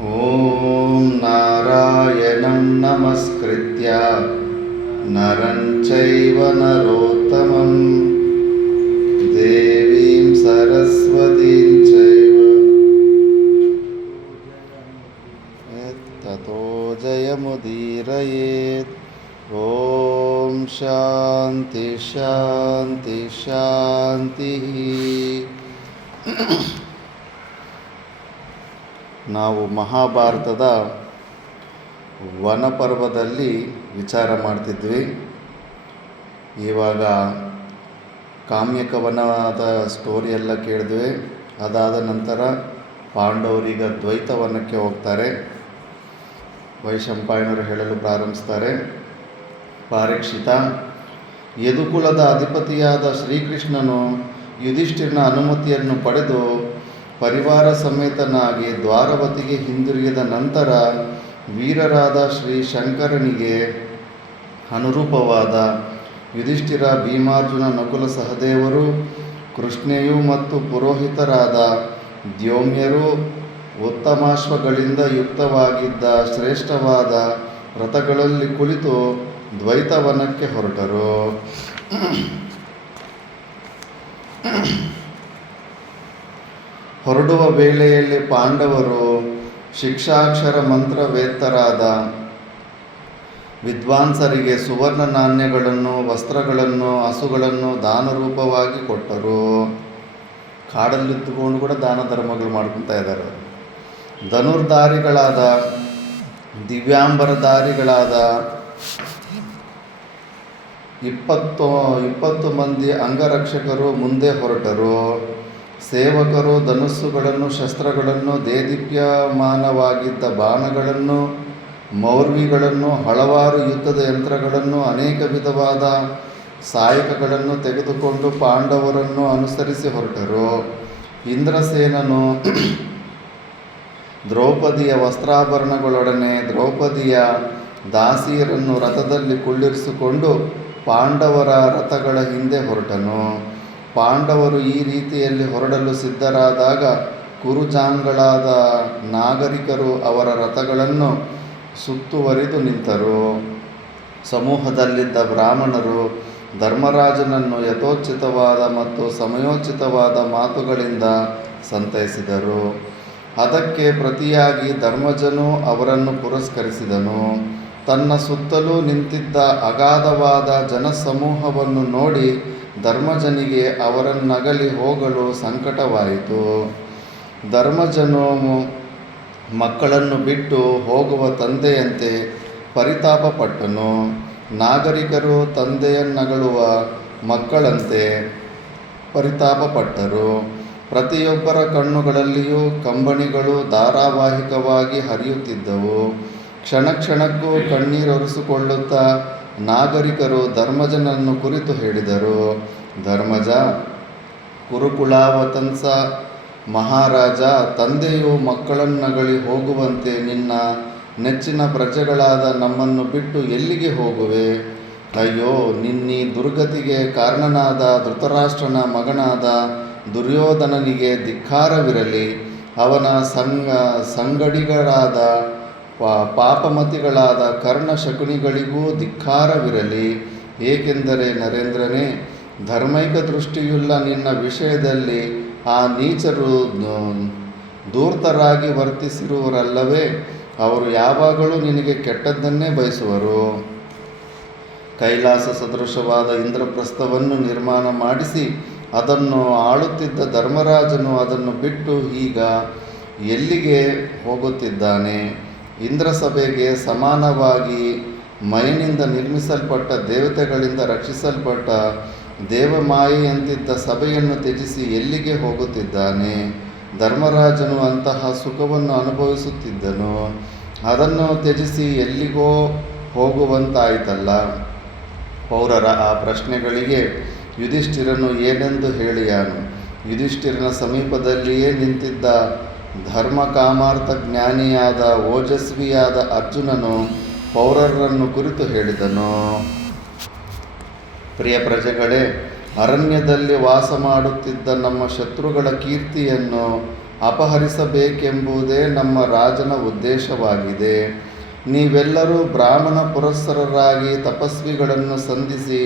ಓಂ ನಾರಾಯಣಂ ನಮಸ್ಕೃತ್ಯ ನರಂ ಚೈವ ನರೋತ್ತಮಂ ದೇವೀಂ ಸರಸ್ವತೀಂ ಚೈವ ತತೋ ಜಯಮುದೀರಯೇತ್. ಓಂ ಶಾಂತಿ ಶಾಂತಿ ಶಾಂತಿ. ನಾವು ಮಹಾಭಾರತದ ವನಪರ್ವದಲ್ಲಿ ವಿಚಾರ ಮಾಡ್ತಿದ್ವಿ. ಇವಾಗ ಕಾಮ್ಯಕವನದ ಸ್ಟೋರಿಯೆಲ್ಲ ಕೇಳಿದ್ವಿ. ಅದಾದ ನಂತರ ಪಾಂಡವರೀಗ ದ್ವೈತವನಕ್ಕೆ ಹೋಗ್ತಾರೆ. ವೈಶಂಪಾಯನರು ಹೇಳಲು ಪ್ರಾರಂಭಿಸ್ತಾರೆ. ಪಾರೀಕ್ಷಿತ, ಯದುಕುಲದ ಅಧಿಪತಿಯಾದ ಶ್ರೀಕೃಷ್ಣನು ಯುಧಿಷ್ಠಿರನ ಅನುಮತಿಯನ್ನು ಪಡೆದು ಪರಿವಾರ ಸಮೇತನಾಗಿ ದ್ವಾರವತಿಗೆ ಹಿಂದಿರುಗಿದ ನಂತರ ವೀರರಾದ ಶ್ರೀ ಶಂಕರನಿಗೆ ಅನುರೂಪವಾದ ಯುಧಿಷ್ಠಿರ, ಭೀಮಾರ್ಜುನ, ನಕುಲ ಸಹದೇವರು, ಕೃಷ್ಣೆಯು ಮತ್ತು ಪುರೋಹಿತರಾದ ದ್ಯೋಮ್ಯರು ಉತ್ತಮಾಶ್ವಗಳಿಂದ ಯುಕ್ತವಾಗಿದ್ದ ಶ್ರೇಷ್ಠವಾದ ರಥಗಳಲ್ಲಿ ಕುಳಿತು ದ್ವೈತವನಕ್ಕೆ ಹೊರಟರು. ಹೊರಡುವ ವೇಳೆಯಲ್ಲಿ ಪಾಂಡವರು ಶಿಕ್ಷಾಕ್ಷರ ಮಂತ್ರವೇತ್ತರಾದ ವಿದ್ವಾಂಸರಿಗೆ ಸುವರ್ಣ ನಾಣ್ಯಗಳನ್ನು, ವಸ್ತ್ರಗಳನ್ನು, ಹಸುಗಳನ್ನು ದಾನರೂಪವಾಗಿ ಕೊಟ್ಟರು. ಕಾಡಲ್ಲಿದ್ದುಕೊಂಡು ಕೂಡ ದಾನ ಧರ್ಮಗಳು ಮಾಡ್ಕೊತಾ ಇದ್ದಾರೆ. ಧನುರ್ಧಾರಿಗಳಾದ ದಿವ್ಯಾಂಬರಧಾರಿಗಳಾದ 20 ಮಂದಿ ಅಂಗರಕ್ಷಕರು ಮುಂದೆ ಹೊರಟರು. ಸೇವಕರು ಧನುಸ್ಸುಗಳನ್ನು, ಶಸ್ತ್ರಗಳನ್ನು, ದೇದೀಪ್ಯಮಾನವಾಗಿದ್ದ ಬಾಣಗಳನ್ನು, ಮೌರ್ವಿಗಳನ್ನು, ಹಲವಾರು ಯುದ್ಧದ ಯಂತ್ರಗಳನ್ನು, ಅನೇಕ ವಿಧವಾದ ಸಾಯಕಗಳನ್ನು ತೆಗೆದುಕೊಂಡು ಪಾಂಡವರನ್ನು ಅನುಸರಿಸಿ ಹೊರಟರು. ಇಂದ್ರಸೇನನು ದ್ರೌಪದಿಯ ವಸ್ತ್ರಾಭರಣಗಳೊಡನೆ ದ್ರೌಪದಿಯ ದಾಸಿಯರನ್ನು ರಥದಲ್ಲಿ ಕುಳ್ಳಿರಿಸಿಕೊಂಡು ಪಾಂಡವರ ರಥಗಳ ಹಿಂದೆ ಹೊರಟನು. ಪಾಂಡವರು ಈ ರೀತಿಯಲ್ಲಿ ಹೊರಡಲು ಸಿದ್ಧರಾದಾಗ ಕುರುಜಾಂಗಳಾದ ನಾಗರಿಕರು ಅವರ ರಥಗಳನ್ನು ಸುತ್ತುವರಿದು ನಿಂತರು. ಸಮೂಹದಲ್ಲಿದ್ದ ಬ್ರಾಹ್ಮಣರು ಧರ್ಮರಾಜನನ್ನು ಯಥೋಚಿತವಾದ ಮತ್ತು ಸಮಯೋಚಿತವಾದ ಮಾತುಗಳಿಂದ ಸಂತೈಸಿದರು. ಅದಕ್ಕೆ ಪ್ರತಿಯಾಗಿ ಧರ್ಮಜನು ಅವರನ್ನು ಪುರಸ್ಕರಿಸಿದನು. ತನ್ನ ಸುತ್ತಲೂ ನಿಂತಿದ್ದ ಅಗಾಧವಾದ ಜನಸಮೂಹವನ್ನು ನೋಡಿ ಧರ್ಮಜನಿಗೆ ಅವರನ್ನಗಲಿ ಹೋಗಲು ಸಂಕಟವಾಯಿತು. ಧರ್ಮಜನು ಮಕ್ಕಳನ್ನು ಬಿಟ್ಟು ಹೋಗುವ ತಂದೆಯಂತೆ ಪರಿತಾಪಪಟ್ಟನು. ನಾಗರಿಕರು ತಂದೆಯನ್ನಗಳುವ ಮಕ್ಕಳಂತೆ ಪರಿತಾಪಪಟ್ಟರು. ಪ್ರತಿಯೊಬ್ಬರ ಕಣ್ಣುಗಳಲ್ಲಿಯೂ ಕಂಬಣಿಗಳು ಧಾರಾವಾಹಿಕವಾಗಿ ಹರಿಯುತ್ತಿದ್ದವು. ಕ್ಷಣ ಕ್ಷಣಕ್ಕೂ ಕಣ್ಣೀರೊರೆಸಿಕೊಳ್ಳುತ್ತಾ ನಾಗರಿಕರು ಧರ್ಮಜನನ್ನು ಕುರಿತು ಹೇಳಿದರು. ಧರ್ಮಜ, ಕುರುಕುಲಾವತಂಸ ಮಹಾರಾಜ, ತಂದೆಯು ಮಕ್ಕಳನ್ನಗಳಿ ಹೋಗುವಂತೆ ನಿನ್ನ ನೆಚ್ಚಿನ ಪ್ರಜೆಗಳಾದ ನಮ್ಮನ್ನು ಬಿಟ್ಟು ಎಲ್ಲಿಗೆ ಹೋಗುವೆ? ಅಯ್ಯೋ, ನಿನ್ನೀ ದುರ್ಗತಿಗೆ ಕಾರಣನಾದ ಧೃತರಾಷ್ಟ್ರನ ಮಗನಾದ ದುರ್ಯೋಧನನಿಗೆ ಧಿಕ್ಕಾರವಿರಲಿ. ಅವನ ಸಂಗಡಿಗರಾದ ಪಾಪಮತಿಗಳಾದ ಕರ್ಣ ಶಕುನಿಗಳಿಗೂ ಧಿಕ್ಕಾರವಿರಲಿ. ಏಕೆಂದರೆ ನರೇಂದ್ರನೇ, ಧರ್ಮೈಕ ದೃಷ್ಟಿಯುಳ್ಳ ನಿನ್ನ ವಿಷಯದಲ್ಲಿ ಆ ನೀಚರು ಧೂರ್ತರಾಗಿ ವರ್ತಿಸಿರುವರಲ್ಲವೇ? ಅವರು ಯಾವಾಗಲೂ ನಿನಗೆ ಕೆಟ್ಟದ್ದನ್ನೇ ಬಯಸುವರು. ಕೈಲಾಸ ಸದೃಶವಾದ ಇಂದ್ರಪ್ರಸ್ಥವನ್ನು ನಿರ್ಮಾಣ ಮಾಡಿಸಿ ಅದನ್ನು ಆಳುತ್ತಿದ್ದ ಧರ್ಮರಾಜನು ಅದನ್ನು ಬಿಟ್ಟು ಈಗ ಎಲ್ಲಿಗೆ ಹೋಗುತ್ತಿದ್ದಾನೆ? ಇಂದ್ರಸಭೆಗೆ ಸಮಾನವಾಗಿ ಮೈನಿಂದ ನಿರ್ಮಿಸಲ್ಪಟ್ಟ ದೇವತೆಗಳಿಂದ ರಕ್ಷಿಸಲ್ಪಟ್ಟ ದೇವಮಾಯೆಯಂತಿದ್ದ ಸಭೆಯನ್ನು ತ್ಯಜಿಸಿ ಎಲ್ಲಿಗೆ ಹೋಗುತ್ತಿದ್ದಾನೆ? ಧರ್ಮರಾಜನು ಅಂತಹ ಸುಖವನ್ನು ಅನುಭವಿಸುತ್ತಿದ್ದನು. ಅದನ್ನು ತ್ಯಜಿಸಿ ಎಲ್ಲಿಗೋ ಹೋಗುವಂತಾಯಿತಲ್ಲ. ಪೌರರ ಆ ಪ್ರಶ್ನೆಗಳಿಗೆ ಯುಧಿಷ್ಠಿರನು ಏನೆಂದು ಹೇಳಿಯಾನು. ಯುಧಿಷ್ಠಿರನ ಸಮೀಪದಲ್ಲಿಯೇ ನಿಂತಿದ್ದ ಧರ್ಮಕಾಮಾರ್ಥ ಜ್ಞಾನಿಯಾದ ಓಜಸ್ವಿಯಾದ ಅರ್ಜುನನು ಪೌರರನ್ನು ಕುರಿತು ಹೇಳಿದನು. ಪ್ರಿಯ ಪ್ರಜೆಗಳೇ, ಅರಣ್ಯದಲ್ಲಿ ವಾಸ ಮಾಡುತ್ತಿದ್ದ ನಮ್ಮ ಶತ್ರುಗಳ ಕೀರ್ತಿಯನ್ನು ಅಪಹರಿಸಬೇಕೆಂಬುದೇ ನಮ್ಮ ರಾಜನ ಉದ್ದೇಶವಾಗಿದೆ. ನೀವೆಲ್ಲರೂ ಬ್ರಾಹ್ಮಣ ಪುರಸ್ಸರರಾಗಿ ತಪಸ್ವಿಗಳನ್ನು ಸಂಧಿಸಿ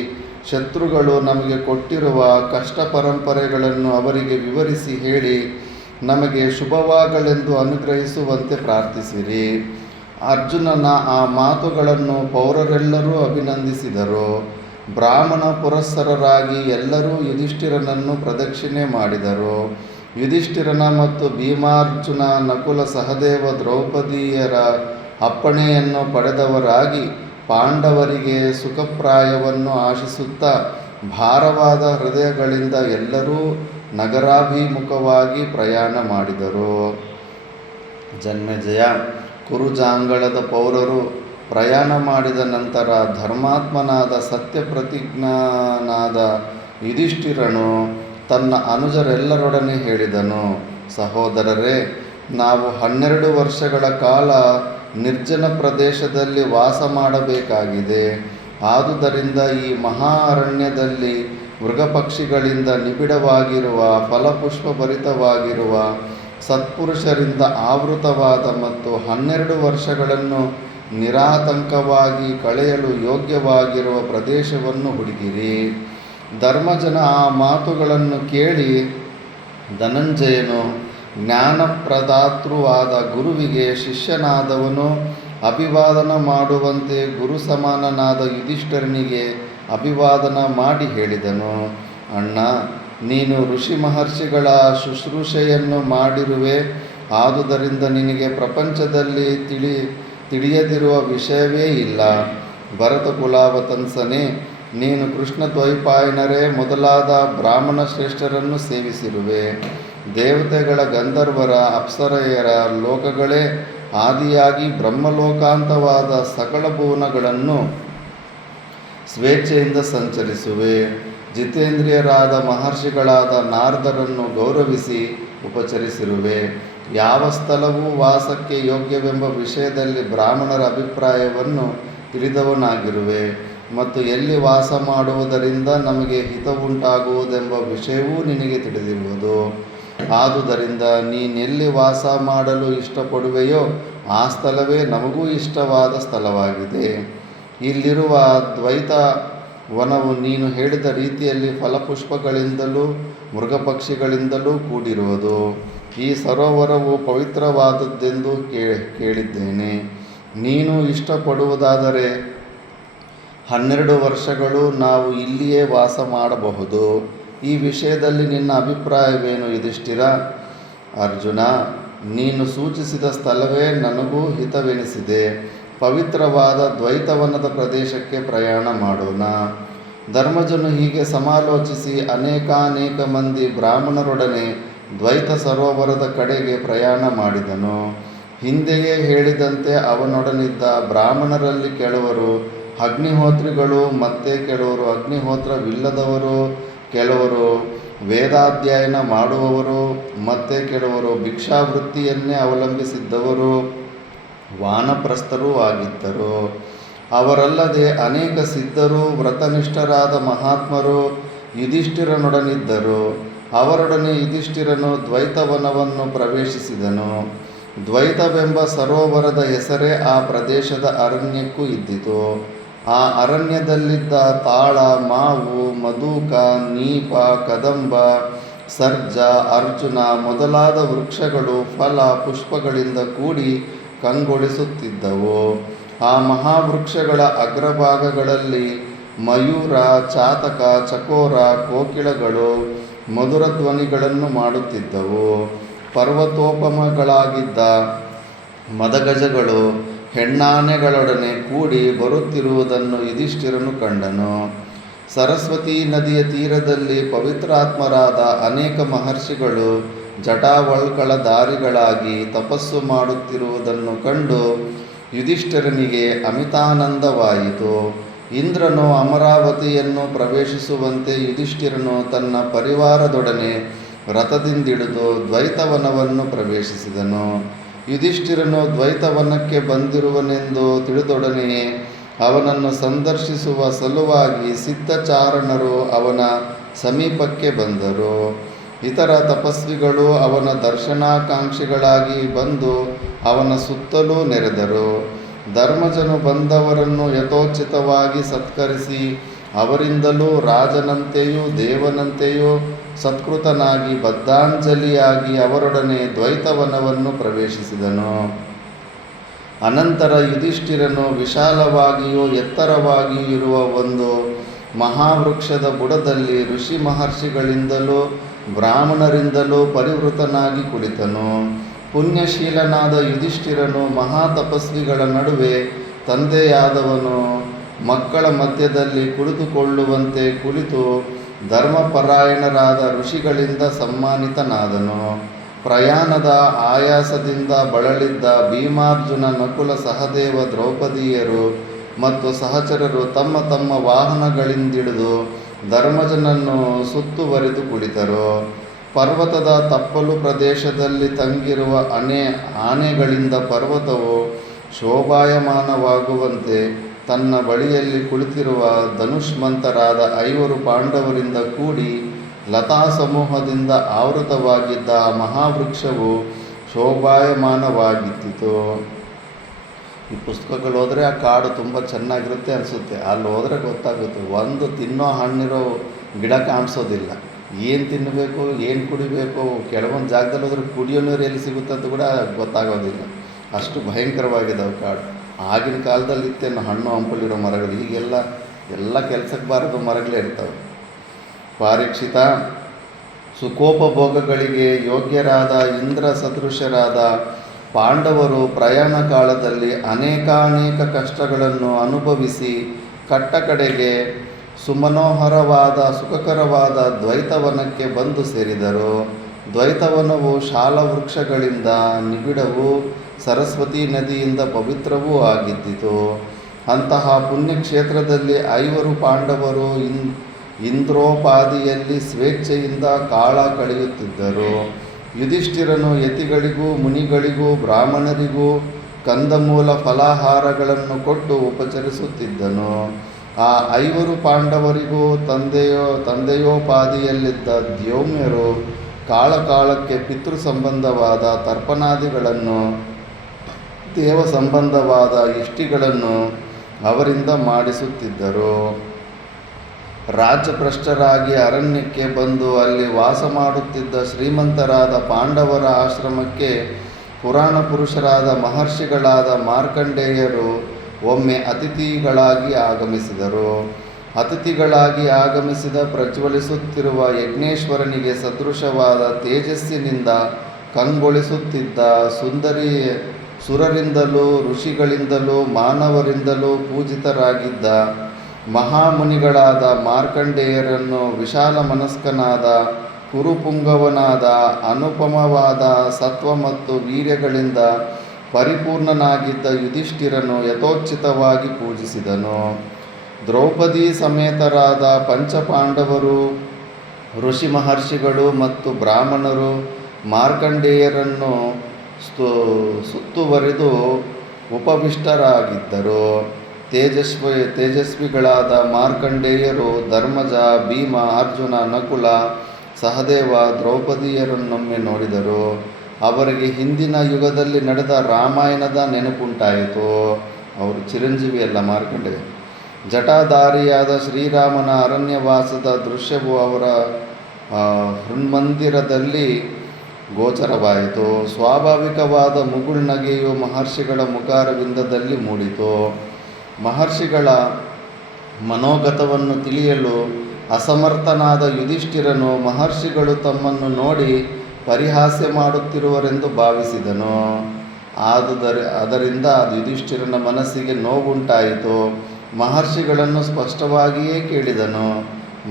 ಶತ್ರುಗಳು ನಮಗೆ ಕೊಟ್ಟಿರುವ ಕಷ್ಟ ಪರಂಪರೆಗಳನ್ನು ಅವರಿಗೆ ವಿವರಿಸಿ ಹೇಳಿ ನಮಗೆ ಶುಭವಾಗಲೆಂದು ಅನುಗ್ರಹಿಸುವಂತೆ ಪ್ರಾರ್ಥಿಸಿರಿ. ಅರ್ಜುನನ ಆ ಮಾತುಗಳನ್ನು ಪೌರರೆಲ್ಲರೂ ಅಭಿನಂದಿಸಿದರು. ಬ್ರಾಹ್ಮಣ ಪುರಸ್ಸರರಾಗಿ ಎಲ್ಲರೂ ಯುಧಿಷ್ಠಿರನನ್ನು ಪ್ರದಕ್ಷಿಣೆ ಮಾಡಿದರು. ಯುಧಿಷ್ಠಿರನ ಮತ್ತು ಭೀಮಾರ್ಜುನ ನಕುಲ ಸಹದೇವ ದ್ರೌಪದಿಯರ ಅಪ್ಪಣೆಯನ್ನು ಪಡೆದವರಾಗಿ ಪಾಂಡವರಿಗೆ ಸುಖಪ್ರಾಯವನ್ನು ಆಶಿಸುತ್ತಾ ಭಾರವಾದ ಹೃದಯಗಳಿಂದ ಎಲ್ಲರೂ ನಗರಾಭಿಮುಖವಾಗಿ ಪ್ರಯಾಣ ಮಾಡಿದರು. ಜನ್ಮೇಜಯ, ಕುರುಜಾಂಗಳದ ಪೌರರು ಪ್ರಯಾಣ ಮಾಡಿದ ನಂತರ ಧರ್ಮಾತ್ಮನಾದ ಸತ್ಯಪ್ರತಿಜ್ಞನಾದ ಯುಧಿಷ್ಠಿರನು ತನ್ನ ಅನುಜರೆಲ್ಲರೊಡನೆ ಹೇಳಿದನು, ಸಹೋದರರೇ, ನಾವು 12 ವರ್ಷಗಳ ಕಾಲ ನಿರ್ಜನ ಪ್ರದೇಶದಲ್ಲಿ ವಾಸ ಮಾಡಬೇಕಾಗಿದೆ. ಆದುದರಿಂದ ಈ ಮಹಾ ಅರಣ್ಯದಲ್ಲಿ ಮೃಗಪಕ್ಷಿಗಳಿಂದ ನಿಬಿಡವಾಗಿರುವ ಫಲಪುಷ್ಪಭರಿತವಾಗಿರುವ ಸತ್ಪುರುಷರಿಂದ ಆವೃತವಾದ ಮತ್ತು 12 ವರ್ಷಗಳನ್ನು ನಿರಾತಂಕವಾಗಿ ಕಳೆಯಲು ಯೋಗ್ಯವಾಗಿರುವ ಪ್ರದೇಶವನ್ನು ಹುಡುಕಿರಿ. ಧರ್ಮಜನ ಆ ಮಾತುಗಳನ್ನು ಕೇಳಿ ಧನಂಜಯನು ಜ್ಞಾನಪ್ರದಾತೃವಾದ ಗುರುವಿಗೆ ಶಿಷ್ಯನಾದವನು ಅಭಿವಾದನ ಮಾಡುವಂತೆ ಗುರು ಸಮಾನನಾದ ಯುಧಿಷ್ಠಿರನಿಗೆ ಅಭಿವಾದನ ಮಾಡಿ ಹೇಳಿದನು, ಅಣ್ಣ, ನೀನು ಋಷಿ ಮಹರ್ಷಿಗಳ ಶುಶ್ರೂಷೆಯನ್ನು ಮಾಡಿರುವೆ. ಆದುದರಿಂದ ನಿನಗೆ ಪ್ರಪಂಚದಲ್ಲಿ ತಿಳಿಯದಿರುವ ವಿಷಯವೇ ಇಲ್ಲ. ಭರತ ಕುಲಾವತಂಸನೇ, ನೀನು ಕೃಷ್ಣ ದ್ವೈಪಾಯನರೇ ಮೊದಲಾದ ಬ್ರಾಹ್ಮಣ ಶ್ರೇಷ್ಠರನ್ನು ಸೇವಿಸಿರುವೆ. ದೇವತೆಗಳ, ಗಂಧರ್ವರ, ಅಪ್ಸರೆಯರ ಲೋಕಗಳೇ ಆದಿಯಾಗಿ ಬ್ರಹ್ಮಲೋಕಾಂತವಾದ ಸಕಲ ಭುವನಗಳನ್ನು ಸ್ವೇಚ್ಛೆಯಿಂದ ಸಂಚರಿಸುವೆ. ಜಿತೇಂದ್ರಿಯರಾದ ಮಹರ್ಷಿಗಳಾದ ನಾರದರನ್ನು ಗೌರವಿಸಿ ಉಪಚರಿಸಿರುವೆ. ಯಾವ ಸ್ಥಳವೂ ವಾಸಕ್ಕೆ ಯೋಗ್ಯವೆಂಬ ವಿಷಯದಲ್ಲಿ ಬ್ರಾಹ್ಮಣರ ಅಭಿಪ್ರಾಯವನ್ನು ತಿಳಿದವನಾಗಿರುವೆ. ಮತ್ತು ಎಲ್ಲಿ ವಾಸ ಮಾಡುವುದರಿಂದ ನಮಗೆ ಹಿತವುಂಟಾಗುವುದೆಂಬ ವಿಷಯವೂ ನಿನಗೆ ತಿಳಿದಿರುವುದು. ಆದುದರಿಂದ ನೀನೆಲ್ಲಿ ವಾಸ ಮಾಡಲು ಇಷ್ಟಪಡುವೆಯೋ ಆ ಸ್ಥಳವೇ ನಮಗೂ ಇಷ್ಟವಾದ ಸ್ಥಳವಾಗಿದೆ. ಇಲ್ಲಿರುವ ದ್ವೈತ ವನವು ನೀನು ಹೇಳಿದ ರೀತಿಯಲ್ಲಿ ಫಲಪುಷ್ಪಗಳಿಂದಲೂ ಮೃಗಪಕ್ಷಿಗಳಿಂದಲೂ ಕೂಡಿರುವುದು. ಈ ಸರೋವರವು ಪವಿತ್ರವಾದದ್ದೆಂದು ಕೇಳಿದ್ದೇನೆ. ನೀನು ಇಷ್ಟಪಡುವುದಾದರೆ 12 ವರ್ಷಗಳು ನಾವು ಇಲ್ಲಿಯೇ ವಾಸ ಮಾಡಬಹುದು. ಈ ವಿಷಯದಲ್ಲಿ ನಿನ್ನ ಅಭಿಪ್ರಾಯವೇನು ಯುಧಿಷ್ಠಿರ? ಅರ್ಜುನ, ನೀನು ಸೂಚಿಸಿದ ಸ್ಥಳವೇ ನನಗೂ ಹಿತವೆನಿಸಿದೆ. ಪವಿತ್ರವಾದ ದ್ವೈತವನದ ಪ್ರದೇಶಕ್ಕೆ ಪ್ರಯಾಣ ಮಾಡೋಣ. ಧರ್ಮಜನು ಹೀಗೆ ಸಮಾಲೋಚಿಸಿ ಅನೇಕಾನೇಕ ಮಂದಿ ಬ್ರಾಹ್ಮಣರೊಡನೆ ದ್ವೈತ ಸರೋವರದ ಕಡೆಗೆ ಪ್ರಯಾಣ ಮಾಡಿದನು. ಹಿಂದೆಯೇ ಹೇಳಿದಂತೆ ಅವನೊಡನಿದ್ದ ಬ್ರಾಹ್ಮಣರಲ್ಲಿ ಕೆಲವರು ಅಗ್ನಿಹೋತ್ರಿಗಳು, ಮತ್ತೆ ಕೆಲವರು ಅಗ್ನಿಹೋತ್ರವಿಲ್ಲದವರು, ಕೆಲವರು ವೇದಾಧ್ಯಯನ ಮಾಡುವವರು, ಮತ್ತೆ ಕೆಲವರು ಭಿಕ್ಷಾವೃತ್ತಿಯನ್ನೇ ಅವಲಂಬಿಸಿದ್ದವರು, ವಾನಪ್ರಸ್ಥರೂ ಆಗಿದ್ದರು. ಅವರಲ್ಲದೆ ಅನೇಕ ಸಿದ್ಧರು, ವ್ರತನಿಷ್ಠರಾದ ಮಹಾತ್ಮರು ಯುಧಿಷ್ಠಿರನೊಡನಿದ್ದರು. ಅವರೊಡನೆ ಯುಧಿಷ್ಠಿರನು ದ್ವೈತವನವನ್ನು ಪ್ರವೇಶಿಸಿದನು. ದ್ವೈತವೆಂಬ ಸರೋವರದ ಹೆಸರೇ ಆ ಪ್ರದೇಶದ ಅರಣ್ಯಕ್ಕೂ ಇದ್ದಿತು. ಆ ಅರಣ್ಯದಲ್ಲಿದ್ದ ತಾಳ, ಮಾವು, ಮಧುಕ, ನೀಪ, ಕದಂಬ, ಸರ್ಜ, ಅರ್ಜುನ ಮೊದಲಾದ ವೃಕ್ಷಗಳು ಫಲ ಪುಷ್ಪಗಳಿಂದ ಕೂಡಿ ಕಂಗೊಳಿಸುತ್ತಿದ್ದವು. ಆ ಮಹಾವೃಕ್ಷಗಳ ಅಗ್ರಭಾಗಗಳಲ್ಲಿ ಮಯೂರ, ಚಾತಕ, ಚಕೋರ, ಕೋಕಿಲಗಳು ಮಧುರ ಧ್ವನಿಗಳನ್ನು ಮಾಡುತ್ತಿದ್ದವು. ಪರ್ವತೋಪಮಗಳಾಗಿದ್ದ ಮದಗಜಗಳು ಹೆಣ್ಣಾನೆಗಳೊಡನೆ ಕೂಡಿ ಬರುತ್ತಿರುವುದನ್ನು ಯುಧಿಷ್ಠಿರನು ಕಂಡನು. ಸರಸ್ವತಿ ನದಿಯ ತೀರದಲ್ಲಿ ಪವಿತ್ರಾತ್ಮರಾದ ಅನೇಕ ಮಹರ್ಷಿಗಳು ಜಟಾವಳ್ಕಳಧಾರಿಗಳಾಗಿ ತಪಸ್ಸು ಮಾಡುತ್ತಿರುವುದನ್ನು ಕಂಡು ಯುಧಿಷ್ಠಿರನಿಗೆ ಅಮಿತಾನಂದವಾಯಿತು. ಇಂದ್ರನು ಅಮರಾವತಿಯನ್ನು ಪ್ರವೇಶಿಸುವಂತೆ ಯುಧಿಷ್ಠಿರನು ತನ್ನ ಪರಿವಾರದೊಡನೆ ರಥದಿಂದಿಳಿದು ದ್ವೈತವನವನ್ನು ಪ್ರವೇಶಿಸಿದನು. ಯುಧಿಷ್ಠಿರನು ದ್ವೈತವನಕ್ಕೆ ಬಂದಿರುವನೆಂದು ತಿಳಿದೊಡನೆಯೇ ಅವನನ್ನು ಸಂದರ್ಶಿಸುವ ಸಲುವಾಗಿ ಸಿದ್ಧಚಾರಣರು ಅವನ ಸಮೀಪಕ್ಕೆ ಬಂದರು. ಇತರ ತಪಸ್ವಿಗಳು ಅವನ ದರ್ಶನಾಕಾಂಕ್ಷಿಗಳಾಗಿ ಬಂದು ಅವನ ಸುತ್ತಲೂ ನೆರೆದರು. ಧರ್ಮಜನು ಬಂದವರನ್ನು ಯಥೋಚಿತವಾಗಿ ಸತ್ಕರಿಸಿ ಅವರಿಂದಲೂ ರಾಜನಂತೆಯೂ ದೇವನಂತೆಯೂ ಸತ್ಕೃತನಾಗಿ ಬದ್ಧಾಂಜಲಿಯಾಗಿ ಅವರೊಡನೆ ದ್ವೈತವನವನ್ನು ಪ್ರವೇಶಿಸಿದನು. ಅನಂತರ ಯುಧಿಷ್ಠಿರನು ವಿಶಾಲವಾಗಿಯೂ ಎತ್ತರವಾಗಿಯೂ ಇರುವ ಒಂದು ಮಹಾವೃಕ್ಷದ ಬುಡದಲ್ಲಿ ಋಷಿ ಮಹರ್ಷಿಗಳಿಂದಲೂ ಬ್ರಾಹ್ಮಣರಿಂದಲೂ ಪರಿವೃತನಾಗಿ ಕುಳಿತನು. ಪುಣ್ಯಶೀಲನಾದ ಯುಧಿಷ್ಠಿರನು ಮಹಾತಪಸ್ವಿಗಳ ನಡುವೆ ತಂದೆಯಾದವನು ಮಕ್ಕಳ ಮಧ್ಯದಲ್ಲಿ ಕುಳಿತುಕೊಳ್ಳುವಂತೆ ಕುಳಿತು ಧರ್ಮಪರಾಯಣರಾದ ಋಷಿಗಳಿಂದ ಸಮ್ಮಾನಿತನಾದನು. ಪ್ರಯಾಣದ ಆಯಾಸದಿಂದ ಬಳಲಿದ್ದ ಭೀಮಾರ್ಜುನ, ನಕುಲ, ಸಹದೇವ, ದ್ರೌಪದಿಯರು ಮತ್ತು ಸಹಚರರು ತಮ್ಮ ತಮ್ಮ ವಾಹನಗಳಿಂದಿಳಿದು ಧರ್ಮಜನನ್ನು ಸುತ್ತುವರಿದು ಕುಳಿತರು. ಪರ್ವತದ ತಪ್ಪಲು ಪ್ರದೇಶದಲ್ಲಿ ತಂಗಿರುವ ಆನೆಗಳಿಂದ ಪರ್ವತವು ಶೋಭಾಯಮಾನವಾಗುವಂತೆ ತನ್ನ ಬಳಿಯಲ್ಲಿ ಕುಳಿತಿರುವ ಧನುಷ್ಮಂತರಾದ 5 ಪಾಂಡವರಿಂದ ಕೂಡಿ ಲತಾ ಸಮೂಹದಿಂದ ಆವೃತವಾಗಿದ್ದ ಆ ಮಹಾವೃಕ್ಷವು ಶೋಭಾಯಮಾನವಾಗಿದ್ದಿತು. ಈ ಪುಸ್ತಕಗಳು ಹೋದರೆ ಆ ಕಾಡು ತುಂಬ ಚೆನ್ನಾಗಿರುತ್ತೆ ಅನಿಸುತ್ತೆ. ಅಲ್ಲಿ ಹೋದರೆ ಗೊತ್ತಾಗುತ್ತೆ. ಒಂದು ತಿನ್ನೋ ಹಣ್ಣಿರೋ ಗಿಡ ಕಾಣಿಸೋದಿಲ್ಲ. ಏನು ತಿನ್ನಬೇಕು, ಏನು ಕುಡಿಬೇಕು, ಕೆಲವೊಂದು ಜಾಗದಲ್ಲಿ ಹೋದ್ರೆ ಕುಡಿಯೋ ನೀರು ಎಲ್ಲಿ ಸಿಗುತ್ತೆ ಅಂತ ಕೂಡ ಗೊತ್ತಾಗೋದಿಲ್ಲ. ಅಷ್ಟು ಭಯಂಕರವಾಗಿದ್ದಾವೆ ಕಾಡು. ಆಗಿನ ಕಾಲದಲ್ಲಿ ಇತ್ತೇನು ಹಣ್ಣು ಹಂಪಲಿರೋ ಮರಗಳು. ಈಗೆಲ್ಲ ಕೆಲಸಕ್ಕೆ ಬಾರದು ಮರಗಳೇ ಇರ್ತವೆ. ಪಾರೀಕ್ಷಿತ, ಸುಖೋಪಭೋಗಗಳಿಗೆ ಯೋಗ್ಯರಾದ ಇಂದ್ರ ಸದೃಶರಾದ ಪಾಂಡವರು ಪ್ರಯಾಣ ಕಾಲದಲ್ಲಿ ಅನೇಕಾನೇಕ ಕಷ್ಟಗಳನ್ನು ಅನುಭವಿಸಿ ಕಡೆಗೆ ಸುಮನೋಹರವಾದ ಸುಖಕರವಾದ ದ್ವೈತವನಕ್ಕೆ ಬಂದು ಸೇರಿದರು. ದ್ವೈತವನವು ಶಾಲವೃಕ್ಷಗಳಿಂದ ನಿಬಿಡವೂ ಸರಸ್ವತಿ ನದಿಯಿಂದ ಪವಿತ್ರವೂ ಆಗಿದ್ದಿತು. ಅಂತಹ ಪುಣ್ಯಕ್ಷೇತ್ರದಲ್ಲಿ 5 ಪಾಂಡವರು ಇಂದ್ರೋಪಾದಿಯಲ್ಲಿ ಸ್ವೇಚ್ಛೆಯಿಂದ ಕಾಲ ಕಳೆಯುತ್ತಿದ್ದರು. ಯುಧಿಷ್ಠಿರನು ಯತಿಗಳಿಗೂ ಮುನಿಗಳಿಗೂ ಬ್ರಾಹ್ಮಣರಿಗೂ ಕಂದಮೂಲ ಫಲಾಹಾರಗಳನ್ನು ಕೊಟ್ಟು ಉಪಚರಿಸುತ್ತಿದ್ದನು. ಆ 5 ಪಾಂಡವರಿಗೂ ತಂದೆಯೋಪಾದಿಯಲ್ಲಿದ್ದ ದ್ಯೌಮ್ಯರು ಕಾಲಕ್ಕೆ ಪಿತೃ ಸಂಬಂಧವಾದ ತರ್ಪಣಾದಿಗಳನ್ನು, ದೇವ ಸಂಬಂಧವಾದ ಇಷ್ಟಿಗಳನ್ನು ಅವರಿಂದ ಮಾಡಿಸುತ್ತಿದ್ದರು. ರಾಜ್ಯಭ್ರಷ್ಟರಾಗಿ ಅರಣ್ಯಕ್ಕೆ ಬಂದು ಅಲ್ಲಿ ವಾಸ ಮಾಡುತ್ತಿದ್ದ ಶ್ರೀಮಂತರಾದ ಪಾಂಡವರ ಆಶ್ರಮಕ್ಕೆ ಪುರಾಣ ಪುರುಷರಾದ ಮಹರ್ಷಿಗಳಾದ ಮಾರ್ಕಂಡೇಯರು ಒಮ್ಮೆ ಅತಿಥಿಗಳಾಗಿ ಆಗಮಿಸಿದರು. ಅತಿಥಿಗಳಾಗಿ ಆಗಮಿಸಿದ ಪ್ರಜ್ವಲಿಸುತ್ತಿರುವ ಯಜ್ಞೇಶ್ವರನಿಗೆ ಸದೃಶವಾದ ತೇಜಸ್ಸಿನಿಂದ ಕಂಗೊಳಿಸುತ್ತಿದ್ದ ಸುರರಿಂದಲೂ ಋಷಿಗಳಿಂದಲೂ ಮಾನವರಿಂದಲೂ ಪೂಜಿತರಾಗಿದ್ದ ಮಹಾಮುನಿಗಳಾದ ಮಾರ್ಕಂಡೇಯರನ್ನು ವಿಶಾಲ ಮನಸ್ಕನಾದ ಕುರುಪುಂಗವನಾದ ಅನುಪಮವಾದ ಸತ್ವ ಮತ್ತು ವೀರ್ಯಗಳಿಂದ ಪರಿಪೂರ್ಣನಾಗಿದ್ದ ಯುಧಿಷ್ಠಿರನು ಯಥೋಚಿತವಾಗಿ ಪೂಜಿಸಿದನು. ದ್ರೌಪದಿ ಸಮೇತರಾದ ಪಂಚಪಾಂಡವರು, ಋಷಿ ಮಹರ್ಷಿಗಳು ಮತ್ತು ಬ್ರಾಹ್ಮಣರು ಮಾರ್ಕಂಡೇಯರನ್ನು ಸುತ್ತುವರಿದು ಉಪವಿಷ್ಟರಾಗಿದ್ದರು. ತೇಜಸ್ವಿಗಳಾದ ಮಾರ್ಕಂಡೇಯರು ಧರ್ಮಜ, ಭೀಮ, ಅರ್ಜುನ, ನಕುಲ, ಸಹದೇವ, ದ್ರೌಪದಿಯರನ್ನೊಮ್ಮೆ ನೋಡಿದರು. ಅವರಿಗೆ ಹಿಂದಿನ ಯುಗದಲ್ಲಿ ನಡೆದ ರಾಮಾಯಣದ ನೆನಪುಂಟಾಯಿತು. ಅವರು ಚಿರಂಜೀವಿಯಲ್ಲ ಮಾರ್ಕಂಡೇಯ. ಜಟಾಧಾರಿಯಾದ ಶ್ರೀರಾಮನ ಅರಣ್ಯವಾಸದ ದೃಶ್ಯವು ಅವರ ಹೃನ್ಮಂದಿರದಲ್ಲಿ ಗೋಚರವಾಯಿತು. ಸ್ವಾಭಾವಿಕವಾದ ಮುಗುಳ್ನಗೆಯು ಮಹರ್ಷಿಗಳ ಮುಖಾರವಿಂದದಲ್ಲಿ ಮೂಡಿತು. ಮಹರ್ಷಿಗಳ ಮನೋಗತವನ್ನು ತಿಳಿಯಲು ಅಸಮರ್ಥನಾದ ಯುಧಿಷ್ಠಿರನು ಮಹರ್ಷಿಗಳು ತಮ್ಮನ್ನು ನೋಡಿ ಪರಿಹಾಸ್ಯ ಮಾಡುತ್ತಿರುವರೆಂದು ಭಾವಿಸಿದನು. ಅದರಿಂದ ಯುಧಿಷ್ಠಿರನ ಮನಸ್ಸಿಗೆ ನೋವುಂಟಾಯಿತು. ಮಹರ್ಷಿಗಳನ್ನು ಸ್ಪಷ್ಟವಾಗಿಯೇ ಕೇಳಿದನು.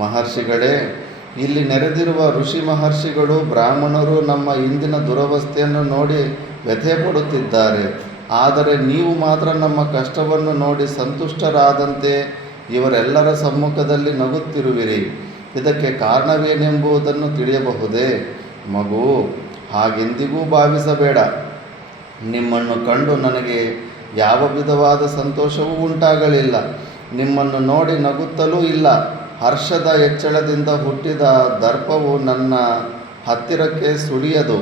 ಮಹರ್ಷಿಗಳೇ, ಇಲ್ಲಿ ನೆರೆದಿರುವ ಋಷಿ ಮಹರ್ಷಿಗಳು ಬ್ರಾಹ್ಮಣರು ನಮ್ಮ ಇಂದಿನ ದುರವಸ್ಥೆಯನ್ನು ನೋಡಿ ವ್ಯಥೆಪಡುತ್ತಿದ್ದಾರೆ. ಆದರೆ ನೀವು ಮಾತ್ರ ನಮ್ಮ ಕಷ್ಟವನ್ನು ನೋಡಿ ಸಂತುಷ್ಟರಾದಂತೆ ಇವರೆಲ್ಲರ ಸಮ್ಮುಖದಲ್ಲಿ ನಗುತ್ತಿರುವಿರಿ. ಇದಕ್ಕೆ ಕಾರಣವೇನೆಂಬುದನ್ನು ತಿಳಿಯಬಹುದೇ? ಮಗು, ಹಾಗೆಂದಿಗೂ ಭಾವಿಸಬೇಡ. ನಿಮ್ಮನ್ನು ಕಂಡು ನನಗೆ ಯಾವ ವಿಧವಾದ ಸಂತೋಷವೂ ಉಂಟಾಗಲಿಲ್ಲ. ನಿಮ್ಮನ್ನು ನೋಡಿ ನಗುತ್ತಲೂ ಇಲ್ಲ. ಹರ್ಷದ ಹೆಚ್ಚಳದಿಂದ ಹುಟ್ಟಿದ ದರ್ಪವು ನನ್ನ ಹತ್ತಿರಕ್ಕೆ ಸುಳಿಯದು.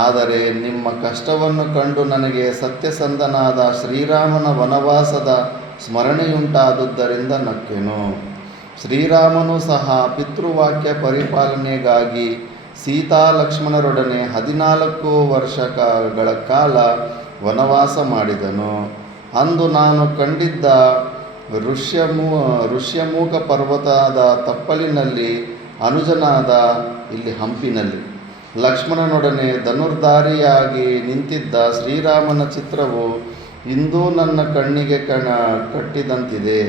ಆದರೆ ನಿಮ್ಮ ಕಷ್ಟವನ್ನು ಕಂಡು ನನಗೆ ಸತ್ಯಸಂಧನಾದ ಶ್ರೀರಾಮನ ವನವಾಸದ ಸ್ಮರಣೆಯುಂಟಾದುದರಿಂದ ನಕ್ಕೆನು. ಶ್ರೀರಾಮನು ಸಹ ಪಿತೃವಾಕ್ಯ ಪರಿಪಾಲನೆಗಾಗಿ ಸೀತಾ ಲಕ್ಷ್ಮಣರೊಡನೆ 14 ವರ್ಷಗಳ ಕಾಲ ವನವಾಸ ಮಾಡಿದನು. ಅಂದು ನಾನು ಕಂಡಿದ್ದ ಋಷ್ಯಮೂಕ ಪರ್ವತದ ತಪ್ಪಲಿನಲ್ಲಿ ಅನುಜನಾದ ಇಲ್ಲಿ ಹಂಪಿನಲ್ಲಿ ಲಕ್ಷ್ಮಣನೊಡನೆ ಧನುರ್ಧಾರಿಯಾಗಿ ನಿಂತಿದ್ದ ಶ್ರೀರಾಮನ ಚಿತ್ರವು ಇಂದೂ ನನ್ನ ಕಣ್ಣಿಗೆ ಕಟ್ಟಿದಂತಿದೆ.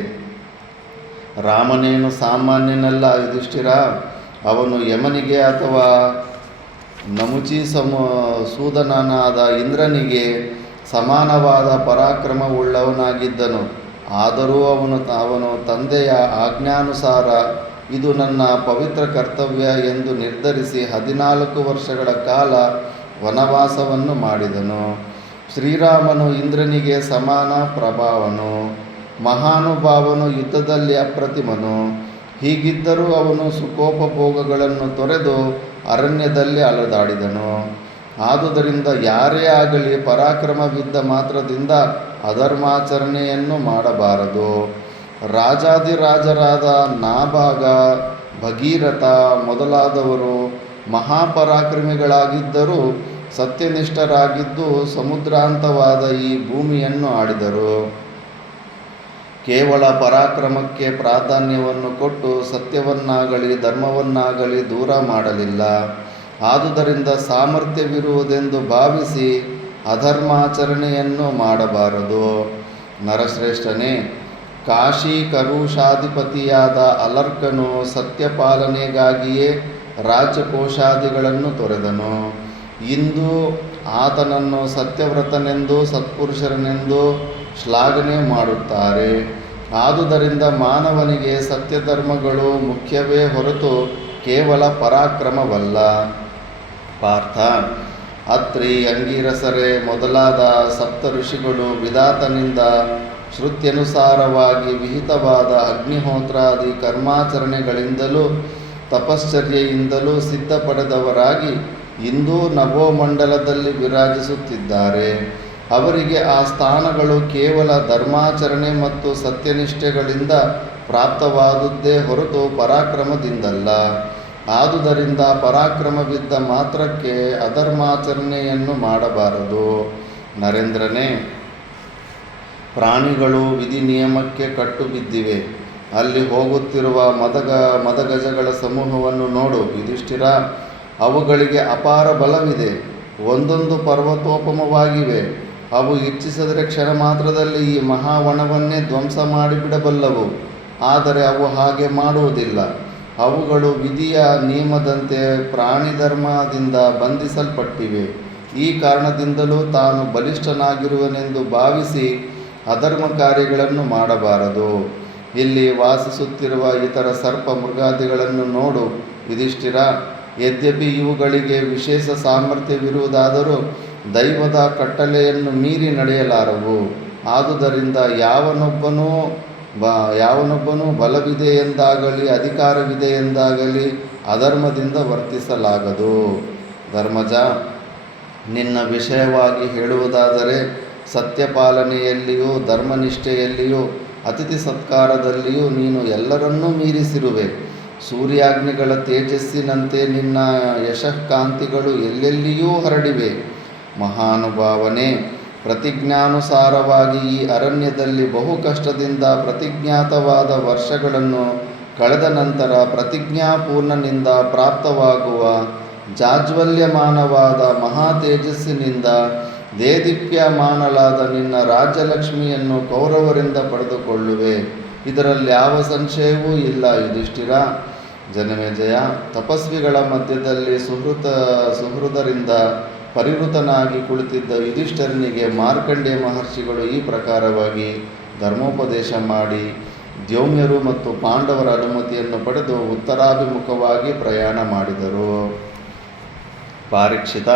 ರಾಮನೇನು ಸಾಮಾನ್ಯನಲ್ಲ ಯುಧಿಷ್ಠಿರ. ಅವನು ಯಮನಿಗೆ ಅಥವಾ ನಮುಚಿ ಸೂದನನಾದ ಇಂದ್ರನಿಗೆ ಸಮಾನವಾದ ಪರಾಕ್ರಮವುಳ್ಳವನಾಗಿದ್ದನು. ಆದರೂ ಅವನು ತಂದೆಯ ಆಜ್ಞಾನುಸಾರ ಇದು ನನ್ನ ಪವಿತ್ರ ಕರ್ತವ್ಯ ಎಂದು ನಿರ್ಧರಿಸಿ 14 ವರ್ಷಗಳ ಕಾಲ ವನವಾಸವನ್ನು ಮಾಡಿದನು. ಶ್ರೀರಾಮನು ಇಂದ್ರನಿಗೆ ಸಮಾನ ಪ್ರಭಾವನು, ಮಹಾನುಭಾವನು, ಯುದ್ಧದಲ್ಲಿ ಅಪ್ರತಿಮನು. ಹೀಗಿದ್ದರೂ ಅವನು ಸುಖೋಪಭೋಗಗಳನ್ನು ತೊರೆದು ಅರಣ್ಯದಲ್ಲಿ ಅಲೆದಾಡಿದನು. ಆದುದರಿಂದ ಯಾರೇ ಆಗಲಿ ಪರಾಕ್ರಮವಿದ್ದ ಮಾತ್ರದಿಂದ ಅಧರ್ಮಾಚರಣೆಯನ್ನು ಮಾಡಬಾರದು. ರಾಜಾದಿರಾಜರಾದ ನಾಭಾಗ, ಭಗೀರಥ ಮೊದಲಾದವರು ಮಹಾಪರಾಕ್ರಮಿಗಳಾಗಿದ್ದರೂ ಸತ್ಯನಿಷ್ಠರಾಗಿದ್ದು ಸಮುದ್ರಾಂತವಾದ ಈ ಭೂಮಿಯನ್ನು ಆಳಿದರು. ಕೇವಲ ಪರಾಕ್ರಮಕ್ಕೆ ಪ್ರಾಧಾನ್ಯವನ್ನು ಕೊಟ್ಟು ಸತ್ಯವನ್ನಾಗಲಿ ಧರ್ಮವನ್ನಾಗಲಿ ದೂರ ಮಾಡಲಿಲ್ಲ. ಆದುದರಿಂದ ಸಾಮರ್ಥ್ಯವಿರುವುದೆಂದು ಭಾವಿಸಿ ಅಧರ್ಮಾಚರಣೆಯನ್ನು ಮಾಡಬಾರದು. ನರಶ್ರೇಷ್ಠನೇ, ಕಾಶಿ ಕರುಷಾಧಿಪತಿಯಾದ ಅಲರ್ಕನು ಸತ್ಯಪಾಲನೆಗಾಗಿಯೇ ರಾಜ್ಯಕೋಶಾದಿಗಳನ್ನು ತೊರೆದನು. ಇಂದು ಆತನನ್ನು ಸತ್ಯವ್ರತನೆಂದು ಸತ್ಪುರುಷನೆಂದು ಶ್ಲಾಘನೆ ಮಾಡುತ್ತಾರೆ. ಆದುದರಿಂದ ಮಾನವನಿಗೆ ಸತ್ಯಧರ್ಮಗಳು ಮುಖ್ಯವೇ ಹೊರತು ಕೇವಲ ಪರಾಕ್ರಮವಲ್ಲ. ಪಾರ್ಥ, ಅತ್ರಿ, ಅಂಗೀರಸರೆ ಮೊದಲಾದ ಸಪ್ತ ಋಷಿಗಳು ವಿಧಾತನಿಂದ ಶ್ರುತ್ಯನುಸಾರವಾಗಿ ವಿಹಿತವಾದ ಅಗ್ನಿಹೋತ್ರಾದಿ ಕರ್ಮಾಚರಣೆಗಳಿಂದಲೂ ತಪಶ್ಚರ್ಯೆಯಿಂದಲೂ ಸಿದ್ಧ ಪಡೆದವರಾಗಿ ಇಂದೂ ನಭೋಮಂಡಲದಲ್ಲಿ ವಿರಾಜಿಸುತ್ತಿದ್ದಾರೆ. ಅವರಿಗೆ ಆ ಸ್ಥಾನಗಳು ಕೇವಲ ಧರ್ಮಾಚರಣೆ ಮತ್ತು ಸತ್ಯನಿಷ್ಠೆಗಳಿಂದ ಪ್ರಾಪ್ತವಾದುದೇ ಹೊರತು ಪರಾಕ್ರಮದಿಂದಲ್ಲ. ಆದುದರಿಂದ ಪರಾಕ್ರಮವಿದ್ದ ಮಾತ್ರಕ್ಕೆ ಅಧರ್ಮಾಚರಣೆಯನ್ನು ಮಾಡಬಾರದು. ನರೇಂದ್ರನೇ, ಪ್ರಾಣಿಗಳು ವಿಧಿ ನಿಯಮಕ್ಕೆ ಕಟ್ಟು ಬಿದ್ದಿವೆ. ಅಲ್ಲಿ ಹೋಗುತ್ತಿರುವ ಮದಗಜಗಳ ಸಮೂಹವನ್ನು ನೋಡು ಯುಧಿಷ್ಠಿರ. ಅವುಗಳಿಗೆ ಅಪಾರ ಬಲವಿದೆ. ಒಂದೊಂದು ಪರ್ವತೋಪಮವಾಗಿವೆ. ಅವು ಇಚ್ಛಿಸಿದರೆ ಕ್ಷಣ ಮಾತ್ರದಲ್ಲಿ ಈ ಮಹಾವನವನ್ನೇ ಧ್ವಂಸ ಮಾಡಿಬಿಡಬಲ್ಲವು. ಆದರೆ ಅವು ಹಾಗೆ ಮಾಡುವುದಿಲ್ಲ. ಅವುಗಳು ವಿಧಿಯ ನಿಯಮದಂತೆ ಪ್ರಾಣಿಧರ್ಮದಿಂದ ಬಂಧಿಸಲ್ಪಟ್ಟಿವೆ. ಈ ಕಾರಣದಿಂದಲೂ ತಾನು ಬಲಿಷ್ಠನಾಗಿರುವನೆಂದು ಭಾವಿಸಿ ಅಧರ್ಮ ಕಾರ್ಯಗಳನ್ನು ಮಾಡಬಾರದು. ಇಲ್ಲಿ ವಾಸಿಸುತ್ತಿರುವ ಇತರ ಸರ್ಪ ಮೃಗಾದಿಗಳನ್ನು ನೋಡು ಯುಧಿಷ್ಠಿರ. ಯದ್ಯಪಿ ಇವುಗಳಿಗೆ ವಿಶೇಷ ಸಾಮರ್ಥ್ಯವಿರುವುದಾದರೂ ದೈವದ ಕಟ್ಟಳೆಯನ್ನು ಮೀರಿ ನಡೆಯಲಾರವು. ಆದುದರಿಂದ ಯಾವನೊಬ್ಬನೂ ಬಲವಿದೆ ಎಂದಾಗಲಿ ಅಧಿಕಾರವಿದೆ ಎಂದಾಗಲಿ ಅಧರ್ಮದಿಂದ ವರ್ತಿಸಲಾಗದು. ಧರ್ಮಜ, ನಿನ್ನ ವಿಷಯವಾಗಿ ಹೇಳುವುದಾದರೆ ಸತ್ಯಪಾಲನೆಯಲ್ಲಿಯೂ ಧರ್ಮನಿಷ್ಠೆಯಲ್ಲಿಯೂ ಅತಿಥಿ ಸತ್ಕಾರದಲ್ಲಿಯೂ ನೀನು ಎಲ್ಲರನ್ನೂ ಮೀರಿಸಿರುವೆ. ಸೂರ್ಯಾಗ್ನಿಗಳ ತೇಜಸ್ಸಿನಂತೆ ನಿನ್ನ ಯಶಃಕಾಂತಿಗಳು ಎಲ್ಲೆಲ್ಲಿಯೂ ಹರಡಿವೆ. ಮಹಾನುಭಾವನೇ, ಪ್ರತಿಜ್ಞಾನುಸಾರವಾಗಿ ಈ ಅರಣ್ಯದಲ್ಲಿ ಬಹು ಕಷ್ಟದಿಂದ ಪ್ರತಿಜ್ಞಾತವಾದ ವರ್ಷಗಳನ್ನು ಕಳೆದ ನಂತರ ಪ್ರತಿಜ್ಞಾಪೂರ್ಣನಿಂದ ಪ್ರಾಪ್ತವಾಗುವ ಜಾಜ್ವಲ್ಯಮಾನವಾದ ಮಹಾ ತೇಜಸ್ಸಿನಿಂದ ದೇದೀಪ್ಯಮಾನಳಾದ ನಿನ್ನ ರಾಜ್ಯಲಕ್ಷ್ಮಿಯನ್ನು ಕೌರವರಿಂದ ಪಡೆದುಕೊಳ್ಳುವೆ. ಇದರಲ್ಲಿ ಯಾವ ಸಂಶಯವೂ ಇಲ್ಲ ಯುಧಿಷ್ಠಿರ. ಜನಮೇಜಯ, ತಪಸ್ವಿಗಳ ಮಧ್ಯದಲ್ಲಿ ಸುಹೃದರಿಂದ ಪರಿವೃತನಾಗಿ ಕುಳಿತಿದ್ದ ಯುಧಿಷ್ಠಿರನಿಗೆ ಮಾರ್ಕಂಡೇಯ ಮಹರ್ಷಿಗಳು ಈ ಪ್ರಕಾರವಾಗಿ ಧರ್ಮೋಪದೇಶ ಮಾಡಿ ದ್ಯೌಮ್ಯರು ಮತ್ತು ಪಾಂಡವರ ಅನುಮತಿಯನ್ನು ಪಡೆದು ಉತ್ತರಾಭಿಮುಖವಾಗಿ ಪ್ರಯಾಣ ಮಾಡಿದರು. ಪಾರೀಕ್ಷಿತ,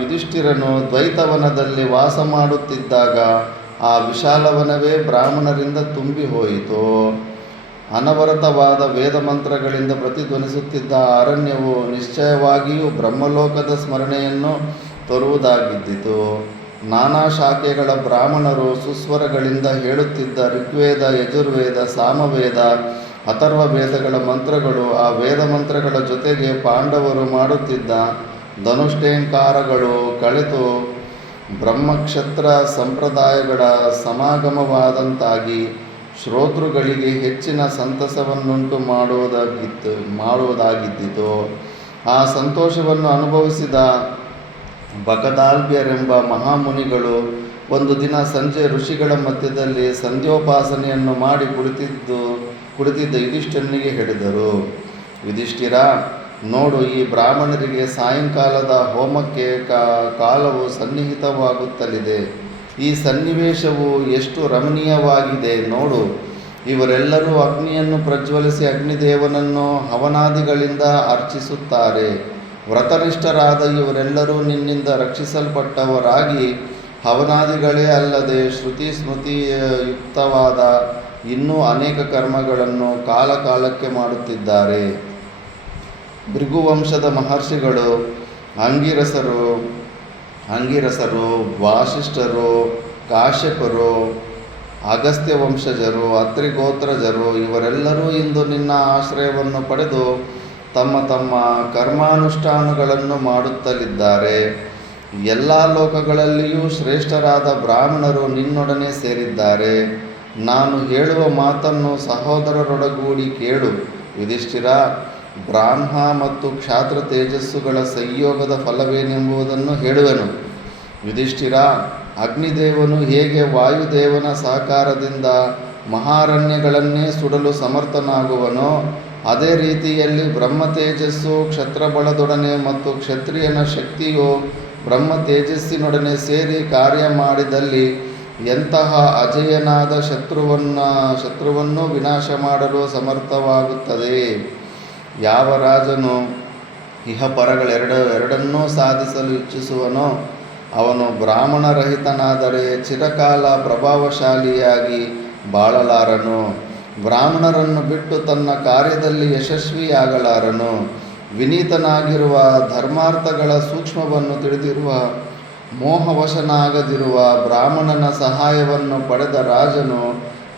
ಯುಧಿಷ್ಠಿರನು ದ್ವೈತವನದಲ್ಲಿ ವಾಸ ಮಾಡುತ್ತಿದ್ದಾಗ ಆ ವಿಶಾಲವನವೇ ಬ್ರಾಹ್ಮಣರಿಂದ ತುಂಬಿ ಹೋಯಿತು. ಅನವರತವಾದ ವೇದ ಮಂತ್ರಗಳಿಂದ ಪ್ರತಿಧ್ವನಿಸುತ್ತಿದ್ದ ಅರಣ್ಯವು ನಿಶ್ಚಯವಾಗಿಯೂ ಬ್ರಹ್ಮಲೋಕದ ಸ್ಮರಣೆಯನ್ನು ತರುವುದಾಗಿದ್ದಿತು. ನಾನಾ ಶಾಖೆಗಳ ಬ್ರಾಹ್ಮಣರು ಸುಸ್ವರಗಳಿಂದ ಹೇಳುತ್ತಿದ್ದ ಋಗ್ವೇದ, ಯಜುರ್ವೇದ, ಸಾಮವೇದ, ಅಥರ್ವ ವೇದಗಳ ಮಂತ್ರಗಳು, ಆ ವೇದ ಮಂತ್ರಗಳ ಜೊತೆಗೆ ಪಾಂಡವರು ಮಾಡುತ್ತಿದ್ದ ಧನುಷ್ಟೇಂಕಾರಗಳು ಕಳೆತು ಬ್ರಹ್ಮಕ್ಷತ್ರ ಸಂಪ್ರದಾಯಗಳ ಸಮಾಗಮವಾದಂತಾಗಿ ಶ್ರೋತೃಗಳಿಗೆ ಹೆಚ್ಚಿನ ಸಂತಸವನ್ನುಂಟು ಮಾಡುವುದಾಗಿದ್ದಿತು. ಆ ಸಂತೋಷವನ್ನು ಅನುಭವಿಸಿದ ಬಕದಾಲ್ಬ್ಯರೆಂಬ ಮಹಾಮುನಿಗಳು ಒಂದು ದಿನ ಸಂಜೆ ಋಷಿಗಳ ಮಧ್ಯದಲ್ಲಿ ಸಂಧ್ಯೋಪಾಸನೆಯನ್ನು ಮಾಡಿ ಕುಳಿತಿದ್ದ ಯುಧಿಷ್ಠಿರನಿಗೆ ಹೇಳಿದರು. ಯುಧಿಷ್ಠಿರ, ನೋಡು, ಈ ಬ್ರಾಹ್ಮಣರಿಗೆ ಸಾಯಂಕಾಲದ ಹೋಮಕ್ಕೆ ಕಾಲವು ಸನ್ನಿಹಿತವಾಗುತ್ತಲಿದೆ. ಈ ಸನ್ನಿವೇಶವು ಎಷ್ಟು ರಮಣೀಯವಾಗಿದೆ ನೋಡು. ಇವರೆಲ್ಲರೂ ಅಗ್ನಿಯನ್ನು ಪ್ರಜ್ವಲಿಸಿ ಅಗ್ನಿದೇವನನ್ನು ಹವನಾದಿಗಳಿಂದ ಅರ್ಚಿಸುತ್ತಾರೆ. ವ್ರತನಿಷ್ಠರಾದ ಇವರೆಲ್ಲರೂ ನಿನ್ನಿಂದ ರಕ್ಷಿಸಲ್ಪಟ್ಟವರಾಗಿ ಹವನಾದಿಗಳೇ ಅಲ್ಲದೆ ಶ್ರುತಿ ಸ್ಮೃತಿಯುಕ್ತವಾದ ಇನ್ನೂ ಅನೇಕ ಕರ್ಮಗಳನ್ನು ಕಾಲಕಾಲಕ್ಕೆ ಮಾಡುತ್ತಿದ್ದಾರೆ. ಭೃಗುವಂಶದ ಮಹರ್ಷಿಗಳು ಅಂಗಿರಸರು, ವಾಸಿಷ್ಠರು, ಕಾಶ್ಯಪರು, ಅಗಸ್ತ್ಯ ವಂಶಜರು, ಅತ್ರಿಗೋತ್ರಜರು ಇವರೆಲ್ಲರೂ ಇಂದು ನಿನ್ನ ಆಶ್ರಯವನ್ನು ಪಡೆದು ತಮ್ಮ ತಮ್ಮ ಕರ್ಮಾನುಷ್ಠಾನಗಳನ್ನು ಮಾಡುತ್ತಲಿದ್ದಾರೆ. ಎಲ್ಲ ಲೋಕಗಳಲ್ಲಿಯೂ ಶ್ರೇಷ್ಠರಾದ ಬ್ರಾಹ್ಮಣರು ನಿನ್ನೊಡನೆ ಸೇರಿದ್ದಾರೆ. ನಾನು ಹೇಳುವ ಮಾತನ್ನು ಸಹೋದರರೊಡಗೂಡಿ ಕೇಳು. ಯುಧಿಷ್ಠಿರ, ಬ್ರಾಹ್ಮ ಮತ್ತು ಕ್ಷಾತ್ರ ತೇಜಸ್ಸುಗಳ ಸಂಯೋಗದ ಫಲವೇನೆಂಬುದನ್ನು ಹೇಳುವೆನು. ಯುಧಿಷ್ಠಿರ, ಅಗ್ನಿದೇವನು ಹೇಗೆ ವಾಯುದೇವನ ಸಹಕಾರದಿಂದ ಮಹಾರಣ್ಯಗಳನ್ನೇ ಸುಡಲು ಸಮರ್ಥನಾಗುವನೋ, ಅದೇ ರೀತಿಯಲ್ಲಿ ಬ್ರಹ್ಮ ತೇಜಸ್ಸು ಕ್ಷತ್ರಬಲದೊಡನೆ ಮತ್ತು ಕ್ಷತ್ರಿಯನ ಶಕ್ತಿಯು ಬ್ರಹ್ಮ ತೇಜಸ್ಸಿನೊಡನೆ ಸೇರಿ ಕಾರ್ಯ ಮಾಡಿದಲ್ಲಿ ಎಂತಹ ಅಜೇಯನಾದ ಶತ್ರುವನ್ನು ವಿನಾಶ ಮಾಡಲು ಸಮರ್ಥವಾಗುತ್ತದೆ. ಯಾವ ರಾಜನು ಇಹಪರಗಳೆರಡನ್ನೂ ಸಾಧಿಸಲು ಇಚ್ಛಿಸುವನೋ ಅವನು ಬ್ರಾಹ್ಮಣರಹಿತನಾದರೆ ಚಿರಕಾಲ ಪ್ರಭಾವಶಾಲಿಯಾಗಿ ಬಾಳಲಾರನು. ಬ್ರಾಹ್ಮಣರನ್ನು ಬಿಟ್ಟು ತನ್ನ ಕಾರ್ಯದಲ್ಲಿ ಯಶಸ್ವಿಯಾಗಲಾರನು. ವಿನೀತನಾಗಿರುವ, ಧರ್ಮಾರ್ಥಗಳ ಸೂಕ್ಷ್ಮವನ್ನು ತಿಳಿದಿರುವ, ಮೋಹವಶನಾಗದಿರುವ ಬ್ರಾಹ್ಮಣನ ಸಹಾಯವನ್ನು ಪಡೆದ ರಾಜನು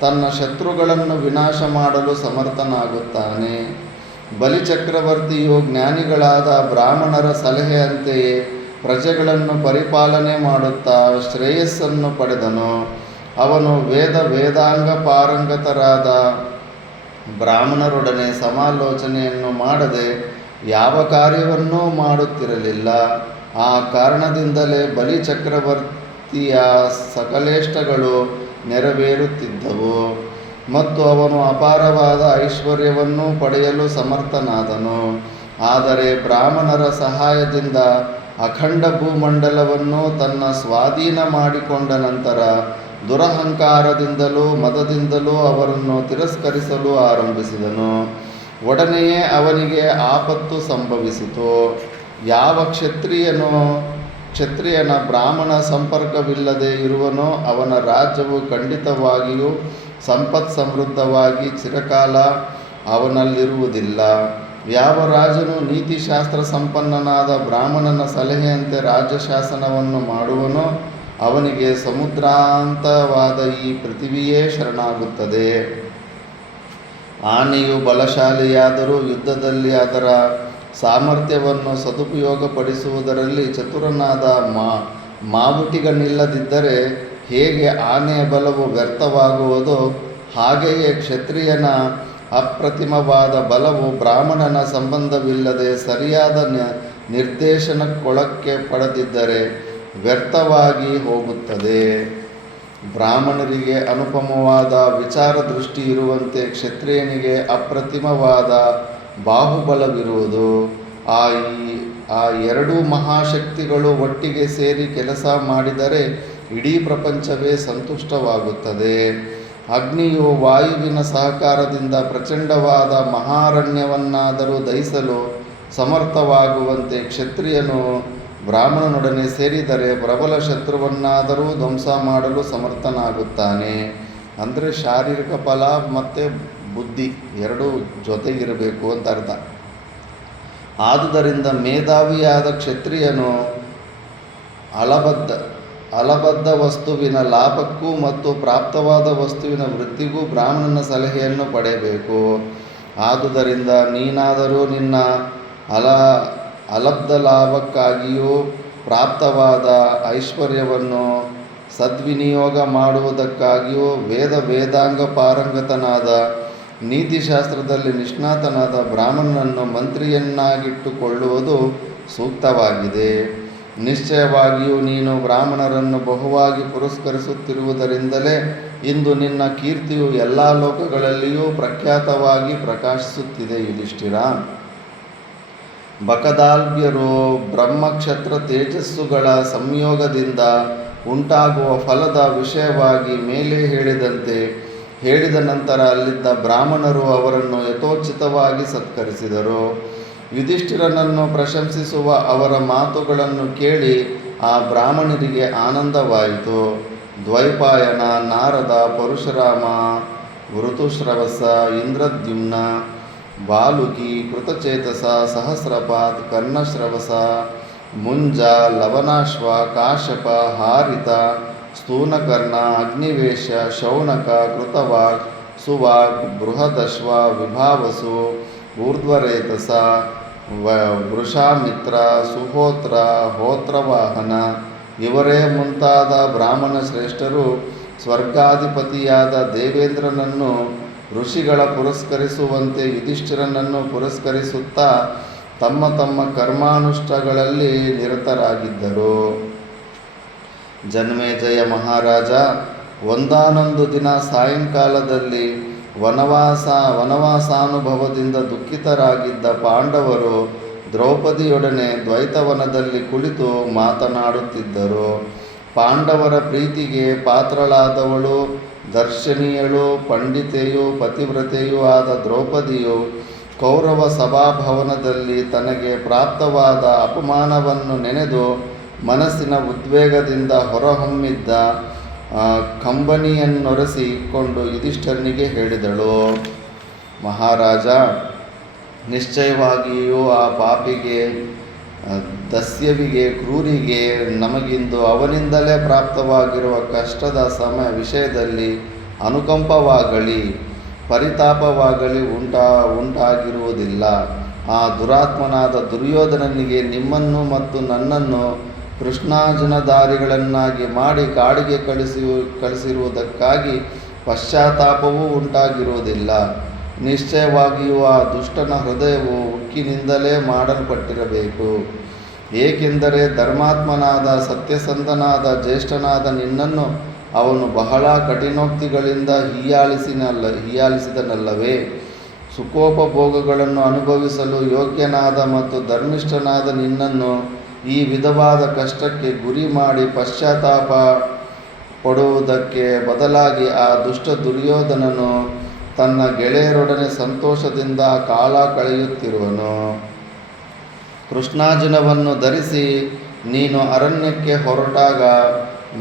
ತನ್ನ ಶತ್ರುಗಳನ್ನು ವಿನಾಶ ಮಾಡಲು ಸಮರ್ಥನಾಗುತ್ತಾನೆ. ಬಲಿಚಕ್ರವರ್ತಿಯು ಜ್ಞಾನಿಗಳಾದ ಬ್ರಾಹ್ಮಣರ ಸಲಹೆಯಂತೆಯೇ ಪ್ರಜೆಗಳನ್ನು ಪರಿಪಾಲನೆ ಮಾಡುತ್ತಾ ಶ್ರೇಯಸ್ಸನ್ನು ಪಡೆದನು. ಅವನು ವೇದಾಂಗ ಪಾರಂಗತರಾದ ಬ್ರಾಹ್ಮಣರೊಡನೆ ಸಮಾಲೋಚನೆಯನ್ನು ಮಾಡದೆ ಯಾವ ಕಾರ್ಯವನ್ನೂ ಮಾಡುತ್ತಿರಲಿಲ್ಲ. ಆ ಕಾರಣದಿಂದಲೇ ಬಲಿಚಕ್ರವರ್ತಿಯ ಸಕಲೇಷ್ಟಗಳು ನೆರವೇರುತ್ತಿದ್ದವು ಮತ್ತು ಅವನು ಅಪಾರವಾದ ಐಶ್ವರ್ಯವನ್ನು ಪಡೆಯಲು ಸಮರ್ಥನಾದನು. ಆದರೆ ಬ್ರಾಹ್ಮಣರ ಸಹಾಯದಿಂದ ಅಖಂಡ ಭೂಮಂಡಲವನ್ನು ತನ್ನ ಸ್ವಾಧೀನ ಮಾಡಿಕೊಂಡ ನಂತರ ದುರಹಂಕಾರದಿಂದಲೂ ಮದದಿಂದಲೂ ಅವರನ್ನು ತಿರಸ್ಕರಿಸಲು ಆರಂಭಿಸಿದನು. ಒಡನೆಯೇ ಅವನಿಗೆ ಆಪತ್ತು ಸಂಭವಿಸಿತು. ಯಾವ ಕ್ಷತ್ರಿಯನ ಬ್ರಾಹ್ಮಣ ಸಂಪರ್ಕವಿಲ್ಲದೆ ಇರುವನೋ ಅವನ ರಾಜ್ಯವು ಖಂಡಿತವಾಗಿಯೂ ಸಂಪತ್ ಸಮೃದ್ಧವಾಗಿ ಚಿರಕಾಲ ಅವನಲ್ಲಿರುವುದಿಲ್ಲ. ಯಾವ ರಾಜನು ನೀತಿಶಾಸ್ತ್ರ ಸಂಪನ್ನನಾದ ಬ್ರಾಹ್ಮಣನ ಸಲಹೆಯಂತೆ ರಾಜ್ಯಶಾಸನವನ್ನು ಮಾಡುವನೋ ಅವನಿಗೆ ಸಮುದ್ರಾಂತವಾದ ಈ ಪೃಥಿವಿಯೇ ಶರಣಾಗುತ್ತದೆ. ಆನೆಯು ಬಲಶಾಲಿಯಾದರೂ ಯುದ್ಧದಲ್ಲಿ ಅದರ ಸಾಮರ್ಥ್ಯವನ್ನು ಸದುಪಯೋಗಪಡಿಸುವುದರಲ್ಲಿ ಚತುರನಾದ ಮಾವುಟಿಗನಿಲ್ಲದಿದ್ದರೆ ಹೇಗೆ ಆನೆಯ ಬಲವು ವ್ಯರ್ಥವಾಗುವುದೋ ಹಾಗೆಯೇ ಕ್ಷತ್ರಿಯನ ಅಪ್ರತಿಮವಾದ ಬಲವು ಬ್ರಾಹ್ಮಣನ ಸಂಬಂಧವಿಲ್ಲದೆ ಸರಿಯಾದ ನಿರ್ದೇಶನಕ್ಕೊಳಕ್ಕೆ ಪಡೆದಿದ್ದರೆ ವ್ಯರ್ಥವಾಗಿ ಹೋಗುತ್ತದೆ. ಬ್ರಾಹ್ಮಣರಿಗೆ ಅನುಪಮವಾದ ವಿಚಾರ ದೃಷ್ಟಿ ಇರುವಂತೆ ಕ್ಷತ್ರಿಯನಿಗೆ ಅಪ್ರತಿಮವಾದ ಬಾಹುಬಲವಿರುವುದು. ಆ ಎರಡೂ ಮಹಾಶಕ್ತಿಗಳು ಒಟ್ಟಿಗೆ ಸೇರಿ ಕೆಲಸ ಮಾಡಿದರೆ ಇಡೀ ಪ್ರಪಂಚವೇ ಸಂತುಷ್ಟವಾಗುತ್ತದೆ. ಅಗ್ನಿಯು ವಾಯುವಿನ ಸಹಕಾರದಿಂದ ಪ್ರಚಂಡವಾದ ಮಹಾರಣ್ಯವನ್ನಾದರೂ ದಹಿಸಲು ಸಮರ್ಥವಾಗುವಂತೆ ಕ್ಷತ್ರಿಯನು ಬ್ರಾಹ್ಮಣನೊಡನೆ ಸೇರಿದರೆ ಪ್ರಬಲ ಶತ್ರುವನ್ನಾದರೂ ಧ್ವಂಸ ಮಾಡಲು ಸಮರ್ಥನಾಗುತ್ತಾನೆ. ಅಂದರೆ ಶಾರೀರಿಕ ಫಲ ಮತ್ತು ಬುದ್ಧಿ ಎರಡೂ ಜೊತೆಗಿರಬೇಕು ಅಂತ ಅರ್ಥ. ಆದುದರಿಂದ ಮೇಧಾವಿಯಾದ ಕ್ಷತ್ರಿಯನು ಅಲಬದ್ಧ ವಸ್ತುವಿನ ಲಾಭಕ್ಕೂ ಮತ್ತು ಪ್ರಾಪ್ತವಾದ ವಸ್ತುವಿನ ವೃದ್ಧಿಗೂ ಬ್ರಾಹ್ಮಣನ ಸಲಹೆಯನ್ನು ಪಡೆಯಬೇಕು. ಆದುದರಿಂದ ನೀನಾದರೂ ನಿನ್ನ ಅಲಬ್ಧ ಲಾಭಕ್ಕಾಗಿಯೂ ಪ್ರಾಪ್ತವಾದ ಐಶ್ವರ್ಯವನ್ನು ಸದ್ವಿನಿಯೋಗ ಮಾಡುವುದಕ್ಕಾಗಿಯೂ ವೇದಾಂಗ ಪಾರಂಗತನಾದ ನೀತಿಶಾಸ್ತ್ರದಲ್ಲಿ ನಿಷ್ಣಾತನಾದ ಬ್ರಾಹ್ಮಣನನ್ನು ಮಂತ್ರಿಯನ್ನಾಗಿಟ್ಟುಕೊಳ್ಳುವುದು ಸೂಕ್ತವಾಗಿದೆ. ನಿಶ್ಚಯವಾಗಿಯೂ ನೀನು ಬ್ರಾಹ್ಮಣರನ್ನು ಬಹುವಾಗಿ ಪುರಸ್ಕರಿಸುತ್ತಿರುವುದರಿಂದಲೇ ಇಂದು ನಿನ್ನ ಕೀರ್ತಿಯು ಎಲ್ಲ ಲೋಕಗಳಲ್ಲಿಯೂ ಪ್ರಖ್ಯಾತವಾಗಿ ಪ್ರಕಾಶಿಸುತ್ತಿದೆ. ಯುಧಿಷ್ಠಿರ, ಬಕದಾಲ್ಯರು ಬ್ರಹ್ಮಕ್ಷತ್ರ ತೇಜಸ್ಸುಗಳ ಸಂಯೋಗದಿಂದ ಉಂಟಾಗುವ ಫಲದ ವಿಷಯವಾಗಿ ಮೇಲೆ ಹೇಳಿದ ನಂತರ ಅಲ್ಲಿದ್ದ ಬ್ರಾಹ್ಮಣರು ಅವರನ್ನು ಯಥೋಚಿತವಾಗಿ ಸತ್ಕರಿಸಿದರು. ಯುಧಿಷ್ಠಿರನನ್ನು ಪ್ರಶಂಸಿಸುವ ಅವರ ಮಾತುಗಳನ್ನು ಕೇಳಿ ಆ ಬ್ರಾಹ್ಮಣರಿಗೆ ಆನಂದವಾಯಿತು. ದ್ವೈಪಾಯನ, ನಾರದ, ಪರಶುರಾಮ, ಋತುಶ್ರವಸ, ಇಂದ್ರದ್ಯುಮ್ನ, ಬಾಲುಕಿ, ಕೃತಚೇತಸ, ಸಹಸ್ರಪಾತ್, ಕರ್ಣಶ್ರವಸ, ಮುಂಜ, ಲವನಾಶ್ವ, ಕಾಶ್ಯಪ, ಹಾರಿತ, ಸ್ಥೂನಕರ್ಣ, ಅಗ್ನಿವೇಶ, ಶೌನಕ, ಕೃತವಾಗ್, ಸುವಾಗ್, ಬೃಹದಶ್ವ, ವಿಭಾವಸು, ಊರ್ಧ್ವರೇತಸ, ವೃಷಾಮಿತ್ರ, ಸುಹೋತ್ರ, ಹೋತ್ರವಾಹನ ಇವರೇ ಮುಂತಾದ ಬ್ರಾಹ್ಮಣ ಶ್ರೇಷ್ಠರು ಸ್ವರ್ಗಾಧಿಪತಿಯಾದ ದೇವೇಂದ್ರನನ್ನು ಋಷಿಗಳ ಪುರಸ್ಕರಿಸುವಂತೆ ಯುಧಿಷ್ಠಿರನನ್ನು ಪುರಸ್ಕರಿಸುತ್ತಾ ತಮ್ಮ ತಮ್ಮ ಕರ್ಮಾನುಷ್ಠಾನಗಳಲ್ಲಿ ನಿರತರಾಗಿದ್ದರು. ಜನ್ಮೇಜಯ ಮಹಾರಾಜ, ಒಂದಾನೊಂದು ದಿನ ಸಾಯಂಕಾಲದಲ್ಲಿ ವನವಾಸಾನುಭವದಿಂದ ದುಃಖಿತರಾಗಿದ್ದ ಪಾಂಡವರು ದ್ರೌಪದಿಯೊಡನೆ ದ್ವೈತವನದಲ್ಲಿ ಕುಳಿತು ಮಾತನಾಡುತ್ತಿದ್ದರು. ಪಾಂಡವರ ಪ್ರೀತಿಗೆ ಪಾತ್ರಳಾದವಳು, ದರ್ಶನೀಯಳು, ಪಂಡಿತೆಯೂ ಪತಿವ್ರತೆಯೂ ಆದ ದ್ರೌಪದಿಯು ಕೌರವ ಸಭಾಭವನದಲ್ಲಿ ತನಗೆ ಪ್ರಾಪ್ತವಾದ ಅಪಮಾನವನ್ನು ನೆನೆದು ಮನಸ್ಸಿನ ಉದ್ವೇಗದಿಂದ ಹೊರಹೊಮ್ಮಿದ್ದ ಕಂಬನಿಯನ್ನೊರೆಸಿಕೊಂಡು ಯುಧಿಷ್ಠಿರನಿಗೆ ಹೇಳಿದಳು. ಮಹಾರಾಜ, ನಿಶ್ಚಯವಾಗಿಯೂ ಆ ಪಾಪಿಗೆ, ದಸ್ಯುವಿಗೆ, ಕ್ರೂರಿಗೆ ನಮಗಿಂದು ಅವನಿಂದಲೇ ಪ್ರಾಪ್ತವಾಗಿರುವ ಕಷ್ಟದ ವಿಷಯದಲ್ಲಿ ಅನುಕಂಪವಾಗಲಿ ಪರಿತಾಪವಾಗಲಿ ಉಂಟಾಗಿರುವುದಿಲ್ಲ. ಆ ದುರಾತ್ಮನಾದ ದುರ್ಯೋಧನನಿಗೆ ನಿಮ್ಮನ್ನು ಮತ್ತು ನನ್ನನ್ನು ಕೃಷ್ಣಾರ್ಜುನಧಾರಿಗಳನ್ನಾಗಿ ಮಾಡಿ ಕಾಡಿಗೆ ಕಳಿಸಿರುವುದಕ್ಕಾಗಿ ಪಶ್ಚಾತ್ತಾಪವೂ ಉಂಟಾಗಿರುವುದಿಲ್ಲ. ನಿಶ್ಚಯವಾಗಿಯೂ ಆ ದುಷ್ಟನ ಹೃದಯವು ಉಕ್ಕಿನಿಂದಲೇ ಮಾಡಲ್ಪಟ್ಟಿರಬೇಕು. ಏಕೆಂದರೆ ಧರ್ಮಾತ್ಮನಾದ ಸತ್ಯಸಂಧನಾದ ಜ್ಯೇಷ್ಠನಾದ ನಿನ್ನನ್ನು ಅವನು ಬಹಳ ಕಠಿಣೋಕ್ತಿಗಳಿಂದ ಹೀಯಾಳಿಸಿದನಲ್ಲವೇ? ಸುಖೋಪಭೋಗಗಳನ್ನು ಅನುಭವಿಸಲು ಯೋಗ್ಯನಾದ ಮತ್ತು ಧರ್ಮಿಷ್ಠನಾದ ನಿನ್ನನ್ನು ಈ ವಿಧವಾದ ಕಷ್ಟಕ್ಕೆ ಗುರಿ ಮಾಡಿ ಪಶ್ಚಾತ್ತಾಪ ಪಡುವುದಕ್ಕೆ ಬದಲಾಗಿ ಆ ದುಷ್ಟ ದುರ್ಯೋಧನನು ತನ್ನ ಗೆಳೆಯರೊಡನೆ ಸಂತೋಷದಿಂದ ಕಾಲ ಕಳೆಯುತ್ತಿರುವನು. ಕೃಷ್ಣಾರ್ಜುನವನ್ನು ಧರಿಸಿ ನೀನು ಅರಣ್ಯಕ್ಕೆ ಹೊರಟಾಗ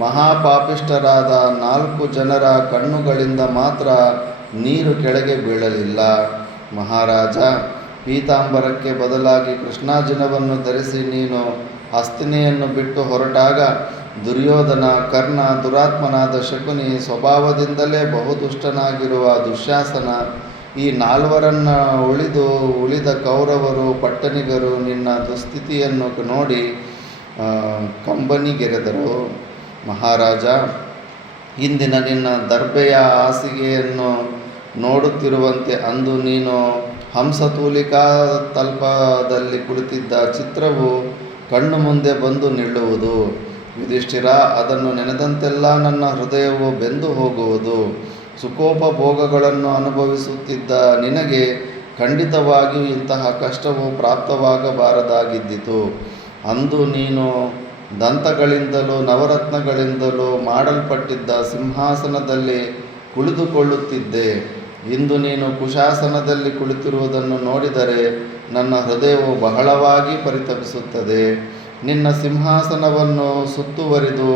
ಮಹಾಪಾಪಿಷ್ಠರಾದ 4 ಜನರ ಕಣ್ಣುಗಳಿಂದ ಮಾತ್ರ ನೀರು ಕೆಳಗೆ ಬೀಳಲಿಲ್ಲ. ಮಹಾರಾಜ, ಪೀತಾಂಬರಕ್ಕೆ ಬದಲಾಗಿ ಕೃಷ್ಣಾರ್ಜುನವನ್ನು ಧರಿಸಿ ನೀನು ಹಸ್ತಿನೆಯನ್ನು ಬಿಟ್ಟು ಹೊರಟಾಗ ದುರ್ಯೋಧನ, ಕರ್ಣ, ದುರಾತ್ಮನಾದ ಶಕುನಿ, ಸ್ವಭಾವದಿಂದಲೇ ಬಹುದುಷ್ಟನಾಗಿರುವ ದುಶ್ಯಾಸನ, ಈ 4 ಉಳಿದ ಕೌರವರು ಪಟ್ಟಣಿಗರು ನಿನ್ನ ದುಸ್ಥಿತಿಯನ್ನು ನೋಡಿ ಕಂಬನಿಗೆರೆದರು. ಮಹಾರಾಜ, ಇಂದಿನ ನಿನ್ನ ದರ್ಬೆಯ ಹಾಸಿಗೆಯನ್ನು ನೋಡುತ್ತಿರುವಂತೆ ಅಂದು ನೀನು ಹಂಸತೂಲಿಕಾ ತಲ್ಪದಲ್ಲಿ ಕುಳಿತಿದ್ದ ಚಿತ್ರವು ಕಣ್ಣು ಮುಂದೆ ಬಂದು ನಿಲ್ಲುವುದು. ಯುಧಿಷ್ಠಿರ, ಅದನ್ನು ನೆನೆದಂತೆಲ್ಲ ನನ್ನ ಹೃದಯವು ಬೆಂದು ಹೋಗುವುದು. ಸುಖೋಪಭೋಗಗಳನ್ನು ಅನುಭವಿಸುತ್ತಿದ್ದ ನಿನಗೆ ಖಂಡಿತವಾಗಿಯೂ ಇಂತಹ ಕಷ್ಟವು ಪ್ರಾಪ್ತವಾಗಬಾರದಾಗಿದ್ದಿತು. ಅಂದು ನೀನು ದಂತಗಳಿಂದಲೂ ನವರತ್ನಗಳಿಂದಲೂ ಮಾಡಲ್ಪಟ್ಟಿದ್ದ ಸಿಂಹಾಸನದಲ್ಲಿ ಕುಳಿತುಕೊಳ್ಳುತ್ತಿದ್ದೆ. ಇಂದು ನೀನು ಕುಶಾಸನದಲ್ಲಿ ಕುಳಿತಿರುವುದನ್ನು ನೋಡಿದರೆ ನನ್ನ ಹೃದಯವು ಬಹಳವಾಗಿ ಪರಿತಪಿಸುತ್ತದೆ. ನಿನ್ನ ಸಿಂಹಾಸನವನ್ನು ಸುತ್ತುವರಿದು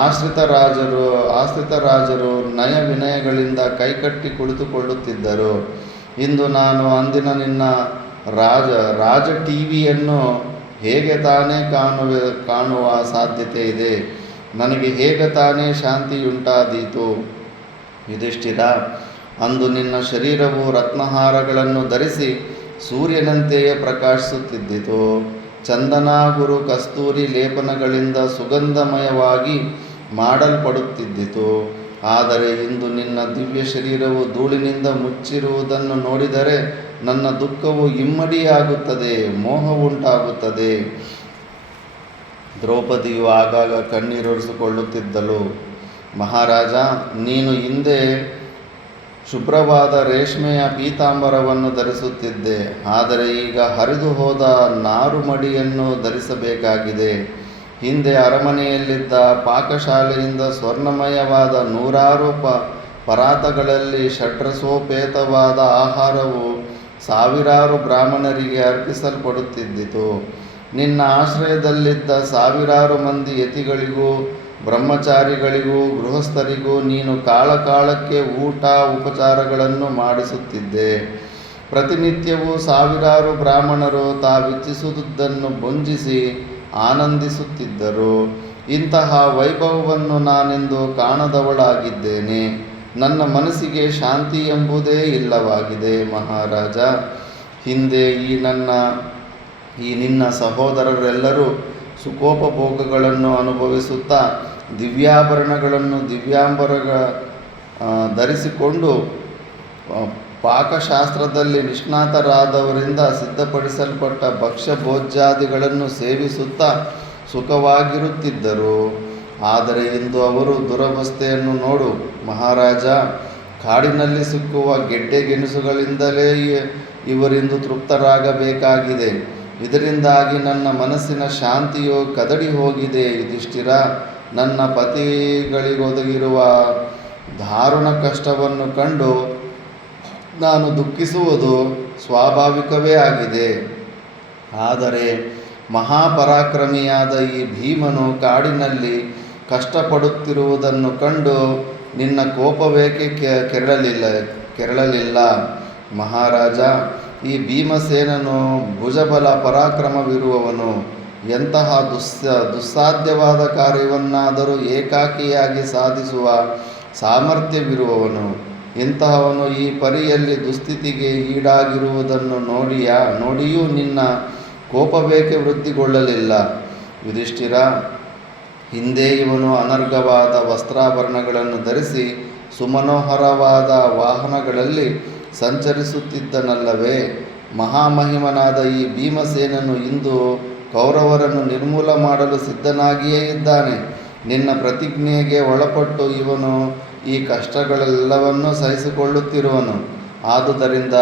ಆಶ್ರಿತ ರಾಜರು ನಯ ವಿನಯಗಳಿಂದ ಕೈಕಟ್ಟಿ ಕುಳಿತುಕೊಳ್ಳುತ್ತಿದ್ದರು. ಇಂದು ನಾನು ಅಂದಿನ ನಿನ್ನ ರಾಜ ಟಿವಿಯನ್ನು ಹೇಗೆ ತಾನೇ ಕಾಣುವ ಸಾಧ್ಯತೆ ಇದೆ? ನನಗೆ ಹೇಗೆ ತಾನೇ ಶಾಂತಿಯುಂಟಾದೀತು? ಯುಧಿಷ್ಠಿರ, ಅಂದು ನಿನ್ನ ಶರೀರವು ರತ್ನಹಾರಗಳನ್ನು ಧರಿಸಿ ಸೂರ್ಯನಂತೆಯೇ ಪ್ರಕಾಶಿಸುತ್ತಿದ್ದಿತು. ಚಂದನಾಗುರು ಕಸ್ತೂರಿ ಲೇಪನಗಳಿಂದ ಸುಗಂಧಮಯವಾಗಿ ಮಾಡಲ್ಪಡುತ್ತಿದ್ದಿತು. ಆದರೆ ಇಂದು ನಿನ್ನ ದಿವ್ಯ ಶರೀರವು ಧೂಳಿನಿಂದ ಮುಚ್ಚಿರುವುದನ್ನು ನೋಡಿದರೆ ನನ್ನ ದುಃಖವು ಇಮ್ಮಡಿಯಾಗುತ್ತದೆ, ಮೋಹವುಂಟಾಗುತ್ತದೆ. ದ್ರೌಪದಿಯು ಆಗಾಗ ಕಣ್ಣೀರೊರೆಸಿಕೊಳ್ಳುತ್ತಿದ್ದಳು. ಮಹಾರಾಜ, ನೀನು ಹಿಂದೆ ಶುಭ್ರವಾದ ರೇಷ್ಮೆಯ ಪೀತಾಂಬರವನ್ನು ಧರಿಸುತ್ತಿದ್ದೆ, ಆದರೆ ಈಗ ಹರಿದು ಹೋದ ನಾರುಮಡಿಯನ್ನು ಧರಿಸಬೇಕಾಗಿದೆ. ಹಿಂದೆ ಅರಮನೆಯಲ್ಲಿದ್ದ ಪಾಕಶಾಲೆಯಿಂದ ಸ್ವರ್ಣಮಯವಾದ ನೂರಾರು ಪರಾತಗಳಲ್ಲಿ ಷಡ್ರಸೋಪೇತವಾದ ಆಹಾರವು ಸಾವಿರಾರು ಬ್ರಾಹ್ಮಣರಿಗೆ ಅರ್ಪಿಸಲ್ಪಡುತ್ತಿದ್ದಿತು. ನಿನ್ನ ಆಶ್ರಯದಲ್ಲಿದ್ದ ಸಾವಿರಾರು ಮಂದಿ ಯತಿಗಳಿಗೂ ಬ್ರಹ್ಮಚಾರಿಗಳಿಗೂ ಗೃಹಸ್ಥರಿಗೂ ನೀನು ಕಾಲಕ್ಕೆ ಊಟ ಉಪಚಾರಗಳನ್ನು ಮಾಡಿಸುತ್ತಿದ್ದೆ. ಪ್ರತಿನಿತ್ಯವೂ ಸಾವಿರಾರು ಬ್ರಾಹ್ಮಣರು ತಾವಿಚ್ಛಿಸುವುದನ್ನು ಭುಂಜಿಸಿ ಆನಂದಿಸುತ್ತಿದ್ದರು. ಇಂತಹ ವೈಭವವನ್ನು ನಾನೆಂದು ಕಾಣದವಳಾಗಿದ್ದೇನೆ. ನನ್ನ ಮನಸ್ಸಿಗೆ ಶಾಂತಿ ಎಂಬುದೇ ಇಲ್ಲವಾಗಿದೆ. ಮಹಾರಾಜ, ಹಿಂದೆ ಈ ನಿನ್ನ ಸಹೋದರರೆಲ್ಲರೂ ಸುಖೋಪಭೋಗಗಳನ್ನು ಅನುಭವಿಸುತ್ತಾ ದಿವ್ಯಾಂಬರ ಧರಿಸಿಕೊಂಡು ಪಾಕಶಾಸ್ತ್ರದಲ್ಲಿ ನಿಷ್ಣಾತರಾದವರಿಂದ ಸಿದ್ಧಪಡಿಸಲ್ಪಟ್ಟ ಭಕ್ಷ್ಯ ಭೋಜ್ಯಾದಿಗಳನ್ನು ಸೇವಿಸುತ್ತಾ ಸುಖವಾಗಿರುತ್ತಿದ್ದರು. ಆದರೆ ಇಂದು ಅವರು ದುರವಸ್ಥೆಯನ್ನು ನೋಡು. ಮಹಾರಾಜ, ಕಾಡಿನಲ್ಲಿ ಸಿಕ್ಕುವ ಗೆಡ್ಡೆ ಗೆಣಸುಗಳಿಂದಲೇ ಇವರಿಂದು ತೃಪ್ತರಾಗಬೇಕಾಗಿದೆ. ಇದರಿಂದಾಗಿ ನನ್ನ ಮನಸ್ಸಿನ ಶಾಂತಿಯು ಕದಡಿ ಹೋಗಿದೆ. ಯುಧಿಷ್ಠಿರ, ನನ್ನ ಪತಿಗಳಿಗೊದಗಿರುವ ದಾರುಣ ಕಷ್ಟವನ್ನು ಕಂಡು ನಾನು ದುಃಖಿಸುವುದು ಸ್ವಾಭಾವಿಕವೇ ಆಗಿದೆ. ಆದರೆ ಮಹಾಪರಾಕ್ರಮಿಯಾದ ಈ ಭೀಮನು ಕಾಡಿನಲ್ಲಿ ಕಷ್ಟಪಡುತ್ತಿರುವುದನ್ನು ಕಂಡು ನಿನ್ನ ಕೋಪವೇಕೆ ಕೆರಳಲಿಲ್ಲ? ಮಹಾರಾಜ, ಈ ಭೀಮಸೇನನು ಭುಜಬಲ ಪರಾಕ್ರಮವಿರುವವನು. ಎಂತಹ ದುಸ್ಸಾಧ್ಯವಾದ ಕಾರ್ಯವನ್ನಾದರೂ ಏಕಾಕಿಯಾಗಿ ಸಾಧಿಸುವ ಸಾಮರ್ಥ್ಯವಿರುವವನು. ಇಂತಹವನು ಈ ಪರಿಯಲ್ಲಿ ದುಸ್ಥಿತಿಗೆ ಈಡಾಗಿರುವುದನ್ನು ನೋಡಿಯೂ ನಿನ್ನ ಕೋಪವೇಕೆ ವೃದ್ಧಿಗೊಳ್ಳಲಿಲ್ಲ? ಯುಧಿಷ್ಠಿರ, ಹಿಂದೆ ಇವನು ಅನರ್ಘವಾದ ವಸ್ತ್ರಾಭರಣಗಳನ್ನು ಧರಿಸಿ ಸುಮನೋಹರವಾದ ವಾಹನಗಳಲ್ಲಿ ಸಂಚರಿಸುತ್ತಿದ್ದನಲ್ಲವೇ? ಮಹಾಮಹಿಮನಾದ ಈ ಭೀಮಸೇನನು ಇಂದು ಕೌರವರನ್ನು ನಿರ್ಮೂಲ ಮಾಡಲು ಸಿದ್ಧನಾಗಿಯೇ ಇದ್ದಾನೆ. ನಿನ್ನ ಪ್ರತಿಜ್ಞೆಗೆ ಒಳಪಟ್ಟು ಇವನು ಈ ಕಷ್ಟಗಳೆಲ್ಲವನ್ನೂ ಸಹಿಸಿಕೊಳ್ಳುತ್ತಿರುವನು. ಆದುದರಿಂದ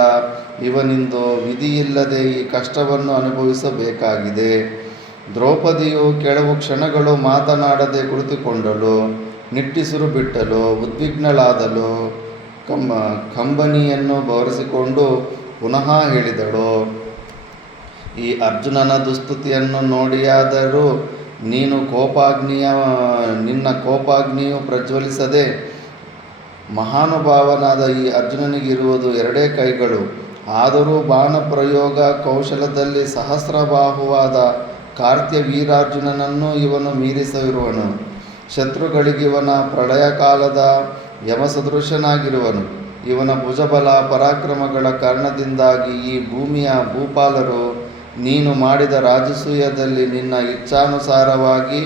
ಇವನಿಂದು ವಿಧಿಯಿಲ್ಲದೆ ಈ ಕಷ್ಟವನ್ನು ಅನುಭವಿಸಬೇಕಾಗಿದೆ. ದ್ರೌಪದಿಯು ಕೆಲವು ಕ್ಷಣಗಳು ಮಾತನಾಡದೆ ಕುಳಿತುಕೊಂಡಳು. ನಿಟ್ಟುಸಿರು ಬಿಟ್ಟಳು, ಉದ್ವಿಗ್ನಳಾದಳು. ಕಂಬನಿಯನ್ನು ಬರೆಸಿಕೊಂಡು ಪುನಃ ಹೇಳಿದಳು, ಈ ಅರ್ಜುನನ ದುಸ್ಥಿತಿಯನ್ನು ನೋಡಿಯಾದರೂ ನಿನ್ನ ಕೋಪಾಗ್ನಿಯು ಪ್ರಜ್ವಲಿಸದೆ, ಮಹಾನುಭಾವನಾದ ಈ ಅರ್ಜುನನಿಗಿರುವುದು 2 ಕೈಗಳು. ಆದರೂ ಬಾಣಪ್ರಯೋಗ ಕೌಶಲದಲ್ಲಿ ಸಹಸ್ರಬಾಹುವಾದ ಕಾರ್ತ್ಯವೀರಾರ್ಜುನನನ್ನು ಇವನು ಮೀರಿಸಿರುವನು. ಶತ್ರುಗಳಿಗಿವನ ಪ್ರಳಯ ಕಾಲದ ಯಮಸದೃಶನಾಗಿರುವನು. ಇವನ ಭುಜಬಲ ಪರಾಕ್ರಮಗಳ ಕಾರಣದಿಂದಾಗಿ ಈ ಭೂಮಿಯ ಭೂಪಾಲರು ನೀನು ಮಾಡಿದ ರಾಜಸೂಯದಲ್ಲಿ ನಿನ್ನ ಇಚ್ಛಾನುಸಾರವಾಗಿ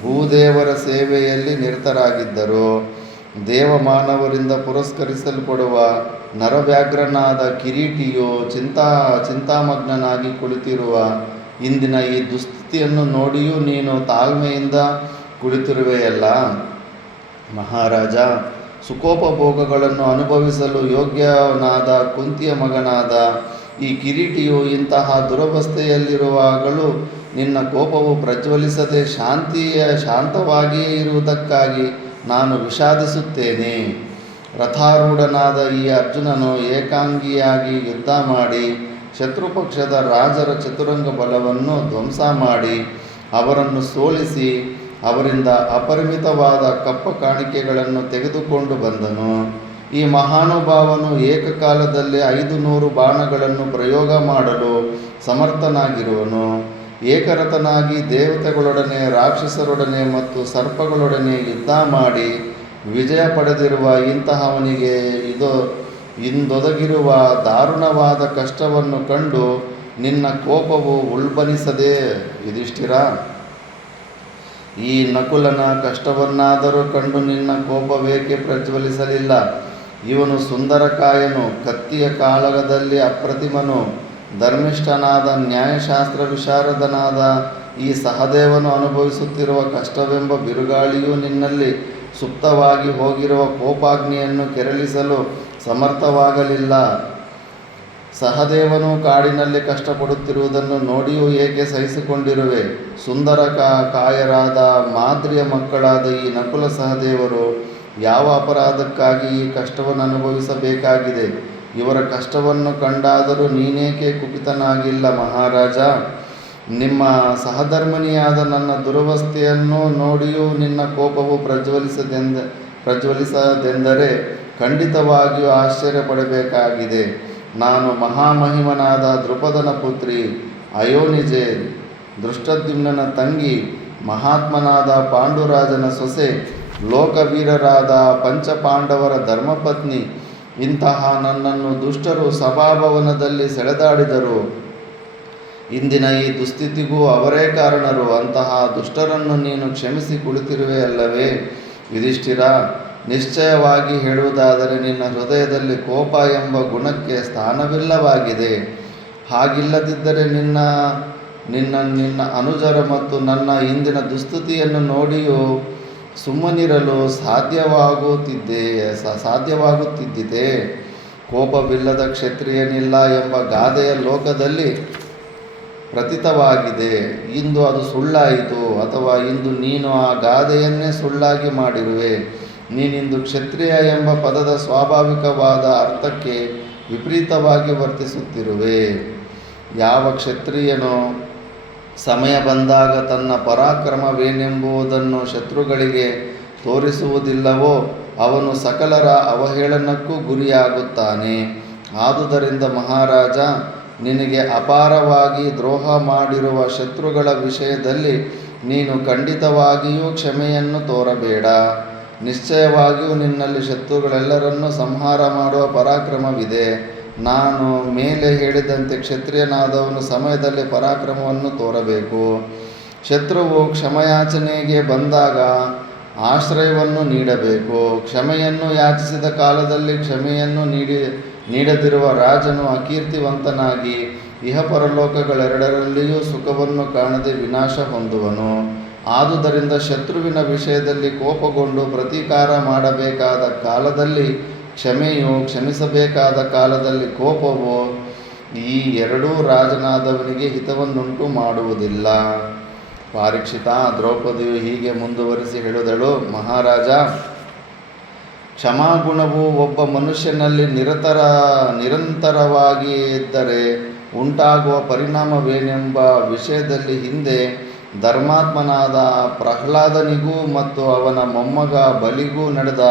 ಭೂದೇವರ ಸೇವೆಯಲ್ಲಿ ನಿರತರಾಗಿದ್ದರು. ದೇವಮಾನವರಿಂದ ಪುರಸ್ಕರಿಸಲ್ಪಡುವ ನರವ್ಯಾಘ್ರನಾದ ಕಿರೀಟಿಯು ಚಿಂತಾಮಗ್ನನಾಗಿ ಕುಳಿತಿರುವ ಇಂದಿನ ಈ ದುಸ್ಥಿತಿಯನ್ನು ನೋಡಿಯೂ ನೀನು ತಾಳ್ಮೆಯಿಂದ ಕುಳಿತಿರುವೆಯಲ್ಲ? ಮಹಾರಾಜ, ಸುಖೋಪಭೋಗಗಳನ್ನು ಅನುಭವಿಸಲು ಯೋಗ್ಯನಾದ ಕುಂತಿಯ ಮಗನಾದ ಈ ಕಿರೀಟಿಯು ಇಂತಹ ದುರವಸ್ಥೆಯಲ್ಲಿರುವಾಗಲೂ ನಿನ್ನ ಕೋಪವು ಪ್ರಜ್ವಲಿಸದೆ ಶಾಂತವಾಗಿಯೇ ಇರುವುದಕ್ಕಾಗಿ ನಾನು ವಿಷಾದಿಸುತ್ತೇನೆ. ರಥಾರೂಢನಾದ ಈ ಅರ್ಜುನನು ಏಕಾಂಗಿಯಾಗಿ ಯುದ್ಧ ಮಾಡಿ ಶತ್ರುಪಕ್ಷದ ರಾಜರ ಚತುರಂಗ ಬಲವನ್ನು ಧ್ವಂಸ ಮಾಡಿ ಅವರನ್ನು ಸೋಲಿಸಿ ಅವರಿಂದ ಅಪರಿಮಿತವಾದ ಕಪ್ಪ ಕಾಣಿಕೆಗಳನ್ನು ತೆಗೆದುಕೊಂಡು ಬಂದನು. ಈ ಮಹಾನುಭಾವನು ಏಕಕಾಲದಲ್ಲಿ 500 ಬಾಣಗಳನ್ನು ಪ್ರಯೋಗ ಮಾಡಲು ಸಮರ್ಥನಾಗಿರುವನು. ಏಕರಥನಾಗಿ ದೇವತೆಗಳೊಡನೆ, ರಾಕ್ಷಸರೊಡನೆ ಮತ್ತು ಸರ್ಪಗಳೊಡನೆ ಯುದ್ಧ ಮಾಡಿ ವಿಜಯ ಪಡೆದಿರುವ ಇಂತಹವನಿಗೆ ಇಂದೊದಗಿರುವ ದಾರುಣವಾದ ಕಷ್ಟವನ್ನು ಕಂಡು ನಿನ್ನ ಕೋಪವು ಉಲ್ಬಣಿಸದೆ ಯುಧಿಷ್ಠಿರ? ಈ ನಕುಲನ ಕಷ್ಟವನ್ನಾದರೂ ಕಂಡು ನಿನ್ನ ಕೋಪವೇಕೆ ಪ್ರಜ್ವಲಿಸಲಿಲ್ಲ? ಇವನು ಸುಂದರಕಾಯನು, ಕತ್ತಿಯ ಕಾಳಗದಲ್ಲಿ ಅಪ್ರತಿಮನು, ಧರ್ಮಿಷ್ಠನಾದ, ನ್ಯಾಯಶಾಸ್ತ್ರ ವಿಶಾರದನಾದ ಈ ಸಹದೇವನು ಅನುಭವಿಸುತ್ತಿರುವ ಕಷ್ಟವೆಂಬ ಬಿರುಗಾಳಿಯು ನಿನ್ನಲ್ಲಿ ಸುಪ್ತವಾಗಿ ಹೋಗಿರುವ ಕೋಪಾಗ್ನಿಯನ್ನು ಕೆರಳಿಸಲು ಸಮರ್ಥವಾಗಲಿಲ್ಲ. ಸಹದೇವನು ಕಾಡಿನಲ್ಲಿ ಕಷ್ಟಪಡುತ್ತಿರುವುದನ್ನು ನೋಡಿಯೂ ಏಕೆ ಸಹಿಸಿಕೊಂಡಿರುವೆ? ಸುಂದರ ಕಾಯರಾದ ಮಾದ್ರಿಯ ಮಕ್ಕಳಾದ ಈ ನಕುಲ ಸಹದೇವರು ಯಾವ ಅಪರಾಧಕ್ಕಾಗಿ ಈ ಕಷ್ಟವನ್ನು ಅನುಭವಿಸಬೇಕಾಗಿದೆ? ಇವರ ಕಷ್ಟವನ್ನು ಕಂಡಾದರೂ ನೀನೇಕೆ ಕುಪಿತನಾಗಿಲ್ಲ ಮಹಾರಾಜ? ನಿಮ್ಮ ಸಹಧರ್ಮಿಣಿಯಾದ ನನ್ನ ದುರವಸ್ಥೆಯನ್ನು ನೋಡಿಯೂ ನಿನ್ನ ಕೋಪವು ಪ್ರಜ್ವಲಿಸದೆಂದರೆ ಖಂಡಿತವಾಗಿಯೂ ಆಶ್ಚರ್ಯಪಡಬೇಕಾಗಿದೆ. ನಾನು ಮಹಾಮಹಿಮನಾದ ದೃಪದನ ಪುತ್ರಿ ಅಯೋನಿಜೆ, ದೃಷ್ಟದ್ಯುಮ್ನನ ತಂಗಿ, ಮಹಾತ್ಮನಾದ ಪಾಂಡುರಾಜನ ಸೊಸೆ, ಲೋಕವೀರರಾದ ಪಂಚಪಾಂಡವರ ಧರ್ಮಪತ್ನಿ. ಇಂತಹ ನನ್ನನ್ನು ದುಷ್ಟರು ಸಭಾಭವನದಲ್ಲಿ ಸೆಳೆದಾಡಿದರು. ಇಂದಿನ ಈ ದುಸ್ಥಿತಿಗೂ ಅವರೇ ಕಾರಣರು. ಅಂತಹ ದುಷ್ಟರನ್ನು ನೀನು ಕ್ಷಮಿಸಿ ಕುಳಿತಿರುವೆ ಅಲ್ಲವೇ ಯುಧಿಷ್ಠಿರ? ನಿಶ್ಚಯವಾಗಿ ಹೇಳುವುದಾದರೆ ನಿನ್ನ ಹೃದಯದಲ್ಲಿ ಕೋಪ ಎಂಬ ಗುಣಕ್ಕೆ ಸ್ಥಾನವಿಲ್ಲವಾಗಿದೆ. ಹಾಗಿಲ್ಲದಿದ್ದರೆ ನಿನ್ನ ಅನುಜರ ಮತ್ತು ನನ್ನ ಇಂದಿನ ದುಸ್ಥಿತಿಯನ್ನು ನೋಡಿಯೂ ಸುಮ್ಮನಿರಲು ಸಾಧ್ಯವಾಗುತ್ತಿದ್ದಿತೆ. ಕೋಪವಿಲ್ಲದ ಕ್ಷತ್ರಿಯನಿಲ್ಲ ಎಂಬ ಗಾದೆಯ ಲೋಕದಲ್ಲಿ ಪ್ರತೀತವಾಗಿದೆ. ಇಂದು ಅದು ಸುಳ್ಳಾಯಿತು, ಅಥವಾ ಇಂದು ನೀನು ಆ ಗಾದೆಯನ್ನೇ ಸುಳ್ಳಾಗಿ ಮಾಡಿರುವೆ. ನೀನಿಂದು ಕ್ಷತ್ರಿಯ ಎಂಬ ಪದದ ಸ್ವಾಭಾವಿಕವಾದ ಅರ್ಥಕ್ಕೆ ವಿಪರೀತವಾಗಿ ವರ್ತಿಸುತ್ತಿರುವೆ. ಯಾವ ಕ್ಷತ್ರಿಯನೋ ಸಮಯ ಬಂದಾಗ ತನ್ನ ಪರಾಕ್ರಮವೇನೆಂಬುದನ್ನು ಶತ್ರುಗಳಿಗೆ ತೋರಿಸುವುದಿಲ್ಲವೋ ಅವನು ಸಕಲರ ಅವಹೇಳನಕ್ಕೂ ಗುರಿಯಾಗುತ್ತಾನೆ. ಆದುದರಿಂದ ಮಹಾರಾಜ, ನಿನಗೆ ಅಪಾರವಾಗಿ ದ್ರೋಹ ಮಾಡಿರುವ ಶತ್ರುಗಳ ವಿಷಯದಲ್ಲಿ ನೀನು ಖಂಡಿತವಾಗಿಯೂ ಕ್ಷಮೆಯನ್ನು ತೋರಬೇಡ. ನಿಶ್ಚಯವಾಗಿಯೂ ನಿನ್ನಲ್ಲಿ ಶತ್ರುಗಳೆಲ್ಲರನ್ನೂ ಸಂಹಾರ ಮಾಡುವ ಪರಾಕ್ರಮವಿದೆ. ನಾನು ಮೇಲೆ ಹೇಳಿದಂತೆ ಕ್ಷತ್ರಿಯನಾದವನು ಸಮಯದಲ್ಲಿ ಪರಾಕ್ರಮವನ್ನು ತೋರಬೇಕು. ಶತ್ರುವು ಕ್ಷಮೆಯಾಚನೆಗೆ ಬಂದಾಗ ಆಶ್ರಯವನ್ನು ನೀಡಬೇಕು. ಕ್ಷಮೆಯನ್ನು ಯಾಚಿಸಿದ ಕಾಲದಲ್ಲಿ ಕ್ಷಮೆಯನ್ನು ನೀಡದಿರುವ ರಾಜನು ಅಕೀರ್ತಿವಂತನಾಗಿ ಇಹಪರಲೋಕಗಳೆರಡರಲ್ಲಿಯೂ ಸುಖವನ್ನು ಕಾಣದೆ ವಿನಾಶ ಹೊಂದುವನು. ಆದುದರಿಂದ ಶತ್ರುವಿನ ವಿಷಯದಲ್ಲಿ ಕೋಪಗೊಂಡು ಪ್ರತೀಕಾರ ಮಾಡಬೇಕಾದ ಕಾಲದಲ್ಲಿ ಕ್ಷಮೆಯು, ಕ್ಷಮಿಸಬೇಕಾದ ಕಾಲದಲ್ಲಿ ಕೋಪವು ಈ ಎರಡೂ ರಾಜನಾದವನಿಗೆ ಹಿತವನ್ನುಂಟು ಮಾಡುವುದಿಲ್ಲ. ಪಾರೀಕ್ಷಿತ, ದ್ರೌಪದಿಯು ಹೀಗೆ ಮುಂದುವರಿಸಿ ಹೇಳಿದಳು, ಮಹಾರಾಜ, ಕ್ಷಮಾಗುಣವು ಒಬ್ಬ ಮನುಷ್ಯನಲ್ಲಿ ನಿರಂತರವಾಗಿ ಇದ್ದರೆ ಉಂಟಾಗುವ ಪರಿಣಾಮವೇನೆಂಬ ವಿಷಯದಲ್ಲಿ ಹಿಂದೆ ಧರ್ಮಾತ್ಮನಾದ ಪ್ರಹ್ಲಾದನಿಗೂ ಮತ್ತು ಅವನ ಮೊಮ್ಮಗ ಬಲಿಗೂ ನಡೆದ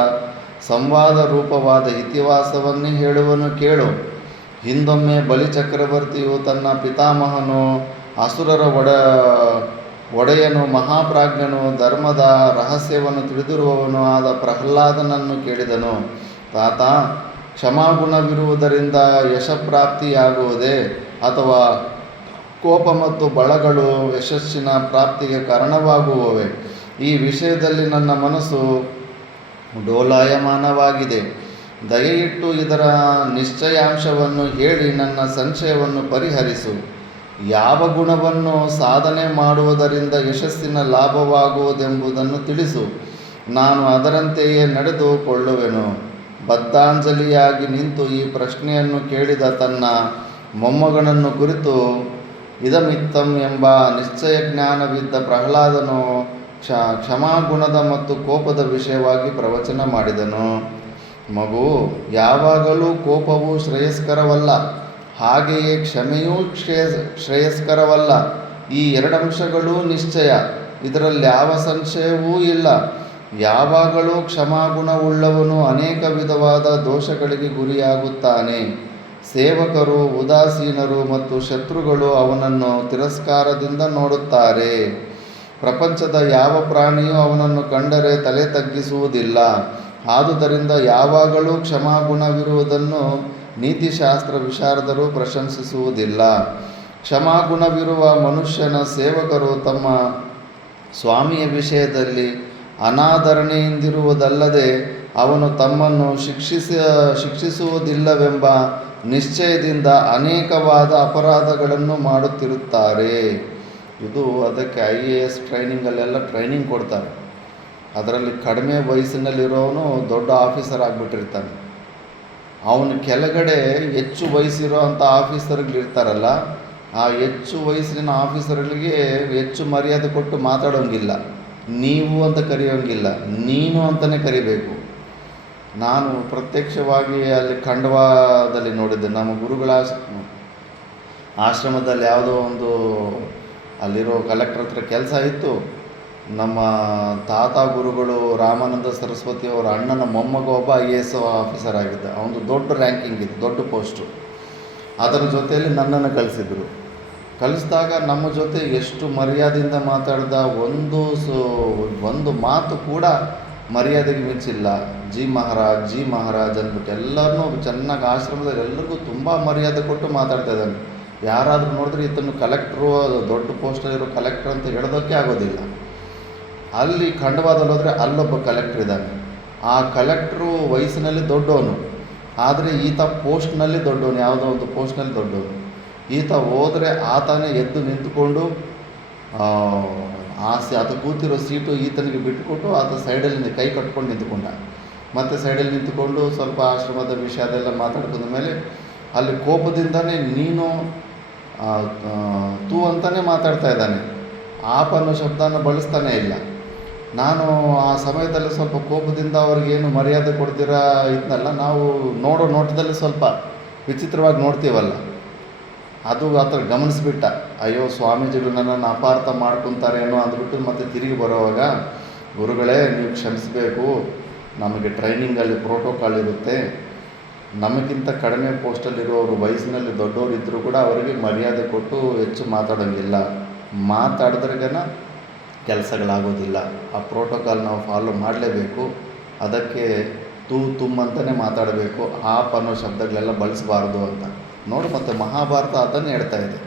ಸಂವಾದ ರೂಪವಾದ ಇತಿಹಾಸವನ್ನೇ ಹೇಳುವನು ಕೇಳು. ಹಿಂದೊಮ್ಮೆ ಬಲಿ ಚಕ್ರವರ್ತಿಯು ತನ್ನ ಪಿತಾಮಹನು, ಅಸುರರ ಒಡೆಯನು, ಮಹಾಪ್ರಾಜ್ಞನು, ಧರ್ಮದ ರಹಸ್ಯವನ್ನು ತಿಳಿದಿರುವವನು ಆದ ಪ್ರಹ್ಲಾದನನ್ನು ಕೇಳಿದನು, ತಾತ, ಕ್ಷಮಾಗುಣವಿರುವುದರಿಂದ ಯಶಪ್ರಾಪ್ತಿಯಾಗುವುದೇ, ಅಥವಾ ಕೋಪ ಮತ್ತು ಬಲಗಳು ಯಶಸ್ಸಿನ ಪ್ರಾಪ್ತಿಗೆ ಕಾರಣವಾಗುವವೇ? ಈ ವಿಷಯದಲ್ಲಿ ನನ್ನ ಮನಸ್ಸು ಡೋಲಾಯಮಾನವಾಗಿದೆ. ದಯೆಯಿಟ್ಟು ಇದರ ನಿಶ್ಚಯಾಂಶವನ್ನು ಹೇಳಿ ನನ್ನ ಸಂಶಯವನ್ನು ಪರಿಹರಿಸು. ಯಾವ ಗುಣವನ್ನು ಸಾಧನೆ ಮಾಡುವುದರಿಂದ ಯಶಸ್ಸಿನ ಲಾಭವಾಗುವುದೆಂಬುದನ್ನು ತಿಳಿಸು. ನಾನು ಅದರಂತೆಯೇ ನಡೆದುಕೊಳ್ಳುವೆನು. ಬದ್ಧಾಂಜಲಿಯಾಗಿ ನಿಂತು ಈ ಪ್ರಶ್ನೆಯನ್ನು ಕೇಳಿದ ತನ್ನ ಮೊಮ್ಮಗನನ್ನು ಕುರಿತು ಇದಮಿತ್ತಂ ಎಂಬ ನಿಶ್ಚಯ ಜ್ಞಾನವಿದ್ದ ಪ್ರಹ್ಲಾದನು ಕ್ಷಮಾಗುಣದ ಮತ್ತು ಕೋಪದ ವಿಷಯವಾಗಿ ಪ್ರವಚನ ಮಾಡಿದನು. ಮಗು, ಯಾವಾಗಲೂ ಕೋಪವು ಶ್ರೇಯಸ್ಕರವಲ್ಲ, ಹಾಗೆಯೇ ಕ್ಷಮೆಯೂ ಶ್ರೇಯಸ್ಕರವಲ್ಲ. ಈ ಎರಡಂಶಗಳೂ ನಿಶ್ಚಯ. ಇದರಲ್ಲಿ ಯಾವ ಸಂಶಯವೂ ಇಲ್ಲ. ಯಾವಾಗಲೂ ಕ್ಷಮಾಗುಣವುಳ್ಳವನು ಅನೇಕ ವಿಧವಾದ ದೋಷಗಳಿಗೆ ಗುರಿಯಾಗುತ್ತಾನೆ. ಸೇವಕರು, ಉದಾಸೀನರು ಮತ್ತು ಶತ್ರುಗಳು ಅವನನ್ನು ತಿರಸ್ಕಾರದಿಂದ ನೋಡುತ್ತಾರೆ. ಪ್ರಪಂಚದ ಯಾವ ಪ್ರಾಣಿಯೂ ಅವನನ್ನು ಕಂಡರೆ ತಲೆ ತಗ್ಗಿಸುವುದಿಲ್ಲ. ಆದುದರಿಂದ ಯಾವಾಗಲೂ ಕ್ಷಮಾಗುಣವಿರುವುದನ್ನು ನೀತಿಶಾಸ್ತ್ರ ವಿಶಾರದರು ಪ್ರಶಂಸಿಸುವುದಿಲ್ಲ. ಕ್ಷಮಾಗುಣವಿರುವ ಮನುಷ್ಯನ ಸೇವಕರು ತಮ್ಮ ಸ್ವಾಮಿಯ ವಿಷಯದಲ್ಲಿ ಅನಾದರಣೆಯಿಂದಿರುವುದಲ್ಲದೆ ಅವನು ತಮ್ಮನ್ನು ಶಿಕ್ಷಿಸುವುದಿಲ್ಲವೆಂಬ ನಿಶ್ಚಯದಿಂದ ಅನೇಕವಾದ ಅಪರಾಧಗಳನ್ನು ಮಾಡುತ್ತಿರುತ್ತಾರೆ. ಇದು ಅದಕ್ಕೆ IAS ಟ್ರೈನಿಂಗಲ್ಲೆಲ್ಲ ಟ್ರೈನಿಂಗ್ ಕೊಡ್ತಾರೆ. ಅದರಲ್ಲಿ ಕಡಿಮೆ ವಯಸ್ಸಿನಲ್ಲಿರೋನು ದೊಡ್ಡ ಆಫೀಸರ್ ಆಗಿಬಿಟ್ಟಿರ್ತಾನೆ. ಅವನ ಕೆಳಗಡೆ ಹೆಚ್ಚು ವಯಸ್ಸಿರೋ ಅಂಥ ಆಫೀಸರ್ಗಳಿರ್ತಾರಲ್ಲ, ಆ ಹೆಚ್ಚು ವಯಸ್ಸಿನ ಆಫೀಸರ್ಗಳಿಗೆ ಹೆಚ್ಚು ಮರ್ಯಾದೆ ಕೊಟ್ಟು ಮಾತಾಡೋಂಗಿಲ್ಲ. ನೀವು ಅಂತ ಕರೆಯೋಂಗಿಲ್ಲ, ನೀನು ಅಂತಲೇ ಕರಿಬೇಕು. ನಾನು ಪ್ರತ್ಯಕ್ಷವಾಗಿ ಅಲ್ಲಿ ಖಂಡವಾದಲ್ಲಿ ನೋಡಿದ್ದೆ. ನಮ್ಮ ಗುರುಗಳ ಆಶ್ರಮದಲ್ಲಿ ಯಾವುದೋ ಒಂದು ಅಲ್ಲಿರೋ ಕಲೆಕ್ಟರ್ ಹತ್ರ ಕೆಲಸ ಇತ್ತು. ನಮ್ಮ ತಾತ ಗುರುಗಳು ರಾಮಾನಂದ ಸರಸ್ವತಿ ಅವರ ಅಣ್ಣನ ಮೊಮ್ಮಗ ಒಬ್ಬ IAS ಆಫೀಸರ್ ಆಗಿದ್ದ. ಅವನು ದೊಡ್ಡ ರ್ಯಾಂಕಿಂಗ್ ಇತ್ತು, ದೊಡ್ಡ ಪೋಸ್ಟು. ಅದರ ಜೊತೆಯಲ್ಲಿ ನನ್ನನ್ನು ಕಳಿಸಿದಾಗ ನಮ್ಮ ಜೊತೆ ಎಷ್ಟು ಮರ್ಯಾದೆಯಿಂದ ಮಾತಾಡ್ದ. ಒಂದು ಮಾತು ಕೂಡ ಮರ್ಯಾದೆಗೆ ಮಿಂಚಿಲ್ಲ. ಜಿ ಮಹಾರಾಜ್ ಅಂದ್ಬಿಟ್ಟು ಎಲ್ಲರನ್ನೂ ಚೆನ್ನಾಗಿ ಆಶ್ರಮದಲ್ಲಿ ಎಲ್ಲರಿಗೂ ತುಂಬ ಮರ್ಯಾದೆ ಕೊಟ್ಟು ಮಾತಾಡ್ತಾ ಇದ್ದಾನೆ. ಯಾರಾದರೂ ನೋಡಿದ್ರೆ ಈತನು ಕಲೆಕ್ಟ್ರು, ದೊಡ್ಡ ಪೋಸ್ಟಲ್ಲಿರೋ ಕಲೆಕ್ಟ್ರ್ ಅಂತ ಹೇಳೋದಕ್ಕೆ ಆಗೋದಿಲ್ಲ. ಅಲ್ಲಿ ಖಂಡವಾದಲ್ಲಿ ಹೋದರೆ ಅಲ್ಲೊಬ್ಬ ಕಲೆಕ್ಟ್ರ್ ಇದ್ದಾನೆ. ಆ ಕಲೆಕ್ಟ್ರು ವಯಸ್ಸಿನಲ್ಲಿ ದೊಡ್ಡವನು, ಆದರೆ ಈತ ಪೋಸ್ಟ್ನಲ್ಲಿ ದೊಡ್ಡವನು, ಯಾವುದೋ ಒಂದು ಪೋಸ್ಟ್ನಲ್ಲಿ ದೊಡ್ಡವನು. ಈತ ಹೋದರೆ ಆತನೇ ಎದ್ದು ನಿಂತುಕೊಂಡು ಆತ ಕೂತಿರೋ ಸೀಟು ಈತನಿಗೆ ಬಿಟ್ಟುಕೊಟ್ಟು ಆತ ಸೈಡಲ್ಲಿ ಕೈ ಕಟ್ಕೊಂಡು ನಿಂತುಕೊಂಡ. ಮತ್ತು ಸೈಡಲ್ಲಿ ನಿಂತುಕೊಂಡು ಸ್ವಲ್ಪ ಆಶ್ರಮದ ವಿಷಯ ಅದೆಲ್ಲ ಮಾತಾಡ್ಕೊಂಡ ಮೇಲೆ ಅಲ್ಲಿ ಕೋಪದಿಂದನೇ ನೀನು ತೂ ಅಂತಲೇ ಮಾತಾಡ್ತಾ ಇದ್ದಾನೆ. ಆಪ್ ಅನ್ನೋ ಶಬ್ದನ ಬಳಸ್ತಾನೇ ಇಲ್ಲ. ನಾನು ಆ ಸಮಯದಲ್ಲಿ ಸ್ವಲ್ಪ ಕೋಪದಿಂದ ಅವ್ರಿಗೇನು ಮರ್ಯಾದೆ ಕೊಡ್ತೀರಾ ಇದ್ನಲ್ಲ, ನಾವು ನೋಡೋ ನೋಟದಲ್ಲಿ ಸ್ವಲ್ಪ ವಿಚಿತ್ರವಾಗಿ ನೋಡ್ತೀವಲ್ಲ, ಅದು ಆ ಥರ ಗಮನಿಸ್ಬಿಟ್ಟ. ಅಯ್ಯೋ ಸ್ವಾಮೀಜಿಗಳು ನನ್ನನ್ನು ಅಪಾರ್ಥ ಮಾಡ್ಕೊತಾರೇನೋ ಅಂದ್ಬಿಟ್ಟು ಮತ್ತೆ ತಿರುಗಿ ಬರೋವಾಗ, ಗುರುಗಳೇ ನೀವು ಕ್ಷಮಿಸಬೇಕು, ನಮಗೆ ಟ್ರೈನಿಂಗಲ್ಲಿ ಪ್ರೋಟೋಕಾಲ್ ಇರುತ್ತೆ. ನಮಗಿಂತ ಕಡಿಮೆ ಪೋಸ್ಟಲ್ಲಿರೋರು ವಯಸ್ಸಿನಲ್ಲಿ ದೊಡ್ಡವರು ಇದ್ದರೂ ಕೂಡ ಅವರಿಗೆ ಮರ್ಯಾದೆ ಕೊಟ್ಟು ಹೆಚ್ಚು ಮಾತಾಡೋಂಗಿಲ್ಲ. ಮಾತಾಡಿದ್ರೆಗನ ಕೆಲಸಗಳಾಗೋದಿಲ್ಲ. ಆ ಪ್ರೋಟೋಕಾಲ್ ನಾವು ಫಾಲೋ ಮಾಡಲೇಬೇಕು. ಅದಕ್ಕೆ ತುಮ್ ಅಂತಲೇ ಮಾತಾಡಬೇಕು. ಆಪ್ ಅನ್ನೋ ಶಬ್ದಗಳೆಲ್ಲ ಬಳಸಬಾರ್ದು ಅಂತ. ನೋಡು, ಮತ್ತು ಮಹಾಭಾರತ ಅದನ್ನು ಹೇಳ್ತಾ ಇದೆ.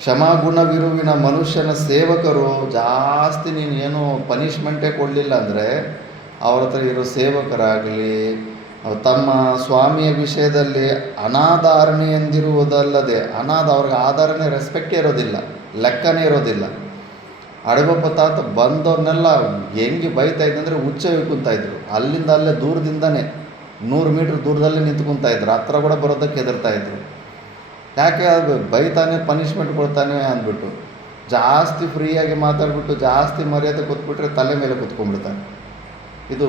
ಕ್ಷಮಾಗುಣವಿರುವಿನ ಮನುಷ್ಯನ ಸೇವಕರು ಜಾಸ್ತಿ ನೀನು ಏನು ಪನಿಷ್ಮೆಂಟೇ ಕೊಡಲಿಲ್ಲ ಅಂದರೆ ಅವ್ರ ಹತ್ರ ಇರೋ ಸೇವಕರಾಗಲಿ ತಮ್ಮ ಸ್ವಾಮಿಯ ವಿಷಯದಲ್ಲಿ ಅನಾಧಾರಣೆ ಎಂದಿರುವುದಲ್ಲದೆ, ಅವ್ರಿಗೆ ಆಧಾರನೇ ರೆಸ್ಪೆಕ್ಟೇ ಇರೋದಿಲ್ಲ, ಲೆಕ್ಕನೇ ಇರೋದಿಲ್ಲ. ಅಡಗಪ್ಪ ತಾತ ಬಂದವ್ರನ್ನೆಲ್ಲ ಹೆಂಗೆ ಬೈತಾ ಇದ್ದಂದರೆ ಹುಚ್ಚ ಕುಂತಾಯಿದ್ರು. ಅಲ್ಲಿಂದ ಅಲ್ಲೇ ದೂರದಿಂದನೇ 100 ಮೀಟ್ರ್ ದೂರದಲ್ಲೇ ನಿಂತ್ಕೊತಾಯಿದ್ರು. ಹತ್ರ ಕೂಡ ಬರೋದಕ್ಕೆ ಹೆದರ್ತಾಯಿದ್ರು. ಯಾಕೆ ಅದು ಬೈತಾನೆ, ಪನಿಷ್ಮೆಂಟ್ ಕೊಡ್ತಾನೆ ಅಂದ್ಬಿಟ್ಟು ಜಾಸ್ತಿ ಫ್ರೀಯಾಗಿ ಮಾತಾಡ್ಬಿಟ್ಟು ಜಾಸ್ತಿ ಮರ್ಯಾದೆ ಕೂತ್ಬಿಟ್ರೆ ತಲೆ ಮೇಲೆ ಕೂತ್ಕೊಂಡ್ಬಿಡ್ತಾನೆ. ಇದು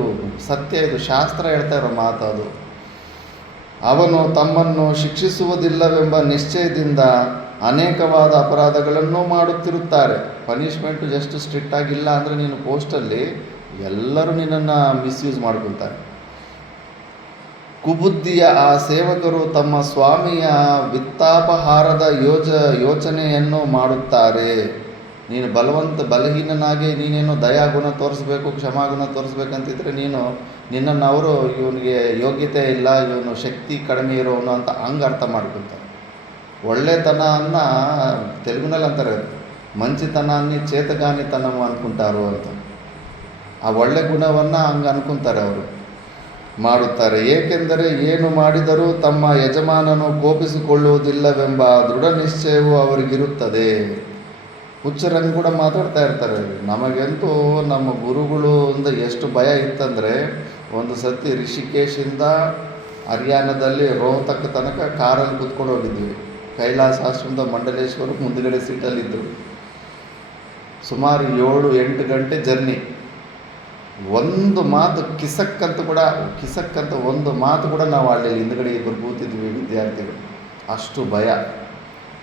ಸತ್ಯ, ಇದು ಶಾಸ್ತ್ರ ಹೇಳ್ತಾ ಇರೋ ಮಾತು. ಅದು ಅವನು ತಮ್ಮನ್ನು ಶಿಕ್ಷಿಸುವುದಿಲ್ಲವೆಂಬ ನಿಶ್ಚಯದಿಂದ ಅನೇಕವಾದ ಅಪರಾಧಗಳನ್ನು ಮಾಡುತ್ತಿರುತ್ತಾರೆ. ಪನಿಷ್ಮೆಂಟು ಜಸ್ಟ್ ಸ್ಟ್ರಿಕ್ಟ್ ಆಗಿಲ್ಲ ಅಂದರೆ ನೀನು ಪೋಸ್ಟಲ್ಲಿ ಎಲ್ಲರೂ ನಿನ್ನನ್ನು ಮಿಸ್ಯೂಸ್ ಮಾಡ್ಕೊಳ್ತಾರೆ. ಕುಬುದ್ಧಿಯ ಆ ಸೇವಕರು ತಮ್ಮ ಸ್ವಾಮಿಯ ವಿತ್ತಾಪಹಾರದ ಯೋಚನೆಯನ್ನು ಮಾಡುತ್ತಾರೆ. ನೀನು ಬಲಹೀನನಾಗಿ ನೀನೇನು ದಯಾಗುಣ ತೋರಿಸ್ಬೇಕು, ಕ್ಷಮಾಗುಣ ತೋರಿಸ್ಬೇಕಂತಿದ್ರೆ ನಿನ್ನನ್ನು ಅವರು ಇವನಿಗೆ ಯೋಗ್ಯತೆ ಇಲ್ಲ, ಇವನು ಶಕ್ತಿ ಕಡಿಮೆ ಇರೋನು ಅಂತ ಹಂಗೆ ಅರ್ಥ ಮಾಡ್ಕೊತಾರೆ. ಒಳ್ಳೆತನ ತೆಲುಗಿನಲ್ಲಿ ಅಂತಾರೆ, ಮಂಚಿತನಾన్ని చేతగానితనము ಅಂದ್ಕೊಂತಾರೋ ಅಂತ. ಆ ಒಳ್ಳೆ ಗುಣವನ್ನು ಹಂಗೆ ಅನ್ಕೊತಾರೆ, ಅವರು ಮಾಡುತ್ತಾರೆ. ಏಕೆಂದರೆ ಏನು ಮಾಡಿದರೂ ತಮ್ಮ ಯಜಮಾನನು ಕೋಪಿಸಿಕೊಳ್ಳುವುದಿಲ್ಲವೆಂಬ ದೃಢ ನಿಶ್ಚಯವು ಅವರಿಗಿರುತ್ತದೆ. ಹುಚ್ಚರಂಗೆ ಕೂಡ ಮಾತಾಡ್ತಾ ಇರ್ತಾರೆ. ನಮಗಂತೂ ನಮ್ಮ ಗುರುಗಳು ಅಂತ ಎಷ್ಟು ಭಯ ಇತ್ತಂದರೆ, ಒಂದು ಸತಿ ರಿಷಿಕೇಶಿಂದ ಹರಿಯಾಣದಲ್ಲಿ ರೋಹತಕ್ ತನಕ ಕಾರಲ್ಲಿ ಕೂತ್ಕೊಂಡು ಹೋಗಿದ್ವಿ. ಕೈಲಾಸ ಆಶ್ರಮದ ಮಂಡಲೇಶ್ವರು ಮುಂದುಗಡೆ ಸೀಟಲ್ಲಿದ್ದರು. ಸುಮಾರು 7-8 ಗಂಟೆ ಜರ್ನಿ. ಒಂದು ಮಾತು ಕಿಸಕ್ಕಂತ ಒಂದು ಮಾತು ಕೂಡ ನಾವು ಆಡಲಿಲ್ಲ. ಹಿಂದುಗಡೆ ಇಬ್ಬರು ಕೂತಿದ್ವಿ ವಿದ್ಯಾರ್ಥಿಗಳು. ಅಷ್ಟು ಭಯ.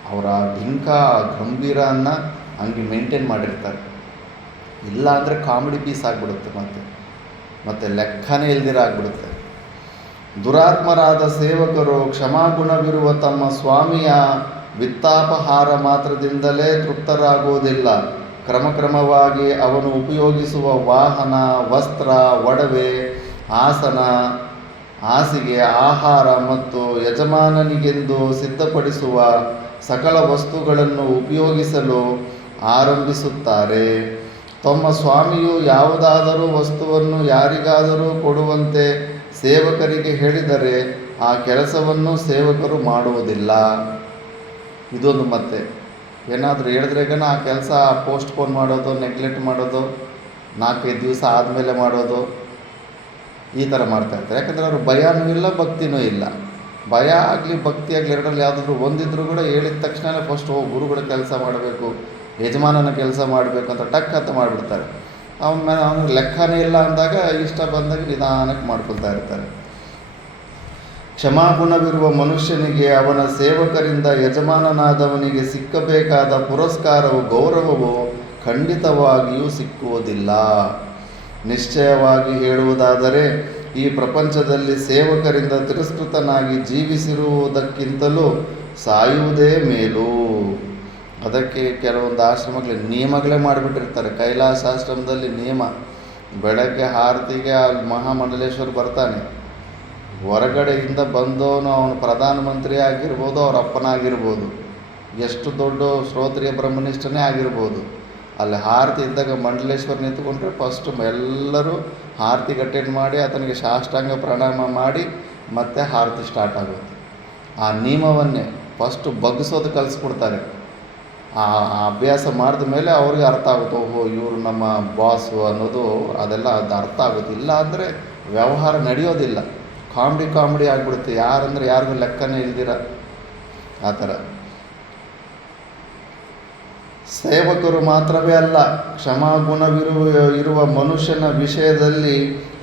ಅವರ ಭಿಂಕ ಗಂಭೀರನ್ನು ಹಂಗೆ ಮೇಂಟೈನ್ ಮಾಡಿರ್ತಾರೆ. ಇಲ್ಲ ಅಂದರೆ ಕಾಮಿಡಿ ಪೀಸ್ ಆಗಿಬಿಡುತ್ತೆ, ಮತ್ತು ಲೆಕ್ಕನೇ ಇಲ್ದಿರ ಆಗಿಬಿಡುತ್ತೆ. ದುರಾತ್ಮರಾದ ಸೇವಕರು ಕ್ಷಮಾಗುಣವಿರುವ ತಮ್ಮ ಸ್ವಾಮಿಯ ವಿತ್ತಾಪಹಾರ ಮಾತ್ರದಿಂದಲೇ ತೃಪ್ತರಾಗುವುದಿಲ್ಲ. ಕ್ರಮಕ್ರಮವಾಗಿ ಅವನು ಉಪಯೋಗಿಸುವ ವಾಹನ, ವಸ್ತ್ರ, ಒಡವೆ, ಆಸನ, ಹಾಸಿಗೆ, ಆಹಾರ ಮತ್ತು ಯಜಮಾನನಿಗೆಂದು ಸಿದ್ಧಪಡಿಸುವ ಸಕಲ ವಸ್ತುಗಳನ್ನು ಉಪಯೋಗಿಸಲು ಆರಂಭಿಸುತ್ತಾರೆ. ತಮ್ಮ ಸ್ವಾಮಿಯು ಯಾವುದಾದರೂ ವಸ್ತುವನ್ನು ಯಾರಿಗಾದರೂ ಕೊಡುವಂತೆ ಸೇವಕರಿಗೆ ಹೇಳಿದರೆ ಆ ಕೆಲಸವನ್ನು ಸೇವಕರು ಮಾಡುವುದಿಲ್ಲ. ಇದೊಂದು ಮತ್ತೆ ಏನಾದರೂ ಹೇಳಿದ್ರೇಗನ ಆ ಕೆಲಸ ಪೋಸ್ಟ್ಪೋನ್ ಮಾಡೋದು, ನೆಗ್ಲೆಕ್ಟ್ ಮಾಡೋದು, 4-5 ದಿವಸ ಆದಮೇಲೆ ಮಾಡೋದು, ಈ ಥರ ಮಾಡ್ತಾಯಿರ್ತಾರೆ. ಯಾಕಂದರೆ ಅವರು ಭಯನೂ ಇಲ್ಲ, ಭಕ್ತಿನೂ ಇಲ್ಲ. ಭಯ ಆಗಲಿ ಭಕ್ತಿ ಆಗಲಿ ಎರಡರಲ್ಲಿ ಯಾವುದಾದ್ರೂ ಒಂದಿದ್ರೂ ಕೂಡ ಹೇಳಿದ ತಕ್ಷಣ ಫಸ್ಟ್ ಗುರುಗಳ ಕೆಲಸ ಮಾಡಬೇಕು, ಯಜಮಾನನ ಕೆಲಸ ಮಾಡಬೇಕು ಅಂತ ಟಕ್ ಅಂತ ಮಾಡಿಬಿಡ್ತಾರೆ. ಅವನಿಗೆ ಲೆಕ್ಕನೇ ಇಲ್ಲ ಅಂದಾಗ ಇಷ್ಟ ಬಂದಾಗ ನಿಧಾನಕ್ಕೆ ಮಾಡ್ಕೊಳ್ತಾ ಇರ್ತಾರೆ. ಕ್ಷಮಾಗುಣವಿರುವ ಮನುಷ್ಯನಿಗೆ ಅವನ ಸೇವಕರಿಂದ ಯಜಮಾನನಾದವನಿಗೆ ಸಿಕ್ಕಬೇಕಾದ ಪುರಸ್ಕಾರವು, ಗೌರವವು ಖಂಡಿತವಾಗಿಯೂ ಸಿಕ್ಕುವುದಿಲ್ಲ. ನಿಶ್ಚಯವಾಗಿ ಹೇಳುವುದಾದರೆ ಈ ಪ್ರಪಂಚದಲ್ಲಿ ಸೇವಕರಿಂದ ತಿರಸ್ಕೃತನಾಗಿ ಜೀವಿಸಿರುವುದಕ್ಕಿಂತಲೂ ಸಾಯುವುದೇ ಮೇಲು. ಅದಕ್ಕೆ ಕೆಲವೊಂದು ಆಶ್ರಮಗಳಲ್ಲಿ ನಿಯಮಗಳೇ ಮಾಡಿಬಿಟ್ಟಿರ್ತಾರೆ. ಕೈಲಾಸಾಶ್ರಮದಲ್ಲಿ ನಿಯಮ, ಬೆಳಗ್ಗೆ ಆರತಿಗೆ ಅಲ್ಲಿ ಮಹಾಮಂಡಲೇಶ್ವರ ಬರ್ತಾನೆ. ಹೊರಗಡೆಯಿಂದ ಬಂದವನು ಅವನು ಪ್ರಧಾನಮಂತ್ರಿ ಆಗಿರ್ಬೋದು, ಅವ್ರ ಅಪ್ಪನಾಗಿರ್ಬೋದು, ಎಷ್ಟು ದೊಡ್ಡ ಶ್ರೋತ್ರಿಯ ಬ್ರಹ್ಮನಿಷ್ಠನೇ ಆಗಿರ್ಬೋದು. ಅಲ್ಲಿ ಆರತಿ ಇದ್ದಾಗ ಮಂಡಲೇಶ್ವರ ನಿಂತ್ಕೊಂಡ್ರೆ ಫಸ್ಟು ಎಲ್ಲರೂ ಆರತಿಗೆ ಅಟೆಂಡ್ ಮಾಡಿ ಆತನಿಗೆ ಸಾಷ್ಟಾಂಗ ಪ್ರಣಾಮ ಮಾಡಿ ಮತ್ತೆ ಆರತಿ ಸ್ಟಾರ್ಟ್ ಆಗುತ್ತೆ. ಆ ನಿಯಮವನ್ನೇ ಫಸ್ಟು ಬಗ್ಗಿಸೋದು ಕಲಿಸ್ಕೊಡ್ತಾರೆ. ಆ ಅಭ್ಯಾಸ ಮಾಡಿದ ಮೇಲೆ ಅವ್ರಿಗೆ ಅರ್ಥ ಆಗುತ್ತೆ, ಓಹೋ ಇವರು ನಮ್ಮ ಬಾಸು ಅನ್ನೋದು, ಅದೆಲ್ಲ ಅದು ಅರ್ಥ ಆಗುತ್ತೆ. ಇಲ್ಲ ಅಂದರೆ ವ್ಯವಹಾರ ನಡೆಯೋದಿಲ್ಲ, ಕಾಮಿಡಿ ಆಗಿಬಿಡುತ್ತೆ. ಯಾರಂದರೆ ಯಾರಿಗೂ ಲೆಕ್ಕನೇ ಇಲ್ದಿರ ಆ ಥರ. ಸೇವಕರು ಮಾತ್ರವೇ ಅಲ್ಲ, ಕ್ಷಮಾಗುಣವಿರುವ ಮನುಷ್ಯನ ವಿಷಯದಲ್ಲಿ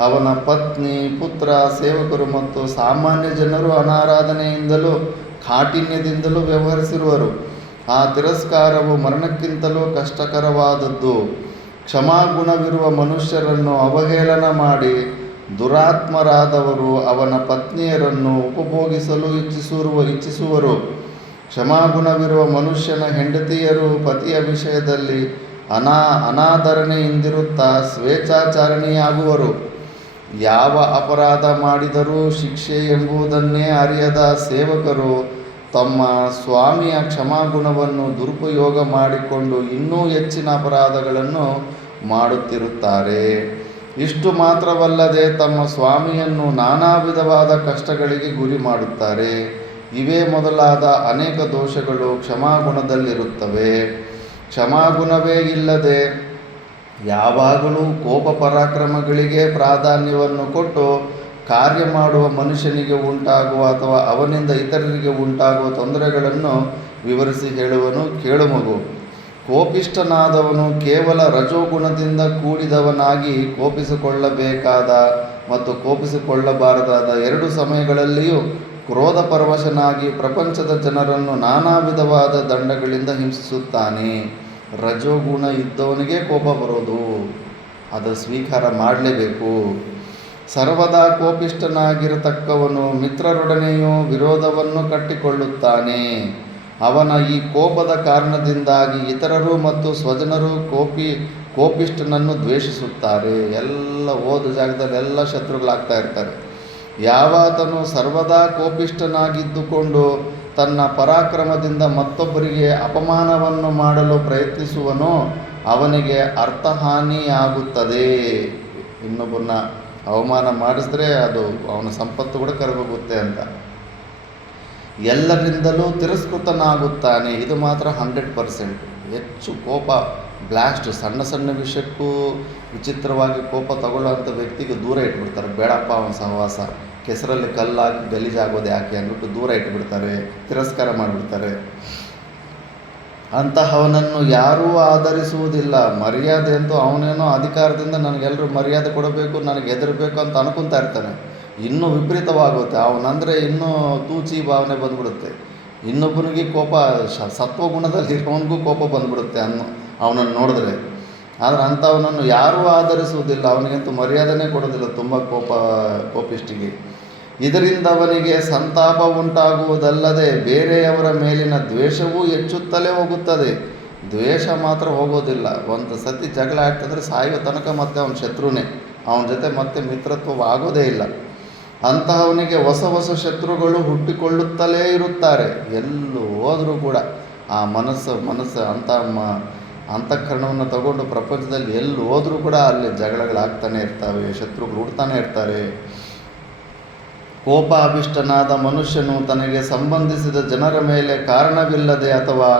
ಅವನ ಪತ್ನಿ, ಪುತ್ರ, ಸೇವಕರು ಮತ್ತು ಸಾಮಾನ್ಯ ಜನರು ಅನಾರಾಧನೆಯಿಂದಲೂ ಕಾಠಿಣ್ಯದಿಂದಲೂ ವ್ಯವಹರಿಸಿರುವರು. ಆ ತಿರಸ್ಕಾರವು ಮರಣಕ್ಕಿಂತಲೂ ಕಷ್ಟಕರವಾದದ್ದು. ಕ್ಷಮಾಗುಣವಿರುವ ಮನುಷ್ಯರನ್ನು ಅವಹೇಳನ ಮಾಡಿ ದುರಾತ್ಮರಾದವರು ಅವನ ಪತ್ನಿಯರನ್ನು ಉಪಭೋಗಿಸಲು ಇಚ್ಛಿಸುವರು. ಕ್ಷಮಾಗುಣವಿರುವ ಮನುಷ್ಯನ ಹೆಂಡತಿಯರು ಪತಿಯ ವಿಷಯದಲ್ಲಿ ಅನಾದರಣೆಯಿಂದಿರುತ್ತಾ ಸ್ವೇಚ್ಛಾಚಾರಿಣಿಯಾಗುವರು. ಯಾವ ಅಪರಾಧ ಮಾಡಿದರೂ ಶಿಕ್ಷೆ ಎಂಬುದನ್ನೇ ಅರಿಯದ ಸೇವಕರು ತಮ್ಮ ಸ್ವಾಮಿಯ ಕ್ಷಮಾಗುಣವನ್ನು ದುರುಪಯೋಗ ಮಾಡಿಕೊಂಡು ಇನ್ನೂ ಹೆಚ್ಚಿನ ಅಪರಾಧಗಳನ್ನು ಮಾಡುತ್ತಿರುತ್ತಾರೆ. ಇಷ್ಟು ಮಾತ್ರವಲ್ಲದೆ ತಮ್ಮ ಸ್ವಾಮಿಯನ್ನು ನಾನಾ ವಿಧವಾದ ಕಷ್ಟಗಳಿಗೆ ಗುರಿ ಮಾಡುತ್ತಾರೆ. ಇವೇ ಮೊದಲಾದ ಅನೇಕ ದೋಷಗಳು ಕ್ಷಮಾಗುಣದಲ್ಲಿರುತ್ತವೆ. ಕ್ಷಮಾಗುಣವೇ ಇಲ್ಲದೆ ಯಾವಾಗಲೂ ಕೋಪ ಪರಾಕ್ರಮಗಳಿಗೆ ಪ್ರಾಧಾನ್ಯವನ್ನು ಕೊಟ್ಟು ಕಾರ್ಯ ಮಾಡುವ ಮನುಷ್ಯನಿಗೆ ಉಂಟಾಗುವ ಅಥವಾ ಅವನಿಂದ ಇತರರಿಗೆ ಉಂಟಾಗುವ ತೊಂದರೆಗಳನ್ನು ವಿವರಿಸಿ ಹೇಳುವನು ಕೇಳು ಮಗು. ಕೋಪಿಷ್ಠನಾದವನು ಕೇವಲ ರಜೋಗುಣದಿಂದ ಕೂಡಿದವನಾಗಿ ಕೋಪಿಸಿಕೊಳ್ಳಬೇಕಾದ ಮತ್ತು ಕೋಪಿಸಿಕೊಳ್ಳಬಾರದಾದ 2 ಸಮಯಗಳಲ್ಲಿಯೂ ಕ್ರೋಧ ಪರವಶನಾಗಿ ಪ್ರಪಂಚದ ಜನರನ್ನು ನಾನಾ ವಿಧವಾದ ದಂಡಗಳಿಂದ ಹಿಂಸಿಸುತ್ತಾನೆ. ರಜೋಗುಣ ಇದ್ದವನಿಗೆ ಕೋಪ ಬರೋದು, ಅದು ಸ್ವೀಕಾರ ಮಾಡಲೇಬೇಕು. ಸರ್ವದಾ ಕೋಪಿಷ್ಠನಾಗಿರತಕ್ಕವನು ಮಿತ್ರರೊಡನೆಯೂ ವಿರೋಧವನ್ನು ಕಟ್ಟಿಕೊಳ್ಳುತ್ತಾನೆ. ಅವನ ಈ ಕೋಪದ ಕಾರಣದಿಂದಾಗಿ ಇತರರು ಮತ್ತು ಸ್ವಜನರು ಕೋಪಿಷ್ಠನನ್ನು ದ್ವೇಷಿಸುತ್ತಾರೆ. ಎಲ್ಲ ಹೋದ ಜಾಗದಲ್ಲಿ ಎಲ್ಲ ಶತ್ರುಗಳಾಗ್ತಾ ಇರ್ತಾರೆ. ಯಾವಾತನು ಸರ್ವದಾ ಕೋಪಿಷ್ಠನಾಗಿದ್ದುಕೊಂಡು ತನ್ನ ಪರಾಕ್ರಮದಿಂದ ಮತ್ತೊಬ್ಬರಿಗೆ ಅಪಮಾನವನ್ನು ಮಾಡಲು ಪ್ರಯತ್ನಿಸುವನೋ ಅವನಿಗೆ ಅರ್ಥಹಾನಿಯಾಗುತ್ತದೆ. ಇನ್ನೊಬ್ಬನ ಅವಮಾನ ಮಾಡಿಸಿದ್ರೆ ಅದು ಅವನ ಸಂಪತ್ತು ಕೂಡ ಕರಗೋಗುತ್ತೆ ಅಂತ. ಎಲ್ಲರಿಂದಲೂ ತಿರಸ್ಕೃತನಾಗುತ್ತಾನೆ. ಇದು ಮಾತ್ರ 100%. ಹೆಚ್ಚು ಕೋಪ ಬ್ಲಾಸ್ಟ್, ಸಣ್ಣ ಸಣ್ಣ ವಿಷಯಕ್ಕೂ ವಿಚಿತ್ರವಾಗಿ ಕೋಪ ತಗೊಳ್ಳೋವಂಥ ವ್ಯಕ್ತಿಗೆ ದೂರ ಇಟ್ಬಿಡ್ತಾರೆ. ಬೇಡಪ್ಪ ಅವನ ಸಹವಾಸ, ಕೆಸರಲ್ಲಿ ಕಲ್ಲಾಕಿ ಗಲೀಜಾಗೋದು ಯಾಕೆ ಅಂದ್ಬಿಟ್ಟು ದೂರ ಇಟ್ಬಿಡ್ತಾರೆ, ತಿರಸ್ಕಾರ ಮಾಡಿಬಿಡ್ತಾರೆ. ಅಂತಹವನನ್ನು ಯಾರೂ ಆಧರಿಸುವುದಿಲ್ಲ. ಮರ್ಯಾದೆ ಅಂತೂ ಅವನೇನೋ ಅಧಿಕಾರದಿಂದ ನನಗೆಲ್ಲರೂ ಮರ್ಯಾದೆ ಕೊಡಬೇಕು, ನನಗೆ ಹೆದರಬೇಕು ಅಂತ ಅನ್ಕೊತಾ ಇರ್ತಾನೆ. ಇನ್ನೂ ವಿಪರೀತವಾಗುತ್ತೆ. ಅವನಂದರೆ ಇನ್ನೂ ತೂಚಿ ಭಾವನೆ ಬಂದ್ಬಿಡುತ್ತೆ. ಇನ್ನೊಬ್ಬನಿಗೆ ಕೋಪ, ಸತ್ವಗುಣದಲ್ಲಿರೋನಿಗೂ ಕೋಪ ಬಂದ್ಬಿಡುತ್ತೆ ಅವನನ್ನು ನೋಡಿದ್ರೆ. ಆದರೆ ಅಂಥವನನ್ನು ಯಾರೂ ಆಧರಿಸುವುದಿಲ್ಲ, ಅವನಿಗಂತೂ ಮರ್ಯಾದೆನೇ ಕೊಡೋದಿಲ್ಲ ತುಂಬ ಕೋಪಿಷ್ಟಿಗೆ. ಇದರಿಂದ ಅವನಿಗೆ ಸಂತಾಪ ಉಂಟಾಗುವುದಲ್ಲದೆ ಬೇರೆಯವರ ಮೇಲಿನ ದ್ವೇಷವೂ ಹೆಚ್ಚುತ್ತಲೇ ಹೋಗುತ್ತದೆ. ದ್ವೇಷ ಮಾತ್ರ ಹೋಗೋದಿಲ್ಲ. ಒಂದು ಸತಿ ಜಗಳ ಆಡ್ತಂದರೆ ಸಾಯುವ ತನಕ ಮತ್ತೆ ಅವನ ಶತ್ರುನೇ, ಅವನ ಜೊತೆ ಮತ್ತೆ ಮಿತ್ರತ್ವವಾಗೋದೇ ಇಲ್ಲ. ಅಂತಹವನಿಗೆ ಹೊಸ ಹೊಸ ಶತ್ರುಗಳು ಹುಟ್ಟಿಕೊಳ್ಳುತ್ತಲೇ ಇರುತ್ತಾರೆ. ಎಲ್ಲೂ ಹೋದರೂ ಕೂಡ ಆ ಮನಸ್ಸು ಅಂತಃಕರಣವನ್ನು ತಗೊಂಡು ಪ್ರಪಂಚದಲ್ಲಿ ಎಲ್ಲಿ ಹೋದರೂ ಕೂಡ ಅಲ್ಲಿ ಜಗಳಗಳಾಗ್ತಾನೆ ಇರ್ತವೆ, ಶತ್ರುಗಳು ಹುಡ್ತಾನೆ ಇರ್ತಾರೆ. ಕೋಪಾಭಿಷ್ಟನಾದ ಮನುಷ್ಯನು ತನಗೆ ಸಂಬಂಧಿಸಿದ ಜನರ ಮೇಲೆ ಕಾರಣವಿಲ್ಲದೆ ಅಥವಾ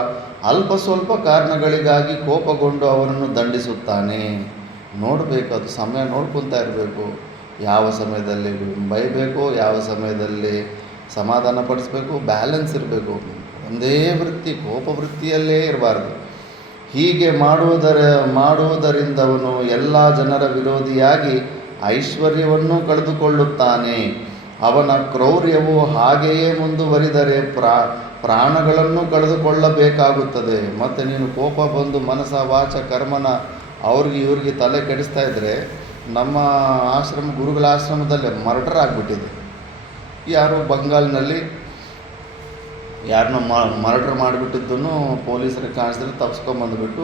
ಅಲ್ಪ ಸ್ವಲ್ಪ ಕಾರಣಗಳಿಗಾಗಿ ಕೋಪಗೊಂಡು ಅವರನ್ನು ದಂಡಿಸುತ್ತಾನೆ. ನೋಡಬೇಕು, ಅದು ಸಮಯ ನೋಡ್ಕೊತಾ ಇರಬೇಕು. ಯಾವ ಸಮಯದಲ್ಲಿ ಬೈಬೇಕು, ಯಾವ ಸಮಯದಲ್ಲಿ ಸಮಾಧಾನ ಪಡಿಸ್ಬೇಕು, ಬ್ಯಾಲೆನ್ಸ್ ಇರಬೇಕು. ಒಂದೇ ಕೋಪ ವೃತ್ತಿಯಲ್ಲೇ ಇರಬಾರ್ದು. ಹೀಗೆ ಮಾಡುವುದರಿಂದವನು ಎಲ್ಲ ಜನರ ವಿರೋಧಿಯಾಗಿ ಐಶ್ವರ್ಯವನ್ನು ಕಳೆದುಕೊಳ್ಳುತ್ತಾನೆ. ಅವನ ಕ್ರೌರ್ಯವು ಹಾಗೆಯೇ ಮುಂದುವರಿದರೆ ಪ್ರಾಣಗಳನ್ನು ಕಳೆದುಕೊಳ್ಳಬೇಕಾಗುತ್ತದೆ. ಮತ್ತು ನೀನು ಕೋಪ ಬಂದು ಮನಸ ವಾಚ ಕರ್ಮನ ಇವ್ರಿಗೆ ತಲೆ ಕೆಡಿಸ್ತಾ ಇದ್ದರೆ, ನಮ್ಮ ಗುರುಗಳ ಆಶ್ರಮದಲ್ಲೇ ಮರ್ಡರ್ ಆಗಿಬಿಟ್ಟಿದೆ. ಯಾರು ಬಂಗಾಲ್ನಲ್ಲಿ ಯಾರನ್ನೋ ಮರ್ಡರ್ ಮಾಡಿಬಿಟ್ಟಿದ್ದನ್ನು ಪೊಲೀಸರಿಗೆ ಕಾಣಿಸಿದ್ರೆ ತಪ್ಸ್ಕೊಂಬಂದುಬಿಟ್ಟು,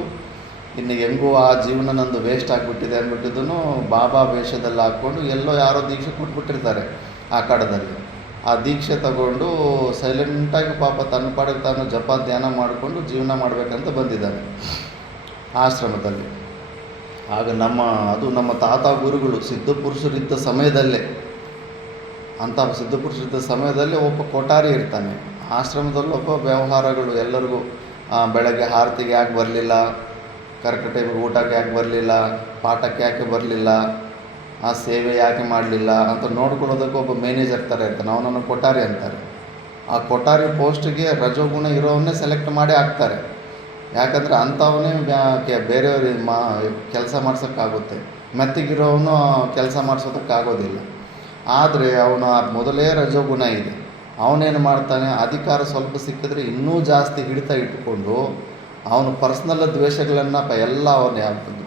ಇನ್ನು ಹೆಂಗೂ ಆ ಜೀವನ ನಂದು ವೇಸ್ಟ್ ಆಗಿಬಿಟ್ಟಿದೆ ಅಂದ್ಬಿಟ್ಟಿದ್ದನ್ನು ಬಾಬಾ ವೇಷದಲ್ಲಿ ಹಾಕ್ಕೊಂಡು ಎಲ್ಲೋ ಯಾರೋ ದೀಕ್ಷೆ ಕೊಟ್ಬಿಟ್ಟಿರ್ತಾರೆ ಆ ಕಡದಲ್ಲಿ. ಆ ದೀಕ್ಷೆ ತಗೊಂಡು ಸೈಲೆಂಟಾಗಿ ಪಾಪ ತನ್ನ ಪಾಡಿಗೆ ತಾನು ಜಪ ಧ್ಯಾನ ಮಾಡಿಕೊಂಡು ಜೀವನ ಮಾಡಬೇಕಂತ ಬಂದಿದ್ದಾನೆ ಆಶ್ರಮದಲ್ಲಿ. ಆಗ ನಮ್ಮ ತಾತ ಗುರುಗಳು ಸಿದ್ಧಪುರುಷರಿದ್ದ ಸಮಯದಲ್ಲೇ, ಸಿದ್ಧಪುರುಷರಿದ್ದ ಸಮಯದಲ್ಲಿ ಒಬ್ಬ ಕೊಠಾರಿ ಇರ್ತಾನೆ ಆಶ್ರಮದಲ್ಲಿ. ಒಬ್ಬ ವ್ಯವಹಾರಗಳು ಎಲ್ಲರಿಗೂ ಬೆಳಗ್ಗೆ ಆರತಿಗೆ ಯಾಕೆ ಬರಲಿಲ್ಲ, ಕರೆಕ್ಟ್ ಟೈಮಿಗೆ ಊಟಕ್ಕೆ ಯಾಕೆ ಬರಲಿಲ್ಲ, ಪಾಠಕ್ಕೆ ಯಾಕೆ ಬರಲಿಲ್ಲ, ಆ ಸೇವೆ ಯಾಕೆ ಮಾಡಲಿಲ್ಲ ಅಂತ ನೋಡ್ಕೊಳ್ಳೋದಕ್ಕೆ ಒಬ್ಬ ಮ್ಯಾನೇಜರ್ ಥರ ಇರ್ತಾನೆ, ಅವನನ್ನು ಕೊಠಾರಿ ಅಂತಾರೆ. ಆ ಕೊಠಾರಿ ಪೋಸ್ಟಿಗೆ ರಜೋಗುಣ ಇರೋವನ್ನೇ ಸೆಲೆಕ್ಟ್ ಮಾಡಿ ಹಾಕ್ತಾರೆ. ಯಾಕಂದರೆ ಅಂಥವನ್ನೇ ಬೇರೆಯವ್ರಿಗೆ ಕೆಲಸ ಮಾಡ್ಸೋಕ್ಕಾಗುತ್ತೆ, ಮೆತ್ತಿಗಿರೋವನು ಕೆಲಸ ಮಾಡಿಸೋದಕ್ಕಾಗೋದಿಲ್ಲ. ಆದರೆ ಅವನು ಮೊದಲೇ ರಜೋಗುಣ ಇದೆ. ಅವನೇನು ಮಾಡ್ತಾನೆ, ಅಧಿಕಾರ ಸ್ವಲ್ಪ ಸಿಕ್ಕಿದ್ರೆ ಇನ್ನೂ ಜಾಸ್ತಿ ಹಿಡಿತ ಇಟ್ಟುಕೊಂಡು ಅವನು ಪರ್ಸ್ನಲ್ ದ್ವೇಷಗಳನ್ನು ಅವನೇ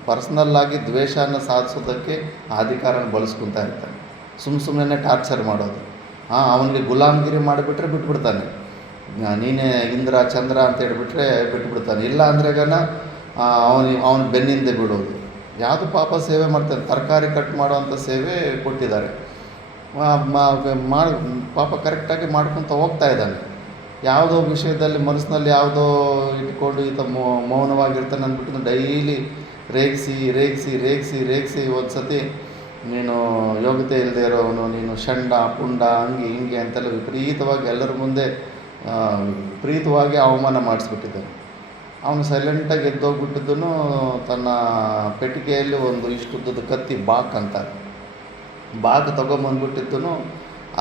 ಪರ್ಸ್ನಲ್ಲಾಗಿ ದ್ವೇಷನ ಸಾಧಿಸೋದಕ್ಕೆ ಆ ಅಧಿಕಾರನ ಬಳಸ್ಕೊತಾ ಇರ್ತಾನೆ. ಸುಮ್ಮನೆ ಟಾರ್ಚರ್ ಮಾಡೋದು. ಅವನಿಗೆ ಗುಲಾಮಗಿರಿ ಮಾಡಿಬಿಟ್ರೆ ಬಿಟ್ಬಿಡ್ತಾನೆ, ನೀನೇ ಇಂದ್ರ ಚಂದ್ರ ಅಂತ ಹೇಳಿಬಿಟ್ರೆ ಬಿಟ್ಬಿಡ್ತಾನೆ. ಇಲ್ಲ ಅಂದ್ರೆಗನ ಅವನು ಬೆನ್ನಿಂದೆ ಬಿಡೋದು. ಯಾವುದು ಪಾಪ ಸೇವೆ ಮಾಡ್ತಾನೆ, ತರಕಾರಿ ಕಟ್ ಮಾಡೋವಂಥ ಸೇವೆ ಕೊಟ್ಟಿದ್ದಾರೆ, ಪಾಪ ಕರೆಕ್ಟಾಗಿ ಮಾಡ್ಕೊತ ಹೋಗ್ತಾ ಇದ್ದಾನೆ. ಯಾವುದೋ ವಿಷಯದಲ್ಲಿ ಮನಸ್ಸಿನಲ್ಲಿ ಯಾವುದೋ ಇಟ್ಕೊಂಡು ಈತ ಮೌನವಾಗಿರ್ತಾನೆ ಅಂದ್ಬಿಟ್ಟು ಡೈಲಿ ರೇಗಿಸಿ ಒಂದು ಸತಿ ನೀನು ಯೋಗ್ಯತೆ ಇಲ್ಲದೆ ಇರೋವನು, ನೀನು ಷಂಡ ಪುಂಡ ಹಿಂಗೆ ಅಂತೆಲ್ಲ ವಿಪರೀತವಾಗಿ ಎಲ್ಲರ ಮುಂದೆ ವಿಪರೀತವಾಗಿ ಅವಮಾನ ಮಾಡಿಸ್ಬಿಟ್ಟಿದ್ದಾನೆ. ಅವನು ಸೈಲೆಂಟಾಗಿ ಎದ್ದೋಗ್ಬಿಟ್ಟಿದ್ದನು. ತನ್ನ ಪೆಟ್ಟಿಗೆಯಲ್ಲಿ ಒಂದು ಇಷ್ಟುದ್ದದ ಕತ್ತಿ ಬಾಕ್ ತೊಗೊಂಬಂದ್ಬಿಟ್ಟಿದ್ದನು.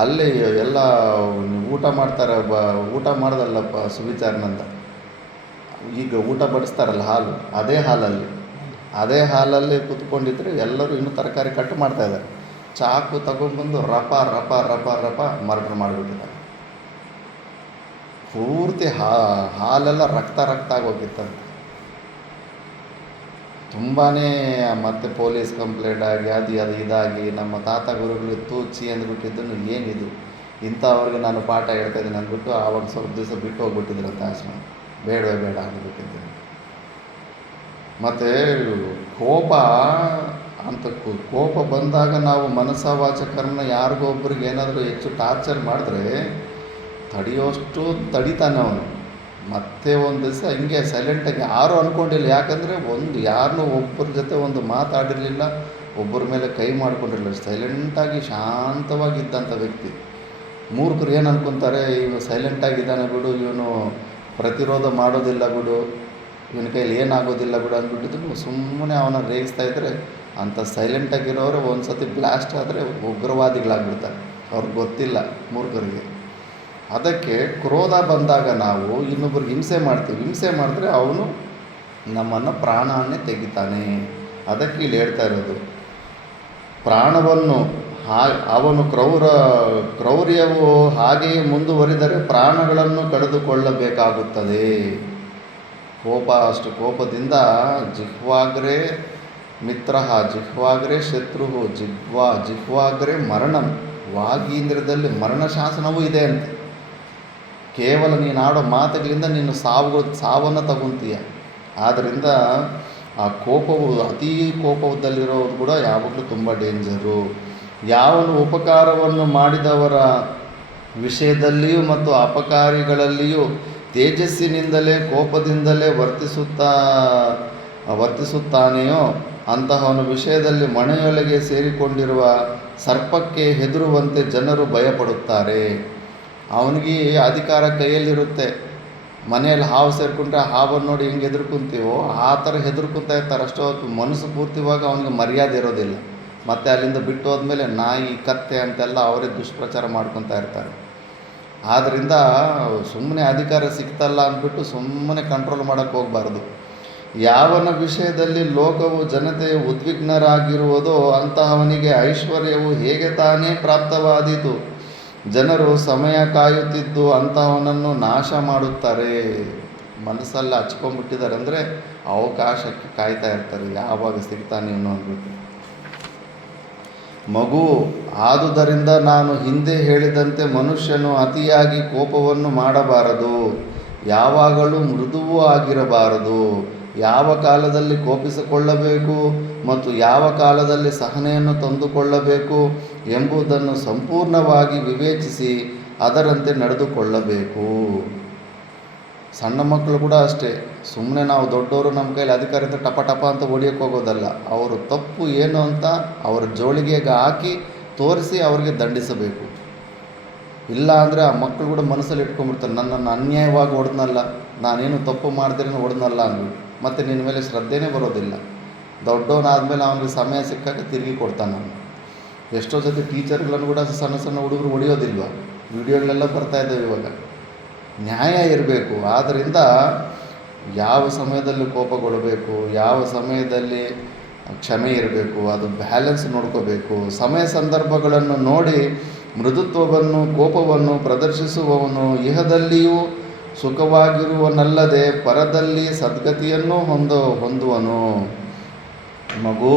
ಅಲ್ಲೇ ಎಲ್ಲ ಊಟ ಮಾಡ್ತಾರೆ, ಊಟ ಮಾಡೋದಲ್ಲಪ್ಪ ಸುವಿಚಾರನಂದ, ಈಗ ಊಟ ಬಡಿಸ್ತಾರಲ್ಲ ಹಾಲು, ಅದೇ ಹಾಲಲ್ಲಿ ಕೂತ್ಕೊಂಡಿದ್ರೆ ಎಲ್ಲರೂ ಇನ್ನೂ ತರಕಾರಿ ಕಟ್ ಮಾಡ್ತಾಯಿದ್ದಾರೆ. ಚಾಕು ತಗೊಂಡ್ಬಂದು ರಪ ಮರ್ಡರ್ ಮಾಡಿಬಿಟ್ಟಿದ್ದಾರೆ. ಪೂರ್ತಿ ಹಾಲೆಲ್ಲ ರಕ್ತ ಆಗೋಗಿತ್ತಂತೆ. ತುಂಬಾ ಮತ್ತೆ ಪೊಲೀಸ್ ಕಂಪ್ಲೇಂಟ್ ಆಗಿ ಅದು ಇದಾಗಿ ನಮ್ಮ ತಾತ ಗುರುಗಳು ತೂಚಿ ಅಂದ್ಬಿಟ್ಟಿದ್ದನ್ನು ಏನಿದು ಇಂಥವ್ರಿಗೆ ನಾನು ಪಾಠ ಹೇಳ್ತಾಯಿದ್ದೀನಿ ಅಂದ್ಬಿಟ್ಟು ಆವಾಗ ಸ್ವಲ್ಪ ದಿವಸ ಬಿಟ್ಟು ಹೋಗ್ಬಿಟ್ಟಿದ್ರು ಅಂತ ಆಶ್ರಮ. ಬೇಡ ಅಂದ್ಬಿಟ್ಟಿದ್ದೀನಿ. ಮತ್ತು ಕೋಪ ಬಂದಾಗ ನಾವು ಮನಸ್ಸ ವಾಚ ಕರ್ಮನ ಯಾರಿಗೋ ಒಬ್ರಿಗೆ ಏನಾದರೂ ಹೆಚ್ಚು ಟಾರ್ಚರ್ ಮಾಡಿದ್ರೆ ತಡೆಯೋಷ್ಟು ತಡಿತಾನೆ ಅವನು. ಮತ್ತೆ ಒಂದು ದಿವಸ ಹಿಂಗೆ ಸೈಲೆಂಟಾಗಿ ಯಾರೂ ಅಂದ್ಕೊಂಡಿಲ್ಲ. ಯಾಕಂದರೆ ಯಾರನ್ನೂ ಒಬ್ಬರ ಜೊತೆ ಒಂದು ಮಾತಾಡಿರಲಿಲ್ಲ, ಒಬ್ಬರ ಮೇಲೆ ಕೈ ಮಾಡ್ಕೊಂಡಿರಲಿಲ್ಲ. ಸೈಲೆಂಟಾಗಿ ಶಾಂತವಾಗಿದ್ದಂಥ ವ್ಯಕ್ತಿ. ಮೂರ್ಖರು ಏನು ಅಂದ್ಕೊತಾರೆ, ಇವನು ಸೈಲೆಂಟಾಗಿದ್ದಾನೆ ಬಿಡು, ಇವನು ಪ್ರತಿರೋಧ ಮಾಡೋದಿಲ್ಲ ಬಿಡು, ಇವನ ಕೈಲಿ ಏನಾಗೋದಿಲ್ಲ ಬಿಡು ಅಂದ್ಬಿಟ್ಟಿದ್ರು. ಸುಮ್ಮನೆ ಅವನ ರೇಗಿಸ್ತಾ ಇದ್ದರೆ ಅಂಥ ಸೈಲೆಂಟಾಗಿರೋರು ಒಂದು ಸತಿ ಬ್ಲಾಸ್ಟ್ ಆದರೆ ಉಗ್ರವಾದಿಗಳಾಗ್ಬಿಡ್ತಾರೆ. ಅವ್ರಿಗೆ ಗೊತ್ತಿಲ್ಲ ಮೂರ್ಖರಿಗೆ. ಅದಕ್ಕೆ ಕ್ರೋಧ ಬಂದಾಗ ನಾವು ಇನ್ನೊಬ್ಬರಿಗೆ ಹಿಂಸೆ ಮಾಡಿದ್ರೆ ಅವನು ನಮ್ಮನ್ನು ಪ್ರಾಣವನ್ನೇ ತೆಗಿತಾನೆ. ಅದಕ್ಕೆ ಇಲ್ಲಿ ಹೇಳ್ತಾ ಇರೋದು, ಪ್ರಾಣವನ್ನು ಅವನು ಕ್ರೌರ್ಯವು ಹಾಗೆಯೇ ಮುಂದುವರಿದರೆ ಪ್ರಾಣಗಳನ್ನು ಕಳೆದುಕೊಳ್ಳಬೇಕಾಗುತ್ತದೆ. ಕೋಪದಿಂದ ಜಿಹ್ವಾಗ್ರೆ ಮಿತ್ರ ಜಿಹ್ವಾಗ್ರೆ ಶತ್ರು ಜಿಹ್ವಾಗ್ರೆ ಮರಣಂ. ವಾಗೀಂದ್ರದಲ್ಲಿ ಮರಣ ಶಾಸನವೂ ಇದೆ ಅಂತೆ. ಕೇವಲ ನೀನು ಆಡೋ ಮಾತುಗಳಿಂದ ನೀನು ಸಾವನ್ನು ತಗೊಂತೀಯ. ಆದ್ದರಿಂದ ಆ ಕೋಪವು, ಅತೀ ಕೋಪದಲ್ಲಿರೋರು ಕೂಡ ಯಾವಾಗಲೂ ತುಂಬ ಡೇಂಜರು. ಯಾವನು ಉಪಕಾರವನ್ನು ಮಾಡಿದವರ ವಿಷಯದಲ್ಲಿಯೂ ಮತ್ತು ಅಪಕಾರಿಗಳಲ್ಲಿಯೂ ತೇಜಸ್ಸಿನಿಂದಲೇ ಕೋಪದಿಂದಲೇ ವರ್ತಿಸುತ್ತಾನೆಯೋ ಅಂತಹವನ ವಿಷಯದಲ್ಲಿ ಮನೆಯೊಳಗೆ ಸೇರಿಕೊಂಡಿರುವ ಸರ್ಪಕ್ಕೆ ಹೆದರುವಂತೆ ಜನರು ಭಯಪಡುತ್ತಾರೆ. ಅವನಿಗೆ ಅಧಿಕಾರ ಕೈಯಲ್ಲಿರುತ್ತೆ. ಮನೆಯಲ್ಲಿ ಹಾವು ಸೇರಿಕೊಂಡ್ರೆ ಆ ಹಾವನ್ನು ನೋಡಿ ಹೆಂಗೆ ಹೆದರ್ಕೊಂತೀವೋ ಆ ಥರ ಹೆದರ್ಕೊತಾ ಇರ್ತಾರೆ. ಅಷ್ಟೋ ಮನಸ್ಸು ಪೂರ್ತಿವಾಗ ಅವನಿಗೆ ಮರ್ಯಾದೆ ಇರೋದಿಲ್ಲ. ಮತ್ತು ಅಲ್ಲಿಂದ ಬಿಟ್ಟು ಹೋದ್ಮೇಲೆ ನಾಯಿ ಕತ್ತೆ ಅಂತೆಲ್ಲ ಅವರೇ ದುಷ್ಪ್ರಚಾರ ಮಾಡ್ಕೊತಾ ಇರ್ತಾರೆ. ಆದ್ದರಿಂದ ಸುಮ್ಮನೆ ಅಧಿಕಾರ ಸಿಗ್ತಲ್ಲ ಅಂದ್ಬಿಟ್ಟು ಸುಮ್ಮನೆ ಕಂಟ್ರೋಲ್ ಮಾಡೋಕ್ಕೆ ಹೋಗಬಾರ್ದು. ಯಾವನ ವಿಷಯದಲ್ಲಿ ಲೋಕವು ಜನತೆಯು ಉದ್ವಿಗ್ನರಾಗಿರುವುದೋ ಅಂತಹವನಿಗೆ ಐಶ್ವರ್ಯವು ಹೇಗೆ ತಾನೇ ಪ್ರಾಪ್ತವಾದೀತು. ಜನರು ಸಮಯ ಕಾಯುತ್ತಿದ್ದು ಅಂತಹವನನ್ನು ನಾಶ ಮಾಡುತ್ತಾರೆ. ಮನಸ್ಸಲ್ಲಿ ಹಚ್ಕೊಂಡ್ಬಿಟ್ಟಿದ್ದಾರೆ ಅಂದರೆ ಅವಕಾಶಕ್ಕೆ ಕಾಯ್ತಾ ಇರ್ತಾರೆ, ಯಾವಾಗ ಸಿಗ್ತಾನೆ ಇನ್ನೂ ಅಂದ್ಬಿಟ್ಟು. ಮಗು, ಆದುದರಿಂದ ನಾನು ಹಿಂದೆ ಹೇಳಿದಂತೆ ಮನುಷ್ಯನು ಅತಿಯಾಗಿ ಕೋಪವನ್ನು ಮಾಡಬಾರದು, ಯಾವಾಗಲೂ ಮೃದುವೂ ಆಗಿರಬಾರದು. ಯಾವ ಕಾಲದಲ್ಲಿ ಕೋಪಿಸಿಕೊಳ್ಳಬೇಕು ಮತ್ತು ಯಾವ ಕಾಲದಲ್ಲಿ ಸಹನೆಯನ್ನು ತಂದುಕೊಳ್ಳಬೇಕು ಎಂಬುದನ್ನು ಸಂಪೂರ್ಣವಾಗಿ ವಿವೇಚಿಸಿ ಅದರಂತೆ ನಡೆದುಕೊಳ್ಳಬೇಕು. ಸಣ್ಣ ಮಕ್ಕಳು ಕೂಡ ಅಷ್ಟೇ. ಸುಮ್ಮನೆ ನಾವು ದೊಡ್ಡವರು ನಮ್ಮ ಕೈಲಿ ಅಧಿಕಾರದಿಂದ ಟಪ ಟಪ ಅಂತ ಹೊಡಿಯೋಕ್ಕೆ ಹೋಗೋದಲ್ಲ. ಅವರು ತಪ್ಪು ಏನು ಅಂತ ಅವರ ಜೋಳಿಗೆಗೆ ಹಾಕಿ ತೋರಿಸಿ ಅವ್ರಿಗೆ ದಂಡಿಸಬೇಕು. ಇಲ್ಲ ಅಂದರೆ ಆ ಮಕ್ಕಳು ಕೂಡ ಮನಸ್ಸಲ್ಲಿ ಇಟ್ಕೊಂಡ್ಬಿಡ್ತಾರೆ, ನನ್ನನ್ನು ಅನ್ಯಾಯವಾಗಿ ಹೊಡೆದ್ನಲ್ಲ, ನಾನೇನು ತಪ್ಪು ಮಾಡಿದ್ರೇನು ಹೊಡೆದ್ನಲ್ಲ ಅಂದ್ಬಿಟ್ಟು. ಮತ್ತು ನಿನ್ನ ಮೇಲೆ ಶ್ರದ್ಧೆನೇ ಬರೋದಿಲ್ಲ. ದೊಡ್ಡವನಾದಮೇಲೆ ಅವನಿಗೆ ಸಮಯ ಸಿಕ್ಕಾಗ ತಿರುಗಿ ಕೊಡ್ತಾನೆ ಅವನು. ಎಷ್ಟೋ ಜೊತೆ ಟೀಚರ್ಗಳನ್ನು ಕೂಡ ಸಣ್ಣ ಸಣ್ಣ ಹುಡುಗರು ಹೊಡೆಯೋದಿಲ್ವ, ವಿಡಿಯೋಗಳೆಲ್ಲ ಬರ್ತಾಯಿದ್ದಾವೆ ಇವಾಗ. ನ್ಯಾಯ ಇರಬೇಕು. ಆದ್ದರಿಂದ ಯಾವ ಸಮಯದಲ್ಲಿ ಕೋಪಗೊಳ್ಳಬೇಕು, ಯಾವ ಸಮಯದಲ್ಲಿ ಕ್ಷಮೆ ಇರಬೇಕು, ಅದು ಬ್ಯಾಲೆನ್ಸ್ ನೋಡ್ಕೋಬೇಕು. ಸಮಯ ಸಂದರ್ಭಗಳನ್ನು ನೋಡಿ ಮೃದುತ್ವವನ್ನು ಕೋಪವನ್ನು ಪ್ರದರ್ಶಿಸುವವನು ಇಹದಲ್ಲಿಯೂ ಸುಖವಾಗಿರುವನಲ್ಲದೆ ಪರದಲ್ಲಿ ಸದ್ಗತಿಯನ್ನು ಹೊಂದುವನು. ಮಗು,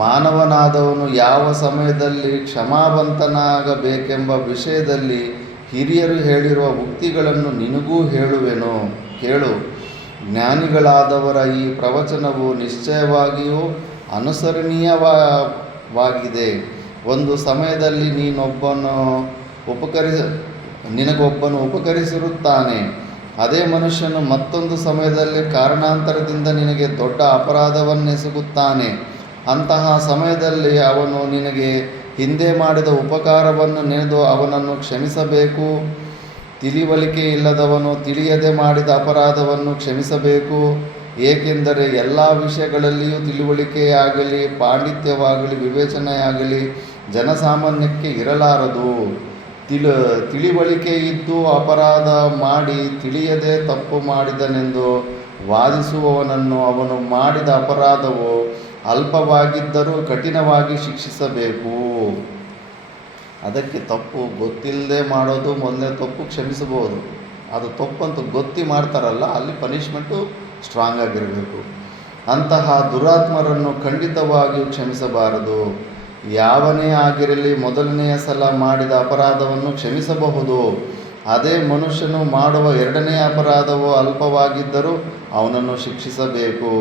ಮಾನವನಾದವನು ಯಾವ ಸಮಯದಲ್ಲಿ ಕ್ಷಮಾವಂತನಾಗಬೇಕೆಂಬ ವಿಷಯದಲ್ಲಿ ಹಿರಿಯರು ಹೇಳಿರುವ ಉಕ್ತಿಗಳನ್ನು ನಿನಗೂ ಹೇಳುವೆನು, ಕೇಳು. ಜ್ಞಾನಿಗಳಾದವರ ಈ ಪ್ರವಚನವು ನಿಶ್ಚಯವಾಗಿಯೂ ಅನುಸರಣೀಯವಾಗಿದೆ. ಒಂದು ಸಮಯದಲ್ಲಿ ನಿನಗೊಬ್ಬನು ಉಪಕರಿಸಿರುತ್ತಾನೆ. ಅದೇ ಮನುಷ್ಯನು ಮತ್ತೊಂದು ಸಮಯದಲ್ಲಿ ಕಾರಣಾಂತರದಿಂದ ನಿನಗೆ ದೊಡ್ಡ ಅಪರಾಧವನ್ನೆಸಗುತ್ತಾನೆ. ಅಂತಹ ಸಮಯದಲ್ಲಿ ಅವನು ನಿನಗೆ ಹಿಂದೆ ಮಾಡಿದ ಉಪಕಾರವನ್ನು ನೆನೆದು ಅವನನ್ನು ಕ್ಷಮಿಸಬೇಕು. ತಿಳಿವಳಿಕೆ ಇಲ್ಲದವನು ತಿಳಿಯದೆ ಮಾಡಿದ ಅಪರಾಧವನ್ನು ಕ್ಷಮಿಸಬೇಕು. ಏಕೆಂದರೆ ಎಲ್ಲ ವಿಷಯಗಳಲ್ಲಿಯೂ ತಿಳುವಳಿಕೆಯಾಗಲಿ ಪಾಂಡಿತ್ಯವಾಗಲಿ ವಿವೇಚನೆಯಾಗಲಿ ಜನಸಾಮಾನ್ಯಕ್ಕೆ ಇರಲಾರದು. ತಿಳಿವಳಿಕೆ ಇದ್ದು ಅಪರಾಧ ಮಾಡಿ ತಿಳಿಯದೆ ತಪ್ಪು ಮಾಡಿದನೆಂದು ವಾದಿಸುವವನನ್ನು ಅವನು ಮಾಡಿದ ಅಪರಾಧವು ಅಲ್ಪವಾಗಿದ್ದರೂ ಕಠಿಣವಾಗಿ ಶಿಕ್ಷಿಸಬೇಕು. ಅದಕ್ಕೆ ತಪ್ಪು ಗೊತ್ತಿಲ್ಲದೆ ಮಾಡೋದು ಮೊದಲನೇ ತಪ್ಪು, ಕ್ಷಮಿಸಬಹುದು. ಅದು ತಪ್ಪಂತೂ ಗೊತ್ತಿ ಮಾಡ್ತಾರಲ್ಲ, ಅಲ್ಲಿ ಪನಿಷ್ಮೆಂಟು ಸ್ಟ್ರಾಂಗ್ ಆಗಿರಬೇಕು. ಅಂತಹ ದುರಾತ್ಮರನ್ನು ಖಂಡಿತವಾಗಿಯೂ ಕ್ಷಮಿಸಬಾರದು. ಯಾವನೇ ಆಗಿರಲಿ ಮೊದಲನೆಯ ಸಲ ಮಾಡಿದ ಅಪರಾಧವನ್ನು ಕ್ಷಮಿಸಬಹುದು. ಅದೇ ಮನುಷ್ಯನು ಮಾಡುವ ಎರಡನೆಯ ಅಪರಾಧವು ಅಲ್ಪವಾಗಿದ್ದರೂ ಅವನನ್ನು ಶಿಕ್ಷಿಸಬೇಕು.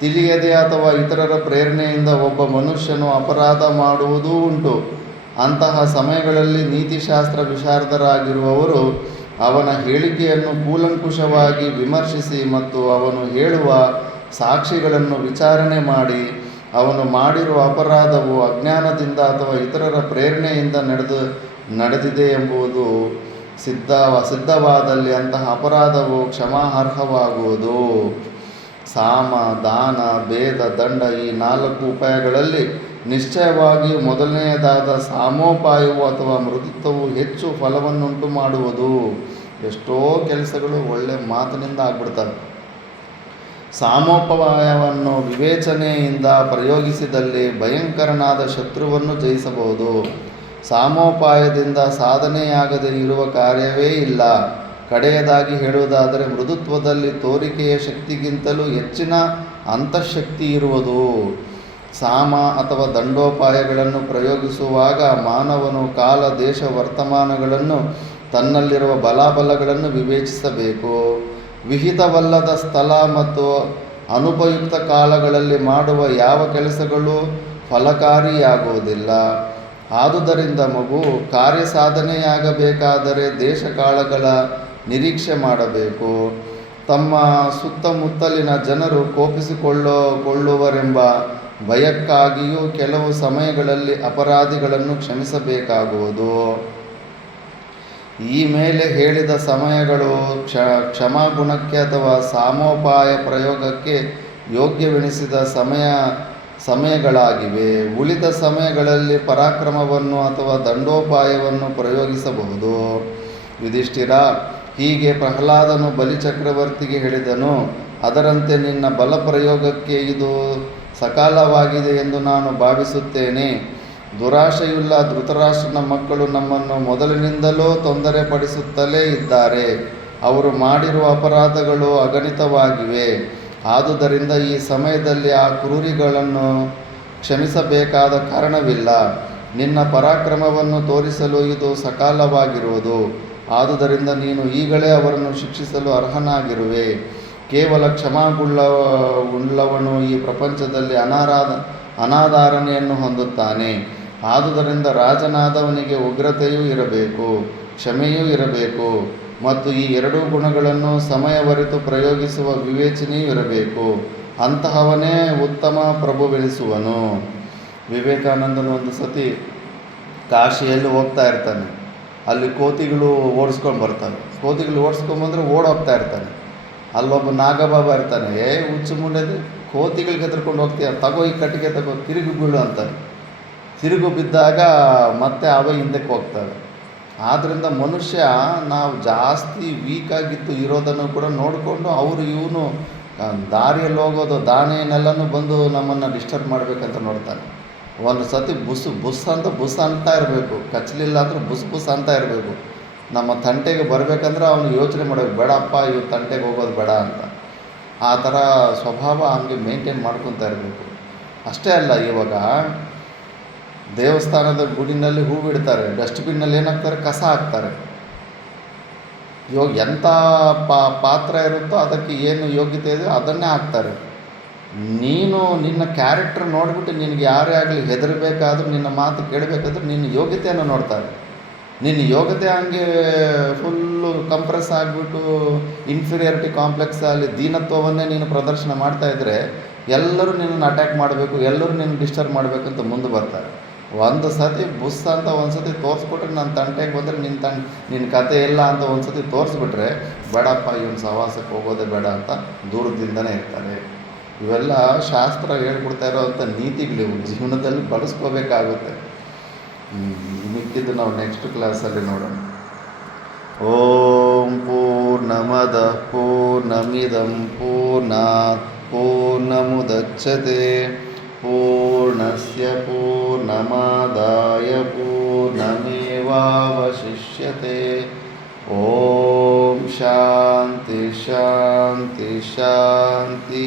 ತಿಳಿಯದೆ ಅಥವಾ ಇತರರ ಪ್ರೇರಣೆಯಿಂದ ಒಬ್ಬ ಮನುಷ್ಯನು ಅಪರಾಧ ಮಾಡುವುದೂ ಉಂಟು. ಅಂತಹ ಸಮಯಗಳಲ್ಲಿ ನೀತಿಶಾಸ್ತ್ರ ವಿಶಾರದರಾಗಿರುವವರು ಅವನ ಹೇಳಿಕೆಯನ್ನು ಕೂಲಂಕುಷವಾಗಿ ವಿಮರ್ಶಿಸಿ ಮತ್ತು ಅವನು ಹೇಳುವ ಸಾಕ್ಷಿಗಳನ್ನು ವಿಚಾರಣೆ ಮಾಡಿ ಅವನು ಮಾಡಿರುವ ಅಪರಾಧವು ಅಜ್ಞಾನದಿಂದ ಅಥವಾ ಇತರರ ಪ್ರೇರಣೆಯಿಂದ ನಡೆದಿದೆ ಎಂಬುದು ಸಿದ್ಧವಾದಲ್ಲಿ ಅಂತಹ ಅಪರಾಧವು ಕ್ಷಮಾರ್ಹವಾಗುವುದು. ಸಾಮ, ದಾನ, ಭೇದ, ದಂಡ ಈ 4 ಉಪಾಯಗಳಲ್ಲಿ ನಿಶ್ಚಯವಾಗಿ ಮೊದಲನೆಯದಾದ ಸಾಮೋಪಾಯವು ಅಥವಾ ಮೃದುತ್ವವು ಹೆಚ್ಚು ಫಲವನ್ನುಂಟು ಮಾಡುವುದು. ಎಷ್ಟೋ ಕೆಲಸಗಳು ಒಳ್ಳೆ ಮಾತಿನಿಂದ ಆಗ್ಬಿಡ್ತವೆ. ಸಾಮೋಪಾಯವನ್ನು ವಿವೇಚನೆಯಿಂದ ಪ್ರಯೋಗಿಸಿದಲ್ಲಿ ಭಯಂಕರನಾದ ಶತ್ರುವನ್ನು ಜಯಿಸಬಹುದು. ಸಾಮೋಪಾಯದಿಂದ ಸಾಧನೆಯಾಗದೆ ಇರುವ ಕಾರ್ಯವೇ ಇಲ್ಲ. ಕಡೆಯದಾಗಿ ಹೇಳುವುದಾದರೆ ಮೃದುತ್ವದಲ್ಲಿ ತೋರಿಕೆಯ ಶಕ್ತಿಗಿಂತಲೂ ಹೆಚ್ಚಿನ ಅಂತಃಶಕ್ತಿ ಇರುವುದು. ಸಾಮ ಅಥವಾ ದಂಡೋಪಾಯಗಳನ್ನು ಪ್ರಯೋಗಿಸುವಾಗ ಮಾನವನು ಕಾಲ ದೇಶ ವರ್ತಮಾನಗಳನ್ನು ತನ್ನಲ್ಲಿರುವ ಬಲಾಬಲಗಳನ್ನು ವಿವೇಚಿಸಬೇಕು. ವಿಹಿತವಲ್ಲದ ಸ್ಥಳ ಮತ್ತು ಅನುಪಯುಕ್ತ ಕಾಲಗಳಲ್ಲಿ ಮಾಡುವ ಯಾವ ಕೆಲಸಗಳು ಫಲಕಾರಿಯಾಗುವುದಿಲ್ಲ. ಆದುದರಿಂದ ಮಗು ಕಾರ್ಯಸಾಧನೆಯಾಗಬೇಕಾದರೆ ದೇಶಕಾಲಗಳ ನಿರೀಕ್ಷೆ ಮಾಡಬೇಕು. ತಮ್ಮ ಸುತ್ತಮುತ್ತಲಿನ ಜನರು ಕೋಪಿಸಿಕೊಳ್ಳುವರೆಂಬ ಭಯಕ್ಕಾಗಿಯೂ ಕೆಲವು ಸಮಯಗಳಲ್ಲಿ ಅಪರಾಧಿಗಳನ್ನು ಕ್ಷಮಿಸಬೇಕಾಗುವುದು. ಈ ಮೇಲೆ ಹೇಳಿದ ಸಮಯಗಳು ಕ್ಷಮಾಗುಣಕ್ಕೆ ಅಥವಾ ಸಾಮೋಪಾಯ ಪ್ರಯೋಗಕ್ಕೆ ಯೋಗ್ಯವೆನಿಸಿದ ಸಮಯಗಳಾಗಿವೆ. ಉಳಿದ ಸಮಯಗಳಲ್ಲಿ ಪರಾಕ್ರಮವನ್ನು ಅಥವಾ ದಂಡೋಪಾಯವನ್ನು ಪ್ರಯೋಗಿಸಬಹುದು. ಯುಧಿಷ್ಠಿರ, ಹೀಗೆ ಪ್ರಹ್ಲಾದನು ಬಲಿಚಕ್ರವರ್ತಿಗೆ ಹೇಳಿದನು. ಅದರಂತೆ ನಿನ್ನ ಬಲಪ್ರಯೋಗಕ್ಕೆ ಇದು ಸಕಾಲವಾಗಿದೆ ಎಂದು ನಾನು ಭಾವಿಸುತ್ತೇನೆ. ದುರಾಶೆಯುಳ್ಳ ಧೃತರಾಷ್ಟ್ರನ ಮಕ್ಕಳು ನಮ್ಮನ್ನು ಮೊದಲಿನಿಂದಲೂ ತೊಂದರೆಪಡಿಸುತ್ತಲೇ ಇದ್ದಾರೆ. ಅವರು ಮಾಡಿರುವ ಅಪರಾಧಗಳು ಅಗಣಿತವಾಗಿವೆ. ಆದುದರಿಂದ ಈ ಸಮಯದಲ್ಲಿ ಆ ಕ್ರೂರಿಗಳನ್ನು ಕ್ಷಮಿಸಬೇಕಾದ ಕಾರಣವಿಲ್ಲ. ನಿನ್ನ ಪರಾಕ್ರಮವನ್ನು ತೋರಿಸಲು ಇದು ಸಕಾಲವಾಗಿರುವುದು. ಆದುದರಿಂದ ನೀನು ಈಗಲೇ ಅವರನ್ನು ಶಿಕ್ಷಿಸಲು ಅರ್ಹನಾಗಿರುವೆ. ಕೇವಲ ಕ್ಷಮಾಗುಳ್ಳವನು ಈ ಪ್ರಪಂಚದಲ್ಲಿ ಅನಾಧಾರಣೆಯನ್ನು ಹೊಂದುತ್ತಾನೆ. ಆದುದರಿಂದ ರಾಜನಾದವನಿಗೆ ಉಗ್ರತೆಯೂ ಇರಬೇಕು, ಕ್ಷಮೆಯೂ ಇರಬೇಕು ಮತ್ತು ಈ ಎರಡೂ ಗುಣಗಳನ್ನು ಸಮಯವರಿತು ಪ್ರಯೋಗಿಸುವ ವಿವೇಚನೆಯೂ ಇರಬೇಕು. ಅಂತಹವನೇ ಉತ್ತಮ ಪ್ರಭುವೆನಿಸುವನು. ವಿವೇಕಾನಂದನು ಒಂದು ಸತಿ ಕಾಶಿಯಲ್ಲಿ ಹೋಗ್ತಾ ಇರ್ತಾನೆ. ಅಲ್ಲಿ ಕೋತಿಗಳು ಓಡಿಸ್ಕೊಂಡು ಬರ್ತಾನೆ. ಕೋತಿಗಳು ಓಡಿಸ್ಕೊಂಬಂದ್ರೆ ಓಡೋಗ್ತಾ ಇರ್ತಾನೆ. ಅಲ್ಲೊಬ್ಬ ನಾಗಬಾಬಾ ಇರ್ತಾನೆ. ಹುಚ್ಚು ಮುಂಡೆದು ಕೋತಿಗಳಿಗೆ ಹೆದರ್ಕೊಂಡು ಹೋಗ್ತೀಯ, ತಗೋ ಈ ಕಟ್ಟಿಗೆ ತಗೋ, ತಿರುಗಿ ಬೀಳು ಅಂತಾನೆ. ತಿರುಗು ಬಿದ್ದಾಗ ಮತ್ತೆ ಅವೇ ಹಿಂದಕ್ಕೆ ಹೋಗ್ತವೆ. ಆದ್ದರಿಂದ ಮನುಷ್ಯ ನಾವು ಜಾಸ್ತಿ ವೀಕಾಗಿದ್ದು ಇರೋದನ್ನು ಕೂಡ ನೋಡಿಕೊಂಡು ಇವನು ದಾರಿಯಲ್ಲಿ ಹೋಗೋದು ದಾನೇನೆಲ್ಲನೂ ಬಂದು ನಮ್ಮನ್ನು ಡಿಸ್ಟರ್ಬ್ ಮಾಡಬೇಕಂತ ನೋಡ್ತಾನೆ. ಒಂದು ಸತಿ ಬುಸ್ ಅಂತ ಇರಬೇಕು, ಕಚ್ಚಲಿಲ್ಲ ಅಂದ್ರೆ ಬುಸ್ ಅಂತ ಇರಬೇಕು. ನಮ್ಮ ತಂಟೆಗೆ ಬರಬೇಕಂದ್ರೆ ಅವನು ಯೋಚನೆ ಮಾಡಬೇಕು, ಬೇಡಪ್ಪ ಇವ್ರು ತಂಟೆಗೆ ಹೋಗೋದು ಬೇಡ ಅಂತ. ಆ ಥರ ಸ್ವಭಾವ ಹಂಗೆ ಮೇಂಟೈನ್ ಮಾಡ್ಕೊತಾ ಇರಬೇಕು. ಅಷ್ಟೇ ಅಲ್ಲ, ಇವಾಗ ದೇವಸ್ಥಾನದ ಗುಡಿನಲ್ಲಿ ಹೂ ಬಿಡ್ತಾರೆ, ಡಸ್ಟ್ಬಿನ್ನಲ್ಲಿ ಏನಾಗ್ತಾರೆ, ಕಸ ಹಾಕ್ತಾರೆ. ಇವಾಗ ಎಂಥ ಪಾತ್ರ ಇರುತ್ತೋ ಅದಕ್ಕೆ ಏನು ಯೋಗ್ಯತೆ ಇದೆಯೋ ಅದನ್ನೇ ಹಾಕ್ತಾರೆ. ನೀನು ನಿನ್ನ ಕ್ಯಾರೆಕ್ಟರ್ ನೋಡಿಬಿಟ್ಟು ನಿನಗೆ ಯಾರೇ ಆಗಲಿ ಹೆದರಬೇಕಾದ್ರೂ, ನಿನ್ನ ಮಾತು ಕೇಳಬೇಕಾದ್ರೂ ನಿನ್ನ ಯೋಗ್ಯತೆಯನ್ನು ನೋಡ್ತಾರೆ. ನಿನ್ನ ಯೋಗ್ಯತೆ ಹಂಗೆ ಫುಲ್ಲು ಕಂಪ್ರೆಸ್ ಆಗಿಬಿಟ್ಟು ಇನ್ಫೀರಿಯಾರಿಟಿ ಕಾಂಪ್ಲೆಕ್ಸ್ ಅಲ್ಲಿ ದೀನತ್ವವನ್ನೇ ನೀನು ಪ್ರದರ್ಶನ ಮಾಡ್ತಾಯಿದ್ರೆ ಎಲ್ಲರೂ ನಿನ್ನನ್ನು ಅಟ್ಯಾಕ್ ಮಾಡಬೇಕು, ಎಲ್ಲರೂ ನಿನ್ನ ಡಿಸ್ಟರ್ಬ್ ಮಾಡಬೇಕಂತ ಮುಂದೆ ಬರ್ತಾರೆ. ಒಂದು ಸತಿ ಬುಸ್ ಅಂತ ಒಂದು ಸತಿ ತೋರಿಸ್ಬಿಟ್ರೆ ನನ್ನ ತಂಟೆಗೆ ಬಂದರೆ ನಿನ್ನ ಕತೆ ಇಲ್ಲ ಅಂತ ಒಂದು ಸತಿ ತೋರಿಸ್ಬಿಟ್ರೆ ಬೇಡಪ್ಪ ಇವನು ಸಹವಾಸಕ್ಕೆ ಹೋಗೋದೇ ಬೇಡ ಅಂತ ದೂರದಿಂದನೇ ಇರ್ತಾರೆ. ಇವೆಲ್ಲ ಶಾಸ್ತ್ರ ಹೇಳ್ಕೊಡ್ತಾ ಇರೋವಂಥ ನೀತಿಗಳಿವು, ಜೀವನದಲ್ಲಿ ಬಳಸ್ಕೋಬೇಕಾಗುತ್ತೆ. ಮಿಕ್ಕಿದ್ದು ನಾವು ನೆಕ್ಸ್ಟ್ ಕ್ಲಾಸಲ್ಲಿ ನೋಡೋಣ. ಓಂ ಪೂರ್ಣಮದ ಪೂರ್ಣಮಿದಂ ಪೂರ್ಣಾತ್ ಪೂರ್ಣಮುದಚ್ಯತೆ ಪೂರ್ಣಸ್ಯ ಪೂರ್ಣಮಾದಾಯ ಪೂರ್ಣಮೇವಾವಶಿಷ್ಯತೆ. ಓಂ ಶಾಂತಿ ಶಾಂತಿ ಶಾಂತಿ.